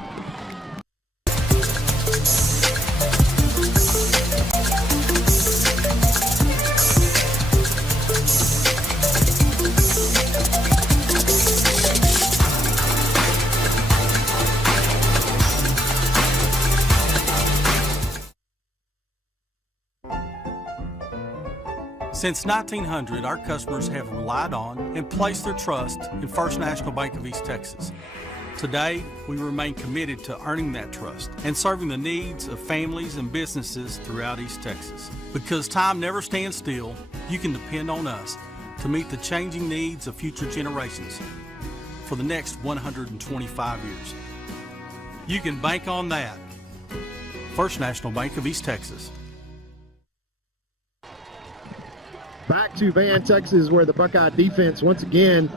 Since 1900, our customers have relied on and placed their trust in First National Bank of East Texas. Today, we remain committed to earning that trust and serving the needs of families and businesses throughout East Texas. Because time never stands still, you can depend on us to meet the changing needs of future generations for the next 125 years. You can bank on that. First National Bank of East Texas. Back to Van, Texas, where the Buckeye defense once again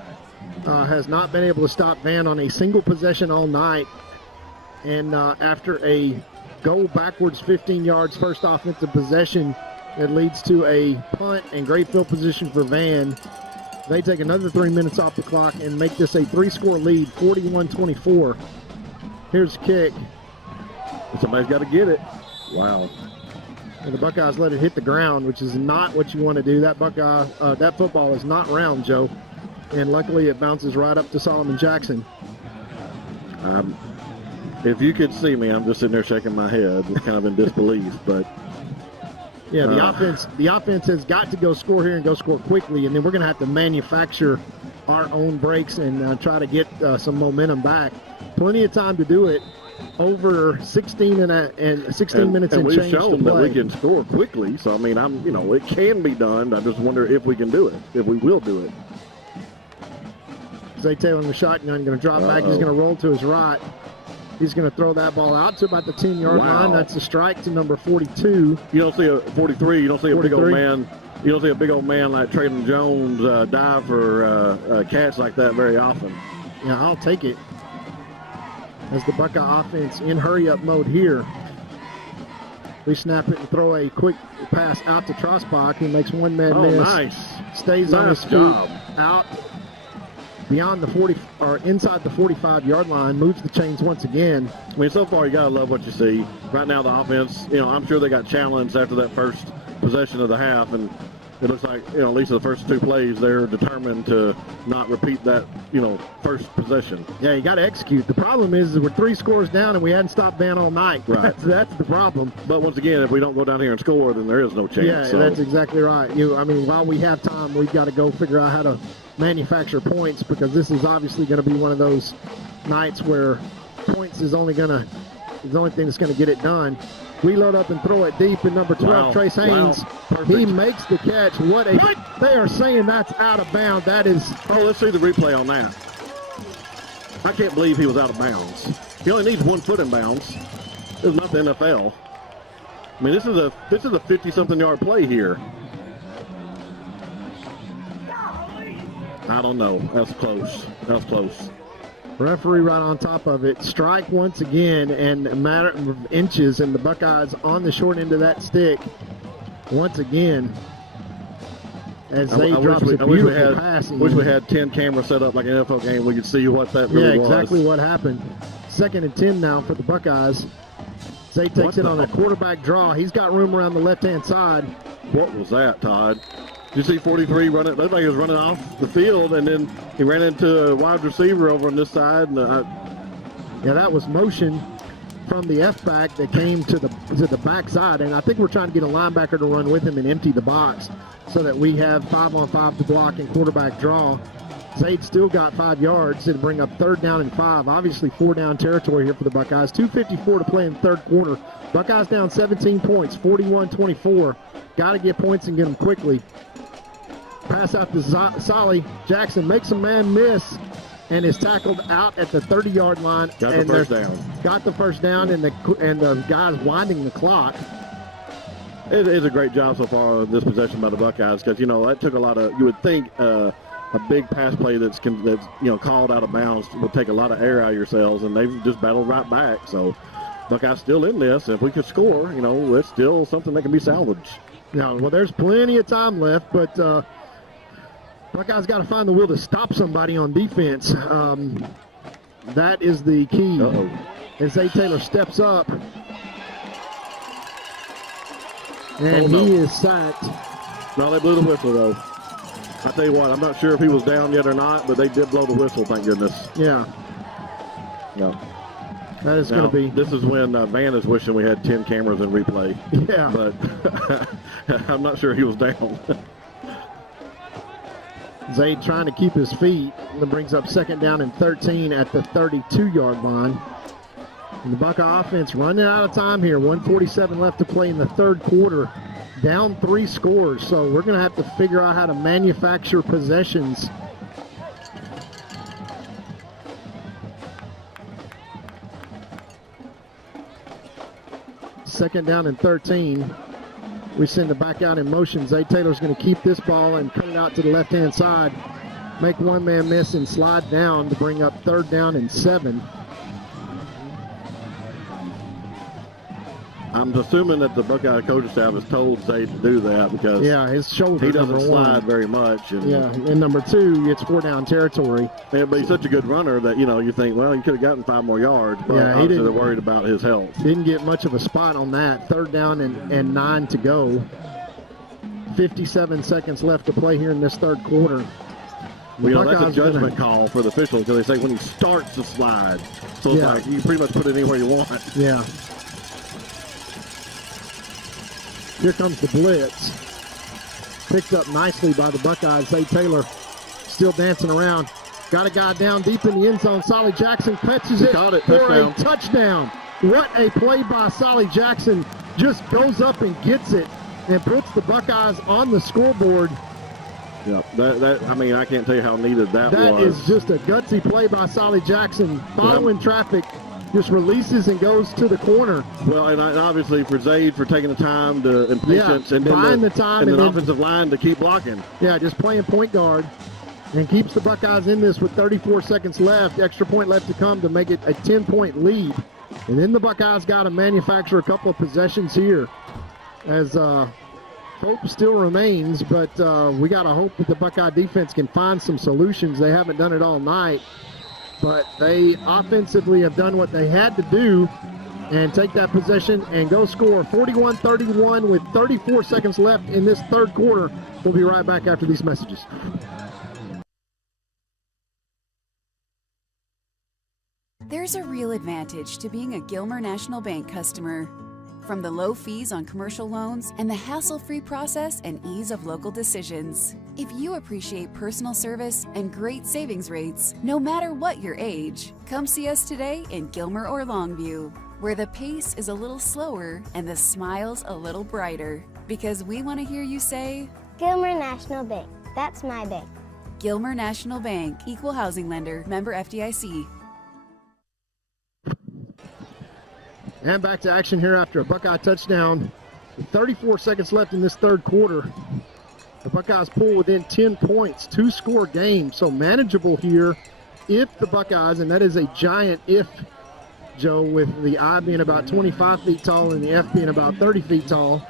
has not been able to stop Van on a single possession all night. And after a go backwards 15 yards first offensive possession, it leads to a punt and great field position for Van. They take another 3 minutes off the clock and make this a 3-score lead, 41-24. Here's the kick. Somebody's got to get it. Wow. And the Buckeyes let it hit the ground, which is not what you want to do. That that football is not round, Joe. And luckily it bounces right up to Solomon Jackson. If you could see me, I'm just sitting there shaking my head, kind of in disbelief. But yeah, the offense has got to go score here and go score quickly, and then we're going to have to manufacture our own breaks and try to get some momentum back. Plenty of time to do it. Over 16 minutes and change to play. And we've shown that we can score quickly. So I mean, it can be done. I just wonder if we can do it, if we will do it. Zay Taylor in the shotgun, going to drop back. He's going to roll to his right. He's going to throw that ball out to about the 10-yard line. That's a strike to number 42. You don't see a 43. You don't see a 43. Big old man. You don't see a big old man like Traylon Jones dive for a catch like that very often. Yeah, I'll take it. As the Buckeye offense in hurry-up mode here. We snap it and throw a quick pass out to Trosbach. He makes one man miss. Nice. Stays on his feet. Out beyond the 40 or inside the 45-yard line. Moves the chains once again. I mean, so far you gotta love what you see. Right now the offense, I'm sure they got challenged after that first possession of the half, and it looks like, at least the first two plays, they're determined to not repeat that, first possession. Yeah, you got to execute. The problem is we're 3 scores down and we hadn't stopped Van all night. Right. That's the problem. But once again, if we don't go down here and score, then there is no chance. Yeah, that's exactly right. While we have time, we've got to go figure out how to manufacture points, because this is obviously going to be one of those nights where points is the only thing that's going to get it done. We load up and throw it deep in number 12, Trace Haynes. He makes the catch. What? They are saying that's out of bounds. That is. Oh, let's see the replay on that. I can't believe he was out of bounds. He only needs 1 foot in bounds. It's not the NFL. I mean, this is a 50-something yard play here. I don't know. That's close. Referee right on top of it. Strike once again, and a matter of inches, and the Buckeyes on the short end of that stick once again. As they drops a beautiful pass. I wish we had 10 cameras set up like an NFL game. We could see what that really was. Yeah, exactly what happened. 2nd and 10 now for the Buckeyes. Zay takes it on a quarterback draw. He's got room around the left-hand side. What was that, Todd? Did you see 43 running? Looked like he was running off the field, and then he ran into a wide receiver over on this side. And yeah, that was motion from the F-back that came to the backside, and I think we're trying to get a linebacker to run with him and empty the box so that we have 5-on-5 to block and quarterback draw. Zayd still got 5 yards to bring up 3rd down and 5. Obviously 4-down territory here for the Buckeyes. 2:54 to play in the 3rd quarter. Buckeyes down 17 points, 41-24. Got to get points and get them quickly. Pass out to Solly. Jackson makes a man miss and is tackled out at the 30-yard line. Got the first down. Got the first down, and the guy's winding the clock. It is a great job so far this possession by the Buckeyes because, that took a lot of, you would think a big pass play that's called out of bounds would take a lot of air out of yourselves, and they've just battled right back. So Buckeyes still in this. If we could score, it's still something that can be salvaged. Yeah, well, there's plenty of time left, but Buckeyes got to find the will to stop somebody on defense. That is the key. As Zay Taylor steps up, and he is sacked. No, they blew the whistle, though. I tell you what, I'm not sure if he was down yet or not, but they did blow the whistle, thank goodness. Yeah. No. That is going to be. This is when Van is wishing we had 10 cameras in replay. Yeah. But I'm not sure he was down. Zayd trying to keep his feet. That brings up 2nd down and 13 at the 32-yard line. And the Buckeye offense running out of time here. 1:47 left to play in the 3rd quarter. Down 3 scores. So we're going to have to figure out how to manufacture possessions. Second down and 13. We send it back out in motion. Zay Taylor's going to keep this ball and cut it out to the left-hand side. Make one man miss and slide down to bring up 3rd down and 7. I'm assuming that the Buckeye coaching staff has told Zay to do that because his shoulder. He doesn't slide very much. And number 2, it's 4-down territory. Yeah, but he's such a good runner that you think, well, he could have gotten 5 more yards. But obviously they're worried about his health. Didn't get much of a spot on that. 3rd down and 9 to go. 57 seconds left to play here in this 3rd quarter. That's a judgment call for the officials because they say when he starts to slide. So it's like you pretty much put it anywhere you want. Yeah. Here comes the blitz. Picked up nicely by the Buckeyes. Zay Taylor still dancing around. Got a guy down deep in the end zone. Solly Jackson catches it for a touchdown. What a play by Solly Jackson. Just goes up and gets it and puts the Buckeyes on the scoreboard. Yeah, I can't tell you how needed that was. That is just a gutsy play by Solly Jackson. Following traffic. Just releases and goes to the corner. Well, and obviously for Zayd for taking the time and patience, and then the time and then offensive line to keep blocking. Yeah, just playing point guard and keeps the Buckeyes in this with 34 seconds left. Extra point left to come to make it a 10-point lead. And then the Buckeyes got to manufacture a couple of possessions here as hope still remains, but we got to hope that the Buckeye defense can find some solutions. They haven't done it all night. But they offensively have done what they had to do and take that possession and go score 41-31 with 34 seconds left in this 3rd quarter. We'll be right back after these messages. There's a real advantage to being a Gilmer National Bank customer. From the low fees on commercial loans and the hassle-free process and ease of local decisions. If you appreciate personal service and great savings rates, no matter what your age, come see us today in Gilmer or Longview, where the pace is a little slower and the smiles a little brighter. Because we want to hear you say, Gilmer National Bank, that's my bank. Gilmer National Bank, Equal Housing Lender, member FDIC. And back to action here after a Buckeye touchdown. 34 seconds left in this 3rd quarter. The Buckeyes pull within 10 points, 2-score game, so manageable here if the Buckeyes, and that is a giant if, Joe, with the I being about 25 feet tall and the F being about 30 feet tall,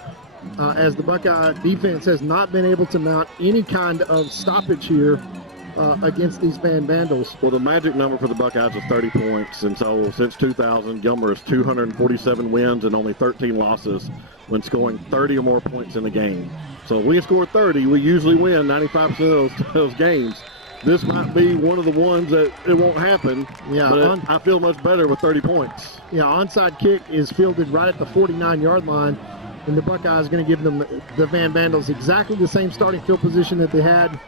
as the Buckeye defense has not been able to mount any kind of stoppage here against these Van Vandals. Well, the magic number for the Buckeyes is 30 points, and so since 2000, Gilmer has 247 wins and only 13 losses when scoring 30 or more points in a game. So if we can score 30, we usually win 95% of those games. This might be one of the ones that it won't happen, but I feel much better with 30 points. Yeah, onside kick is fielded right at the 49-yard line, and the Buckeyes going to give them, the Van Vandals, exactly the same starting field position that they had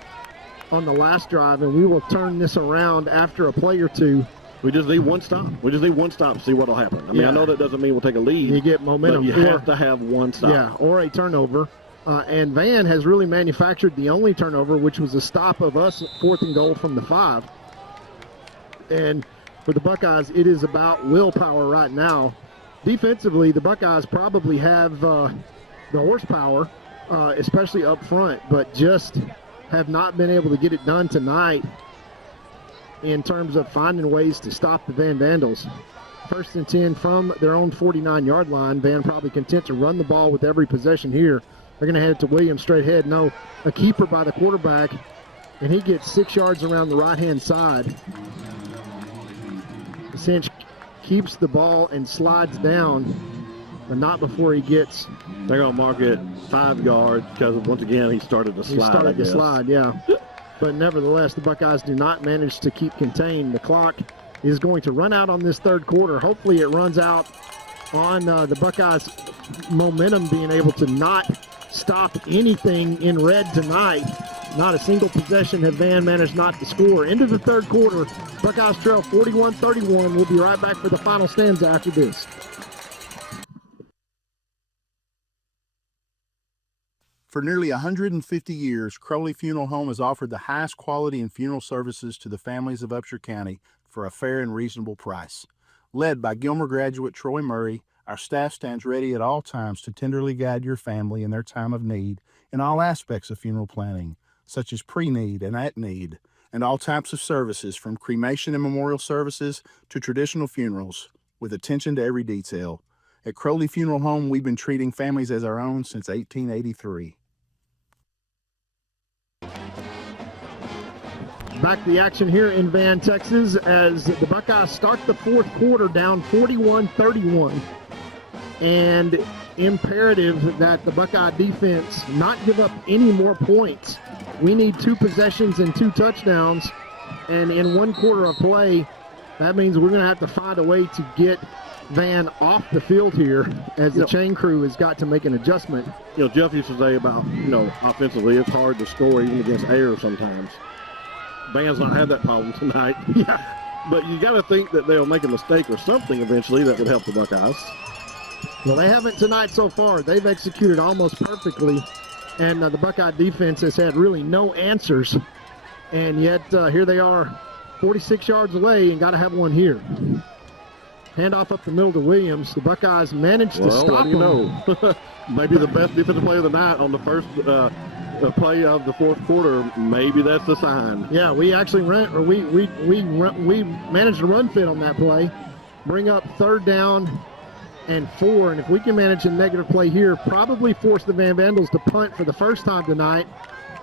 on the last drive, and we will turn this around after a play or two. We just need one stop. We just need one stop to see what will happen. I mean, I know that doesn't mean we'll take a lead. You get momentum. But you have to have one stop. Yeah, or a turnover. And Van has really manufactured the only turnover, which was a stop of us, 4th and goal from the 5. And for the Buckeyes, it is about willpower right now. Defensively, the Buckeyes probably have the horsepower, especially up front, but just have not been able to get it done tonight in terms of finding ways to stop the Van Vandals. 1st and 10 from their own 49-yard line. Van probably content to run the ball with every possession here. They're going to hand it to Williams straight ahead. No, a keeper by the quarterback, and he gets 6 yards around the right-hand side. Cinch keeps the ball and slides down, but not before he gets. They're going to mark it 5 yards because, once again, he started to slide. He started to slide, yeah. But nevertheless, the Buckeyes do not manage to keep contained. The clock is going to run out on this 3rd quarter. Hopefully it runs out on the Buckeyes' momentum being able to not stop anything in red tonight. Not a single possession have Van managed not to score. Into the 3rd quarter, Buckeyes trail 41-31. We'll be right back for the final stanza after this. For nearly 150 years, Crowley Funeral Home has offered the highest quality in funeral services to the families of Upshur County for a fair and reasonable price. Led by Gilmer graduate Troy Murray, our staff stands ready at all times to tenderly guide your family in their time of need in all aspects of funeral planning, such as pre-need and at-need, and all types of services from cremation and memorial services to traditional funerals, with attention to every detail. At Crowley Funeral Home, we've been treating families as our own since 1883. Back to the action here in Van, Texas, as the Buckeyes start the 4th quarter down 41-31. And imperative that the Buckeye defense not give up any more points. We need 2 possessions and 2 touchdowns. And in 1 quarter of play, that means we're going to have to find a way to get Van off the field here, as the chain crew has got to make an adjustment. You know, Jeff used to say about, offensively, it's hard to score even against air sometimes. Van's not had that problem tonight. Yeah. But you got to think that they'll make a mistake or something eventually that would help the Buckeyes. Well, they haven't tonight so far. They've executed almost perfectly, and the Buckeye defense has had really no answers. And yet, here they are, 46 yards away, and got to have one here. Handoff up the middle to Williams. The Buckeyes managed to stop him. Maybe the best defensive play of the night on the first play of the 4th quarter. Maybe that's the sign. Yeah, we actually we managed to run fit on that play. Bring up 3rd down and 4, and if we can manage a negative play here, probably force the Van Vandals to punt for the first time tonight.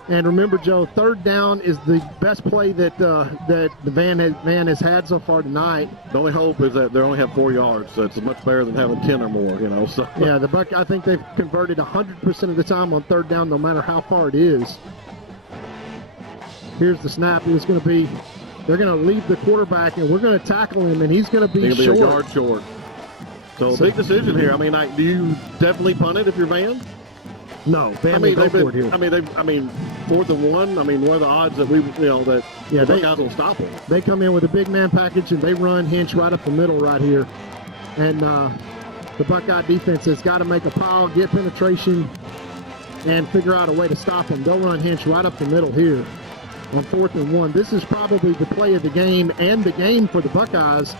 And remember, Joe, 3rd down is the best play that the Van has had so far tonight. The only hope is that they only have 4 yards, so it's much better than having 10 or more, So. Yeah, I think they've converted 100% of the time on 3rd down, no matter how far it is. Here's the snap. It's going to be, they're going to leave the quarterback, and we're going to tackle him, and he's going to be short. A yard short. So big decision here. I mean, do you definitely punt it if you're Van? No, Van will go for it here. 4th and 1. I mean, what are the odds that the Buckeyes will stop them? They come in with a big man package and they run hinch right up the middle right here. And the Buckeye defense has got to make a pile, get penetration, and figure out a way to stop them. They'll run hinch right up the middle here on 4th and 1. This is probably the play of the game and the game for the Buckeyes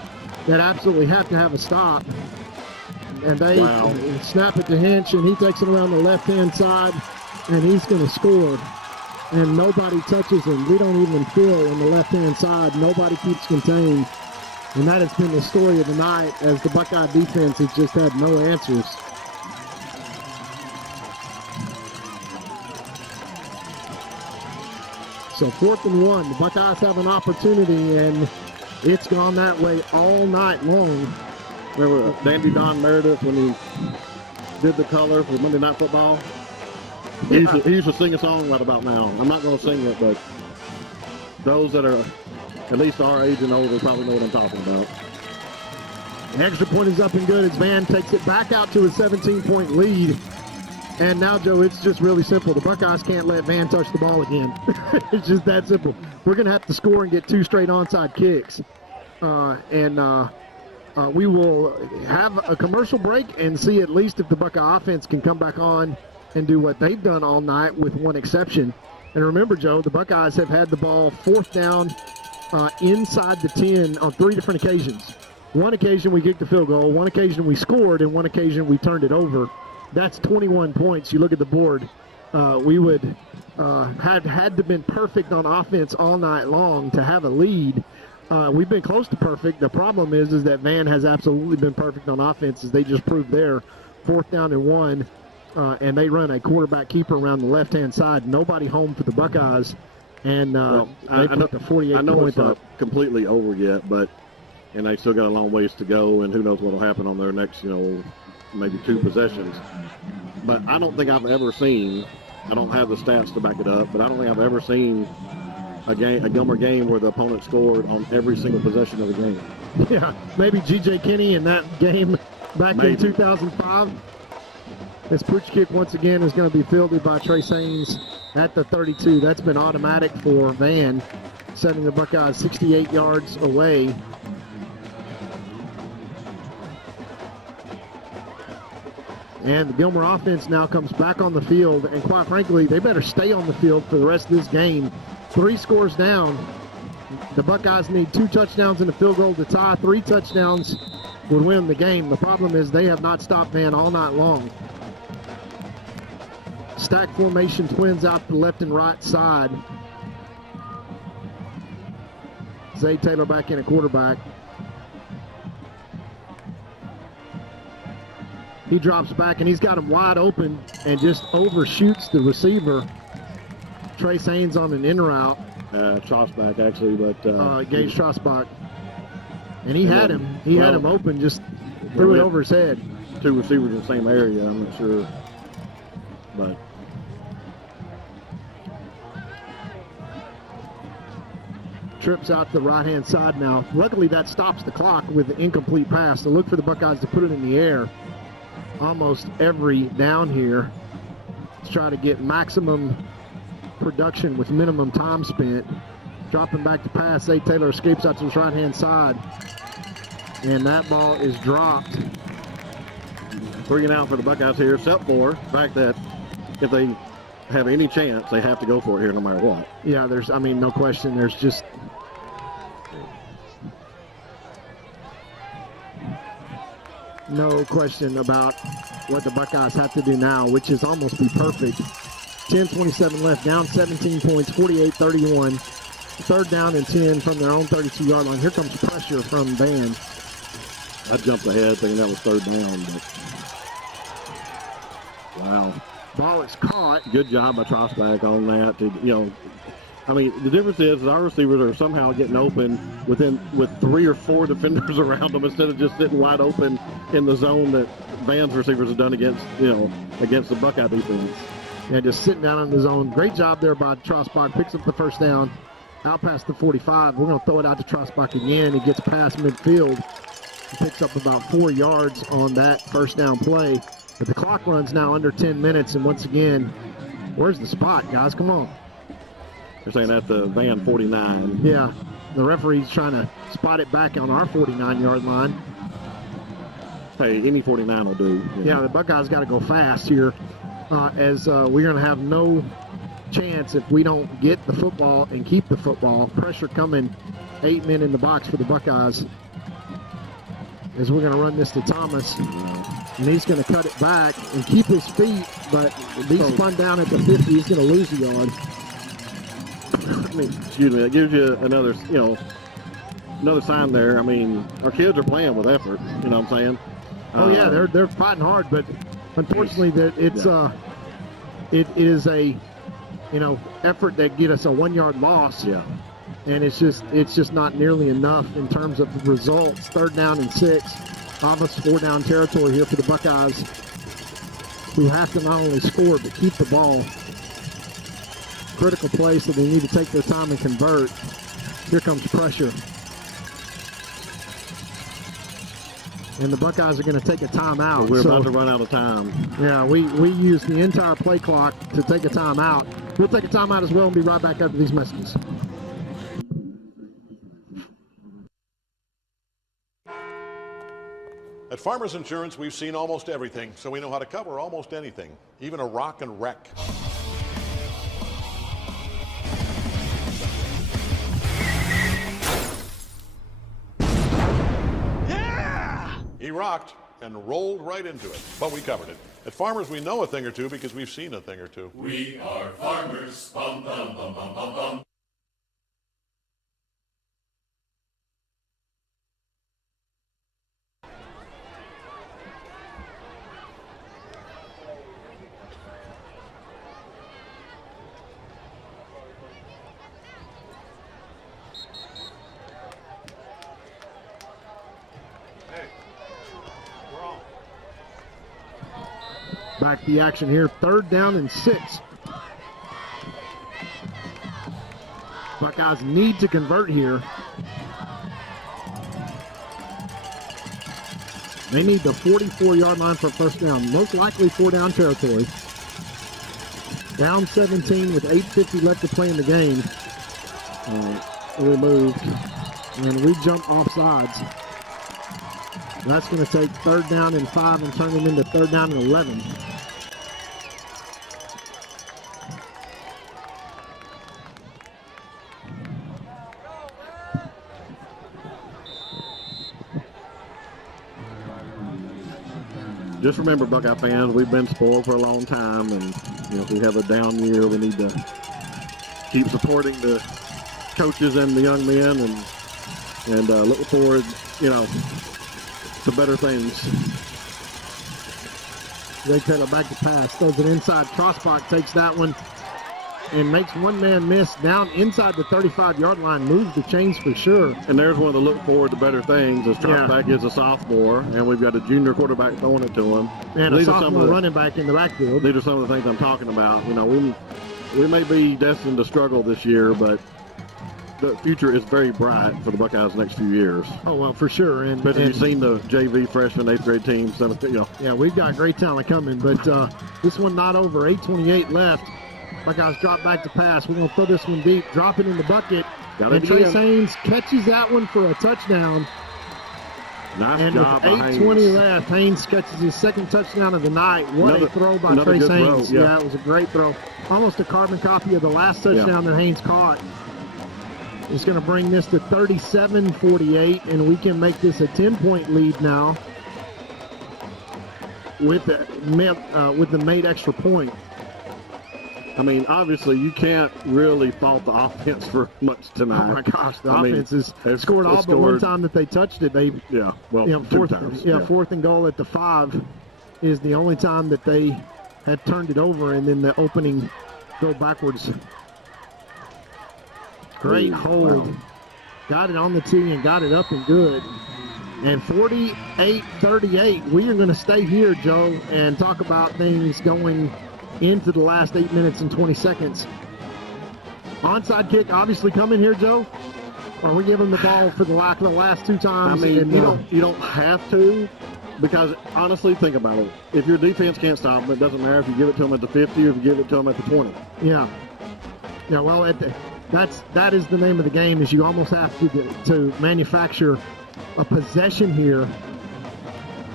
that absolutely have to have a stop. And they snap it to Hinch, and he takes it around the left-hand side, and he's going to score. and nobody touches him. We don't even feel on the left-hand side. Nobody keeps contained. And that has been the story of the night, as the Buckeye defense has just had no answers. So 4th and 1, the Buckeyes have an opportunity, and it's gone that way all night long. Remember Dandy Don Meredith when he did the color for Monday Night Football? He used to sing a song right about now. I'm not going to sing it, but those that are at least our age and older probably know what I'm talking about. The extra point is up and good as Van takes it back out to a 17-point lead. And now, Joe, it's just really simple. The Buckeyes can't let Van touch the ball again. It's just that simple. We're going to have to score and get 2 straight onside kicks. We will have a commercial break and see at least if the Buckeye offense can come back on and do what they've done all night, with one exception. And remember, Joe, the Buckeyes have had the ball 4th down inside the 10 on 3 different occasions. One occasion we kicked the field goal, one occasion we scored, and one occasion we turned it over. That's 21 points. You look at the board. We would have had to been perfect on offense all night long to have a lead. We've been close to perfect. The problem is that Van has absolutely been perfect on offense, as they just proved there. 4th down and 1, and they run a quarterback keeper around the left-hand side. Nobody home for the Buckeyes, and they put the 48 points up. I know it's not completely over yet, and they still got a long ways to go, and who knows what will happen on their next, maybe 2 possessions. But I don't think I've ever seen, I don't have the stats to back it up, but I don't think I've ever seen a Gilmer game where the opponent scored on every single possession of the game. Yeah, maybe G.J. Kinney in that game back in 2005. This pooch kick once again is going to be fielded by Trace Haynes at the 32. That's been automatic for Van, setting the Buckeyes 68 yards away. And the Gilmer offense now comes back on the field, and quite frankly, they better stay on the field for the rest of this game. 3 scores down. The Buckeyes need 2 touchdowns and a field goal to tie. 3 touchdowns would win the game. The problem is they have not stopped Van all night long. Stack formation, twins out the left and right side. Zay Taylor back in at quarterback. He drops back, and he's got him wide open and just overshoots the receiver. Trace Haynes on an in route. Trossback, actually, but... Gage Trossback. And he had him. He had him open, just threw it over his head. 2 receivers in the same area, I'm not sure. But... Trips out to the right-hand side now. Luckily, that stops the clock with the incomplete pass. So look for the Buckeyes to put it in the air almost every down here. Let's try to get maximum production with minimum time spent. Dropping back to pass. Zay Taylor escapes out to his right-hand side. And that ball is dropped. 3 and out for the Buckeyes here, except for the fact that if they have any chance, they have to go for it here no matter what. Yeah, no question. There's just... no question about what the Buckeyes have to do now, which is almost be perfect. 10:27 left, down 17 points, 48-31. 3rd down and 10 from their own 32-yard line. Here comes pressure from Van. I jumped ahead thinking that was 3rd down, but wow. Ball is caught. Good job by Trossback on that. The difference is our receivers are somehow getting open with 3 or 4 defenders around them instead of just sitting wide open in the zone that Van's receivers have done against the Buckeye defense. Yeah, just sitting down in the zone. Great job there by Trossback. Picks up the 1st down out past the 45. We're going to throw it out to Trossback again. He gets past midfield. He picks up about 4 yards on that 1st down play. But the clock runs now under 10 minutes, and once again, where's the spot, guys? Come on. They're saying at the Van 49. Yeah, the referee's trying to spot it back on our 49-yard line. Hey, any 49 will do. Yeah, the Buckeyes got to go fast here, as we're going to have no chance if we don't get the football and keep the football. Pressure coming, 8 men in the box for the Buckeyes. As we're going to run this to Thomas, and he's going to cut it back and keep his feet, but if he's spun down at the 50, he's going to lose a yard. that gives you another, another sign there. I mean, our kids are playing with effort. You know what I'm saying? Oh yeah, they're fighting hard, but unfortunately, that it is a effort that get us a 1 yard loss. Yeah. And it's just not nearly enough in terms of the results. 3rd down and 6, almost 4 down territory here for the Buckeyes, who have to not only score but keep the ball. Critical play, so they need to take their time and convert. Here comes pressure. And the Buckeyes are going to take a timeout. We're about to run out of time. Yeah, we use the entire play clock to take a timeout. We'll take a timeout as well and be right back after these messages. At Farmers Insurance, we've seen almost everything, so we know how to cover almost anything, even a rock and wreck. Yeah! He rocked and rolled right into it, but we covered it. At Farmers, we know a thing or two because we've seen a thing or two. We are farmers. Bum, bum, bum, bum, bum, bum. Back the action here, 3rd down and 6. Buckeyes need to convert here. They need the 44-yard line for 1st down, most likely 4 down territory. Down 17 with 8:50 left to play in the game. Removed, and we jump off sides. That's going to take 3rd down and 5 and turn it into 3rd down and 11. Just remember, Buckeye fans, we've been spoiled for a long time, and if we have a down year, we need to keep supporting the coaches and the young men, and look forward, to better things. They cut it back to pass. Throws it inside. Trossbach takes that one and makes one man miss down inside the 35-yard line. Moves the chains for sure. And there's one to look forward to better things, as Trossbach is a sophomore, and we've got a junior quarterback throwing it to him. And a sophomore running back in the backfield. These are some of the things I'm talking about. We may be destined to struggle this year, but the future is very bright for the Buckeyes next few years. Oh, well, for sure. And you've seen the JV freshman 8th grade team. Yeah, we've got great talent coming, but this one not over. 8:28 left. Buckeyes drop back to pass. We're going to throw this one deep, drop it in the bucket. And Trace Haynes catches that one for a touchdown. Nice job by Haynes. 8:20 left, Haynes catches his 2nd touchdown of the night. What a throw by Trace Haynes. Yeah, it was a great throw. Almost a carbon copy of the last touchdown that Haynes caught. It's going to bring this to 37-48, and we can make this a 10-point lead now with the made extra point. I mean, obviously, you can't really fault the offense for much tonight. Oh my gosh, the offense has scored all but one time that they touched it. They 2 times. 4th and goal at the 5 is the only time that they had turned it over, and then the opening go backwards. Great hold. Wow. Got it on the tee and got it up and good. And 48-38, we are going to stay here, Joe, and talk about things going into the last 8 minutes and 20 seconds. Onside kick obviously coming here, Joe. Or we give them the ball for the last 2 times. I mean, you don't have to, because honestly, think about it. If your defense can't stop them, it doesn't matter if you give it to them at the 50 or if you give it to them at the 20. Yeah. Yeah. Well, that is the name of the game. Is you almost have to manufacture a possession here.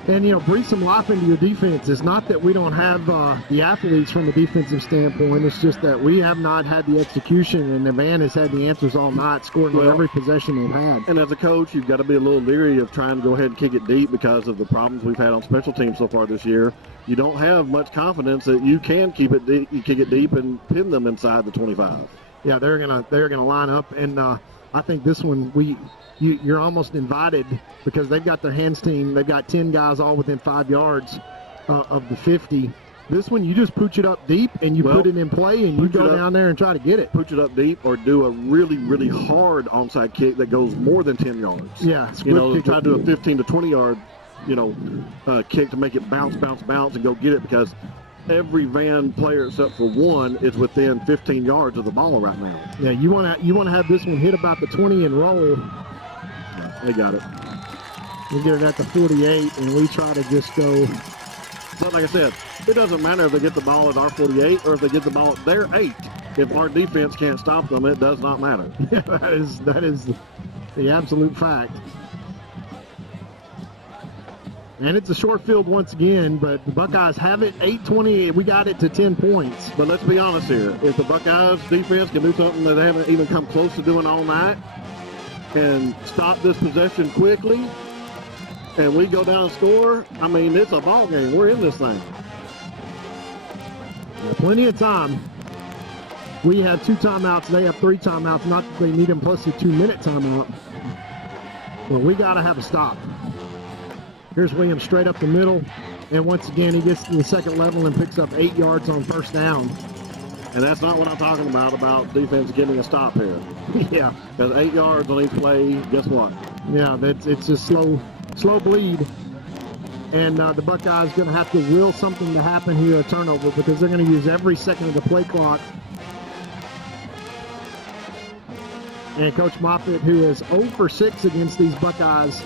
And, breathe some life into your defense. It's not that we don't have the athletes from a defensive standpoint. It's just that we have not had the execution, and the man has had the answers all night, scoring on every possession they've had. And as a coach, you've got to be a little leery of trying to go ahead and kick it deep because of the problems we've had on special teams so far this year. You don't have much confidence that you can keep it deep, you kick it deep and pin them inside the 25. Yeah, they're gonna line up, and I think this one you're almost invited because they've got their hands team. They've got 10 guys all within 5 yards of the 50. This one, you just pooch it up deep and you put it in play and you go down there and try to get it. Pooch it up deep or do a really, really hard onside kick that goes more than 10 yards. Yeah, try to do a 15 to 20 yard, kick to make it bounce, and go get it, because every Van player except for one is within 15 yards of the ball right now. Yeah, you want to have this one hit about the 20 and roll. They got it. We get it at the 48, and we try to just go. But like I said, it doesn't matter if they get the ball at our 48 or if they get the ball at their 8. If our defense can't stop them, it does not matter. Yeah, that is the absolute fact. And it's a short field once again, but the Buckeyes have it. 8:20, we got it to 10 points. But let's be honest here. If the Buckeyes defense can do something that they haven't even come close to doing all night and stop this possession quickly, and we go down and score, I mean, it's a ball game. We're in this thing. Plenty of time. We have 2 timeouts. They have 3 timeouts. Not that they need them plus a 2-minute timeout. But we got to have a stop. Here's Williams straight up the middle. And once again, he gets to the second level and picks up 8 yards on first down. And that's not what I'm talking about defense getting a stop here. Yeah. Because 8 yards on each play, guess what? Yeah, it's just slow bleed. And the Buckeyes going to have to will something to happen here, a turnover, because they're going to use every second of the play clock. And Coach Moffitt, who is 0 for 6 against these Buckeyes,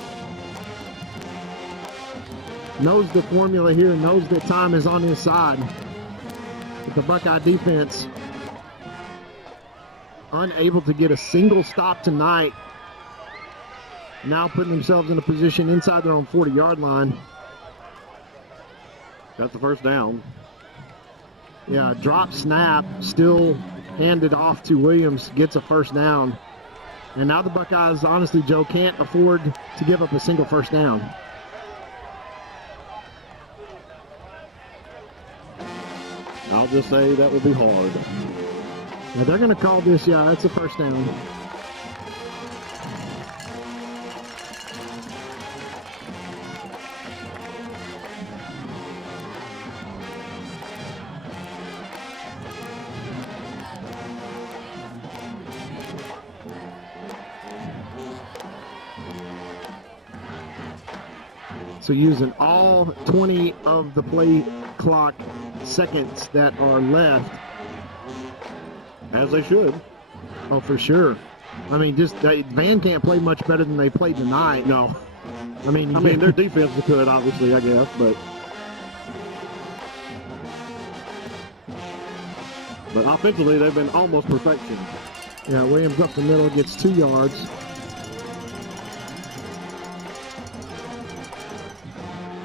knows the formula here, knows that time is on his side. But the Buckeye defense unable to get a single stop tonight. Now putting themselves in a position inside their own 40-yard line. Got the first down. Yeah, drop snap, still handed off to Williams, gets a first down. And now the Buckeyes, honestly, Joe, can't afford to give up a single first down. I'll just say that would be hard. Now they're going to call this, yeah, that's a first down. So using all 20 of the play clock seconds that are left. As they should. Oh, for sure. I mean, Van can't play much better than they played tonight. No. I mean, their defense is good, obviously, I guess, but offensively, they've been almost perfection. Yeah, Williams up the middle, gets 2 yards.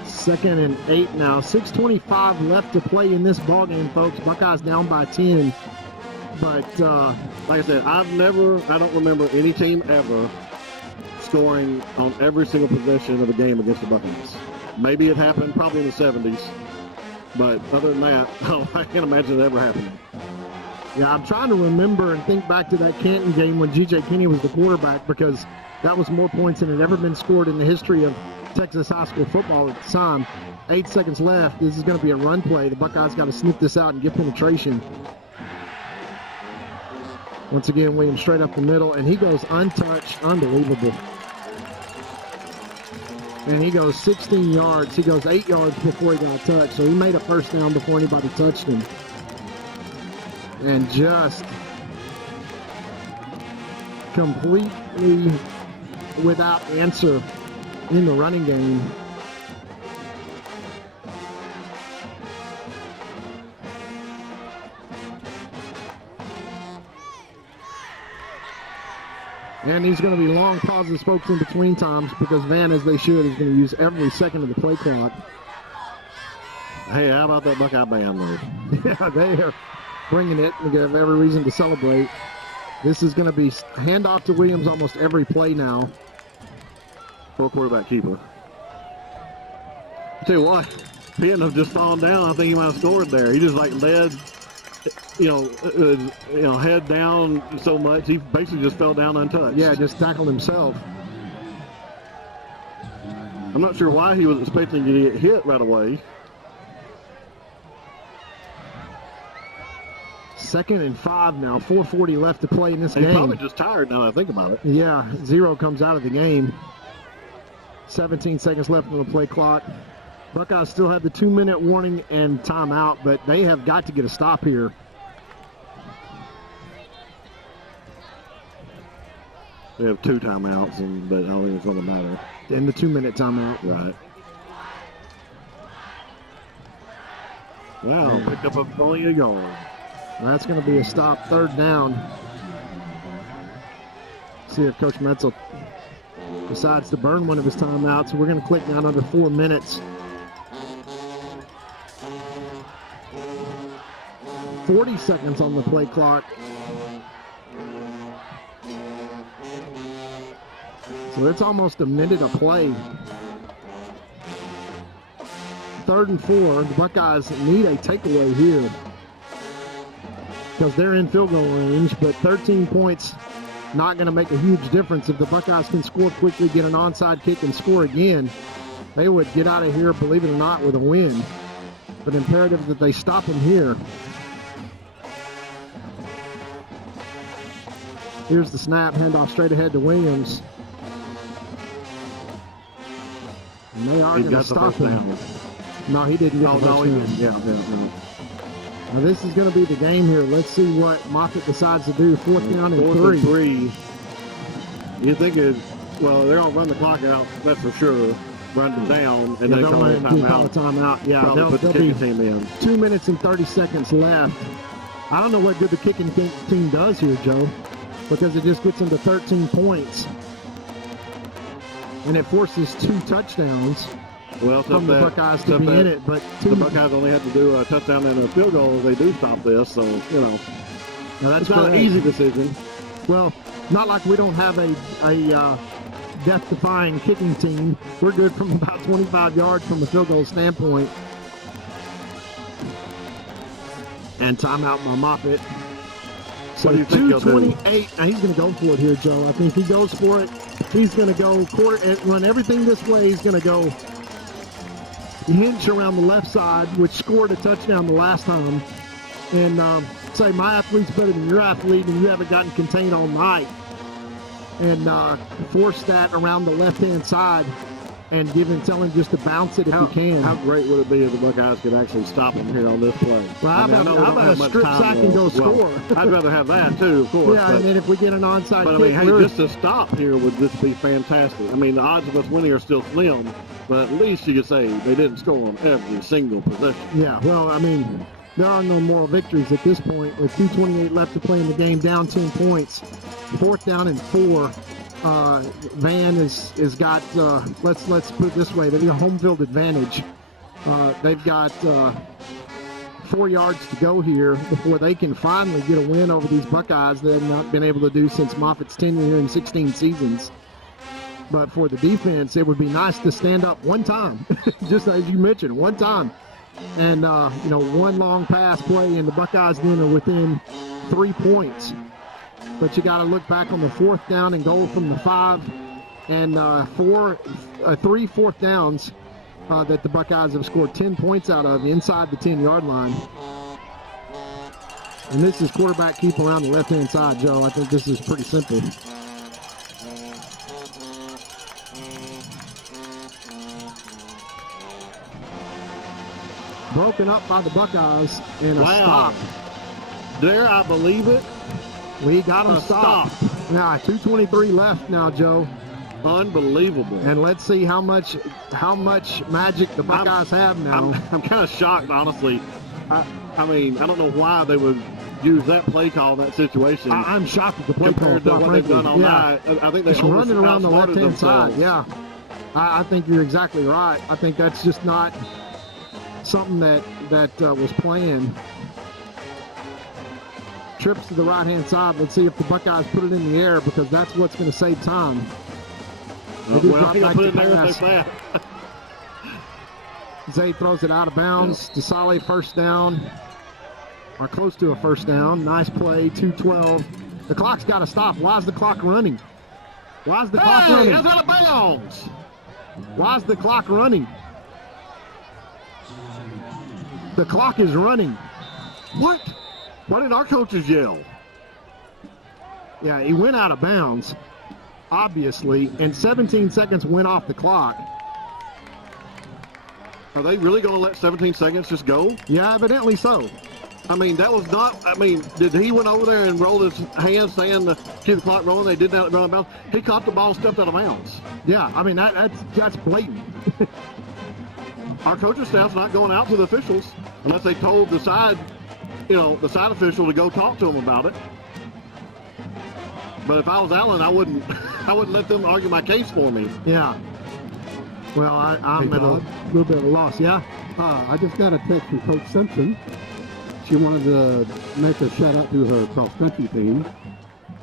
Second and 8 now. 6:25 left to play in this ballgame, folks. Buckeyes down by 10. But like I said, I don't remember any team ever scoring on every single possession of a game against the Buckeyes. Maybe it happened probably in the 70s. But other than that, I can't imagine it ever happening. Yeah, I'm trying to remember and think back to that Canton game when G.J. Kinney was the quarterback, because that was more points than had ever been scored in the history of Texas high school football at the time. 8 seconds left. This is going to be a run play. The Buckeyes got to sniff this out and get penetration. Once again, Williams straight up the middle, and he goes untouched. Unbelievable. And he goes 16 yards. He goes 8 yards before he got touched. So he made a first down before anybody touched him. And just completely without answer in the running game. And these going to be long pauses, folks, in between times, because Van, as they should, is going to use every second of the play clock. Hey, how about that Buckeye band, though? Yeah, they are bringing it. They have every reason to celebrate. This is going to be handoff to Williams almost every play now. For quarterback keeper. I tell you what, if he hadn't have just fallen down, I think he might have scored there. He just led head down so much, he basically just fell down untouched. Yeah, just tackled himself. I'm not sure why he was expecting to get hit right away. 2nd and 5 now. 4:40 left to play in this game. He's probably just tired now that I think about it. Yeah, 0 comes out of the game. 17 seconds left on the play clock. Buckeyes still have the 2-minute warning and timeout, but they have got to get a stop here. They have 2 timeouts, but I don't think it's going to matter. And the 2-minute timeout. Right. Wow, picked up only a yard. That's going to be a stop, 3rd down. See if Coach Metzel decides to burn one of his timeouts. We're going to click down under 4 minutes. 40 seconds on the play clock. So it's almost a minute of play. 3rd and 4. The Buckeyes need a takeaway here because they're in field goal range, but 13 points not going to make a huge difference. If the Buckeyes can score quickly, get an onside kick, and score again, they would get out of here, believe it or not, with a win. But imperative that they stop them here. Here's the snap, handoff straight ahead to Williams. And they are going to stop him. No, he didn't get the first down. Yeah. Now this is going to be the game here. Let's see what Moffitt decides to do. 4th down and 3. You think they're going to run the clock out, that's for sure. Run them down, and then call a timeout. Yeah, they'll put the kicking team in. 2 minutes and 30 seconds left. I don't know what good the kicking team does here, Joe, because it just gets them to 13 points. And it forces 2 touchdowns from the Buckeyes to be in it. But the Buckeyes only have to do a touchdown and a field goal if they do stop this. So, that's not an easy decision. Well, not like we don't have a death-defying kicking team. We're good from about 25 yards from a field goal standpoint. And timeout by Moffitt. So 2:28. Now he's going to go for it here, Joe. I think he goes for it. He's going to go run everything this way. He's going to go hinge around the left side, which scored a touchdown the last time. And say my athlete's better than your athlete, and you haven't gotten contained all night. And force that around the left-hand side and tell him just to bounce it if you can. How great would it be if the Buckeyes could actually stop him here on this play? Well, how about a strip sack and go score? I'd rather have that too, of course. Yeah, and then if we get an onside kick. But just to stop here would just be fantastic. The odds of us winning are still slim, but at least you could say they didn't score on every single possession. Yeah, well, there are no moral victories at this point. With 2:28 left to play in the game, down 10 points. 4th down and 4. Van is got, let's put it this way, they've got home field advantage. They've got 4 yards to go here before they can finally get a win over these Buckeyes that have not been able to do since Moffitt's tenure here in 16 seasons. But for the defense, it would be nice to stand up one time, just as you mentioned, one time. And, one long pass play, and the Buckeyes then are within 3 points. But you got to look back on the 4th down and goal from the 5 and 3 fourth downs that the Buckeyes have scored 10 points out of inside the 10-yard line. And this is quarterback keep around the left-hand side, Joe. I think this is pretty simple. Broken up by the Buckeyes and a stop. Dare I believe it? We got them stopped. Now, 2:23 left now, Joe. Unbelievable. And let's see how much magic the Buckeyes have now. I'm kind of shocked, honestly. I don't know why they would use that play call in that situation. I'm shocked at the play call. Compared to what they've done all night. I think they're running around the left-hand side. Yeah, I think you're exactly right. I think that's just not something that was planned. Trips to the right-hand side. Let's see if the Buckeyes put it in the air, because that's what's going to save time. Well, he put it in there if they fast. Zay throws it out of bounds. DeSale first down. or close to a first down. Nice play, 2:12. The clock's got to stop. Why is the clock running? Why is the clock running? It's out of bounds. Why is the clock running? The clock is running. What? Why did our coaches yell? Yeah, he went out of bounds, obviously, and 17 seconds went off the clock. Are they really going to let 17 seconds just go? Yeah, evidently so. I mean, that was not, I mean, did he went over there and rolled his hands saying to keep the clock rolling? They did not run out of bounds. He caught the ball, stepped out of bounds. Yeah, I mean, that's blatant. Our coaching staff's not going out to the officials unless they told the side, the side official to go talk to them about it. But if I was Allen, I wouldn't let them argue my case for me. Yeah. Well, I'm at a little bit of a loss. Yeah. I just got a text from Coach Simpson. She wanted to make a shout out to her cross country team.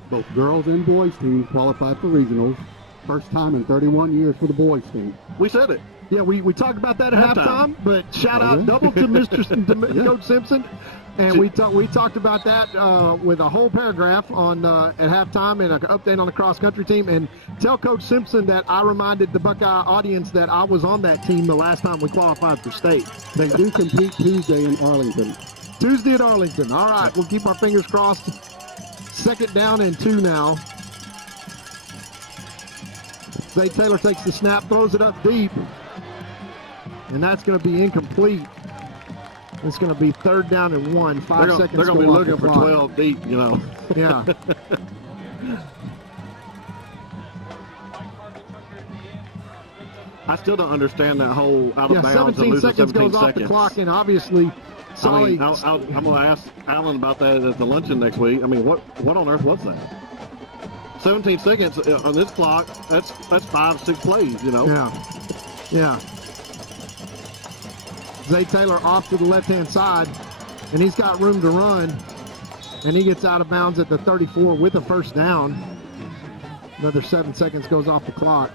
Both girls and boys teams qualified for regionals. First time in 31 years for the boys team. We said it. Yeah, we talked about that at halftime, but shout out double to Coach Simpson. And we talked about that with a whole paragraph on at halftime and an update on the cross-country team. And tell Coach Simpson that I reminded the Buckeye audience that I was on that team the last time we qualified for state. They do compete Tuesday in Arlington. Tuesday at Arlington. All right, we'll keep our fingers crossed. 2nd down and 2 now. Zay Taylor takes the snap, throws it up deep. And that's going to be incomplete. It's going to be 3rd down and 1. 5 seconds. They're going to be looking for 12 deep, Yeah. I still don't understand that whole out of bounds. 17 seconds goes off the clock, and obviously, I'm going to ask Alan about that at the luncheon next week. I mean, what on earth was that? 17 seconds on this clock. That's 5-6 plays. Yeah. Zay Taylor off to the left-hand side, and he's got room to run, and he gets out of bounds at the 34 with a first down. Another 7 seconds goes off the clock.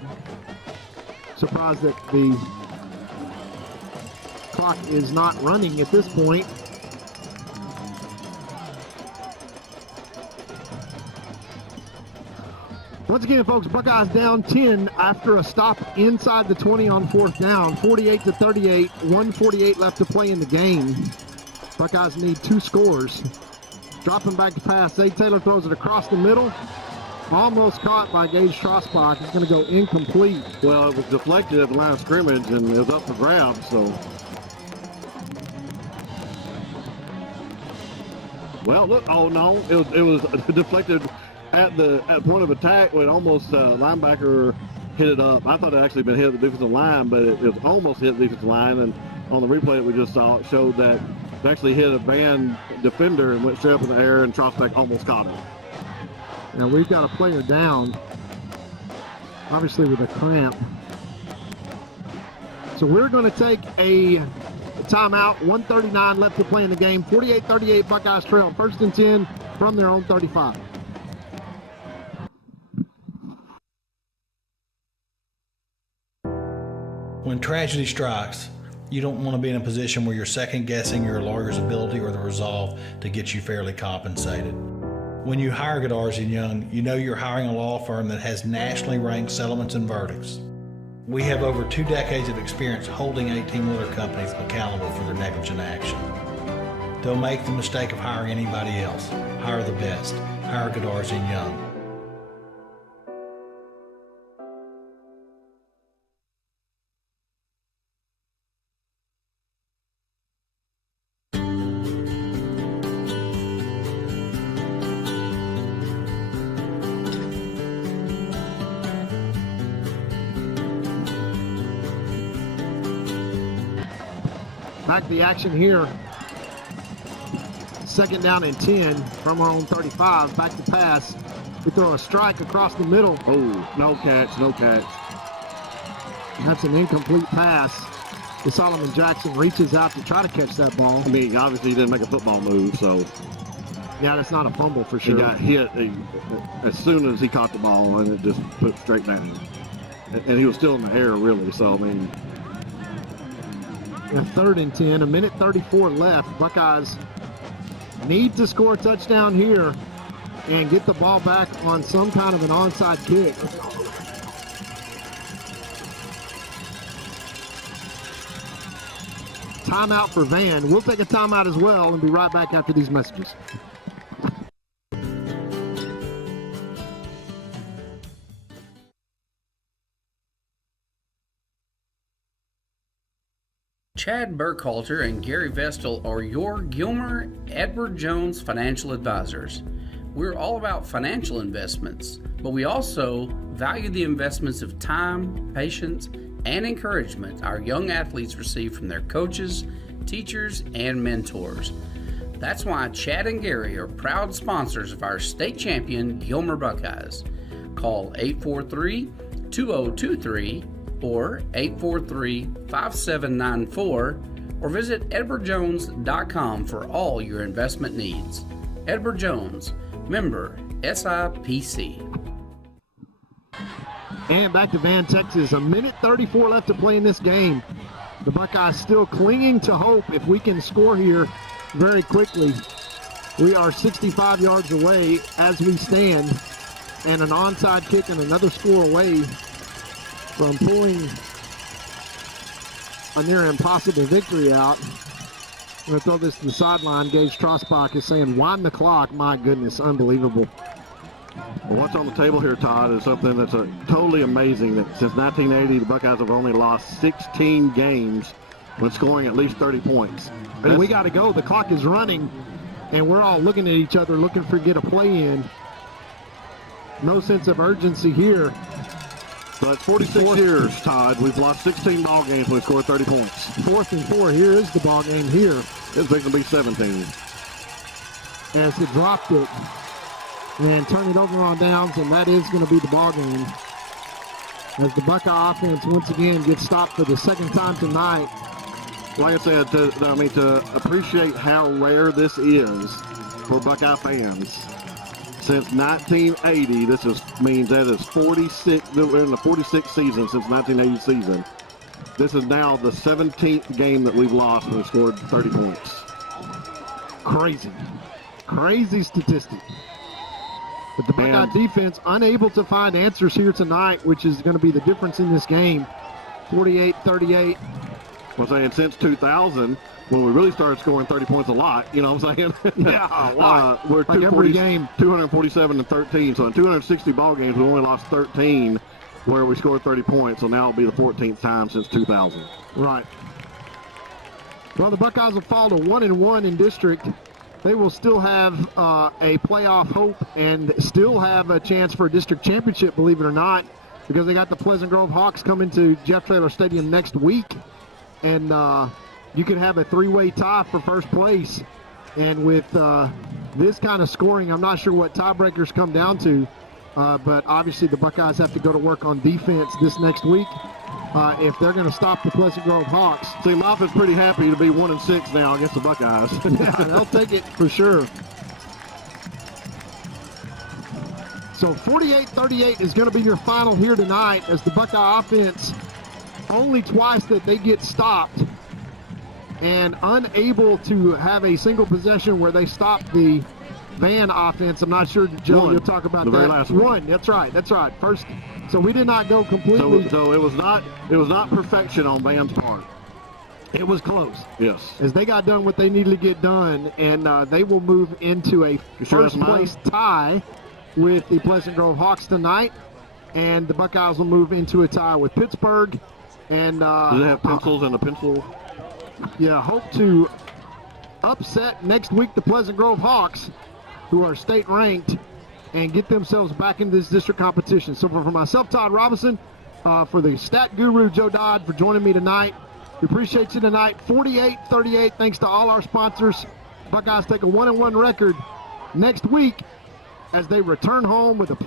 Surprised that the clock is not running at this point. Once again, folks, Buckeyes down 10 after a stop inside the 20 on 4th down. 48-38, 1:48 left to play in the game. Buckeyes need 2 scores. Dropping back to pass. Zay Taylor throws it across the middle. Almost caught by Gage Schrossbach. It's going to go incomplete. Well, it was deflected at the line of scrimmage, and it was up for grabs, so. Well, look, oh no, it was deflected at point of attack when almost linebacker hit it up. I thought it actually been hit at the defensive line, but it was almost hit the defensive line, and on the replay that we just saw, it showed that it actually hit a band defender and went straight up in the air, and Schrossbach almost caught it. Now we've got a player down, obviously with a cramp. So we're going to take a timeout. 1:39 left to play in the game. 48-38 Buckeyes trail. 1st and 10 from their own 35. When tragedy strikes, you don't want to be in a position where you're second-guessing your lawyer's ability or the resolve to get you fairly compensated. When you hire Godarzi & Young, you know you're hiring a law firm that has nationally ranked settlements and verdicts. We have over 2 decades of experience holding 18-wheeler companies accountable for their negligent action. Don't make the mistake of hiring anybody else. Hire the best. Hire Godarzi & Young. Back to the action here. 2nd down and 10 from our own 35. Back to pass. We throw a strike across the middle. Oh, no catch, no catch. That's an incomplete pass. The Solomon Jackson reaches out to try to catch that ball. I mean, obviously he didn't make a football move, so. Yeah, that's not a fumble for sure. He got hit as soon as he caught the ball, and it just put straight down. And he was still in the air, really, so, I mean. A 3rd and 10, 1:34 left. Buckeyes need to score a touchdown here and get the ball back on some kind of an onside kick. Timeout for Van. We'll take a timeout as well and be right back after these messages. Chad Burkhalter and Gary Vestal are your Gilmer Edward Jones financial advisors. We're all about financial investments, but we also value the investments of time, patience, and encouragement our young athletes receive from their coaches, teachers, and mentors. That's why Chad and Gary are proud sponsors of our state champion Gilmer Buckeyes. Call 843-2023 or 843-5794 or visit edwardjones.com for all your investment needs. Edward Jones, member SIPC. And back to Van, Texas. 1:34 left to play in this game. The Buckeyes still clinging to hope if we can score here very quickly. We are 65 yards away as we stand, and an onside kick and another score away from pulling a near impossible victory out. I'm going to throw this to the sideline. Gage Trosbach is saying, wind the clock. My goodness, unbelievable. Well, what's on the table here, Todd, is something that's totally amazing. That since 1980, the Buckeyes have only lost 16 games when scoring at least 30 points. And we got to go. The clock is running, and we're all looking at each other, looking for get a play in. No sense of urgency here. So it's 46 years, Todd. We've lost 16 ball games when we scored 30 points. 4th and 4. Here is the ball game here. It's going to be 17. As he dropped it and turned it over on downs, and that is going to be the ball game. As the Buckeye offense once again gets stopped for the second time tonight. Like I said, to appreciate how rare this is for Buckeye fans. Since 1980, means that is 46. We're in the 46th season since 1980 season. This is now the 17th game that we've lost when we scored 30 points. Crazy statistic. But the Buckeye defense unable to find answers here tonight, which is going to be the difference in this game. 48-38. I'm saying since 2000, when we really started scoring 30 points a lot, you know what I'm saying? Yeah, a lot. We're like every game. 247-13. So in 260 ball games, we only lost 13 where we scored 30 points. So now it'll be the 14th time since 2000. Right. Well, the Buckeyes will fall to 1-1 in district. They will still have a playoff hope and still have a chance for a district championship, believe it or not, because they got the Pleasant Grove Hawks coming to Jeff Traylor Stadium next week. And you could have a three-way tie for first place. And with this kind of scoring, I'm not sure what tiebreakers come down to. But obviously the Buckeyes have to go to work on defense this next week if they're going to stop the Pleasant Grove Hawks. See, Moffitt's pretty happy to be 1-6 now against the Buckeyes. Yeah, they'll take it for sure. So 48-38 is going to be your final here tonight as the Buckeye offense, only twice that they get stopped and unable to have a single possession where they stop the Van offense. I'm not sure, Joe, you'll talk about the that. Very last one. That's right. First, so we did not go completely. So it was not perfection on Van's part. It was close. Yes. As they got done what they needed to get done, and they will move into a first place tie with the Pleasant Grove Hawks tonight, and the Buckeyes will move into a tie with Pittsburgh. And do they have pencils and a pencil? Yeah, hope to upset next week the Pleasant Grove Hawks, who are state ranked, and get themselves back into this district competition. So for myself, Todd Robinson, for the stat guru Joe Dodd, for joining me tonight. We appreciate you tonight. 48-38, thanks to all our sponsors. Buckeyes take a 1-1 record next week as they return home with a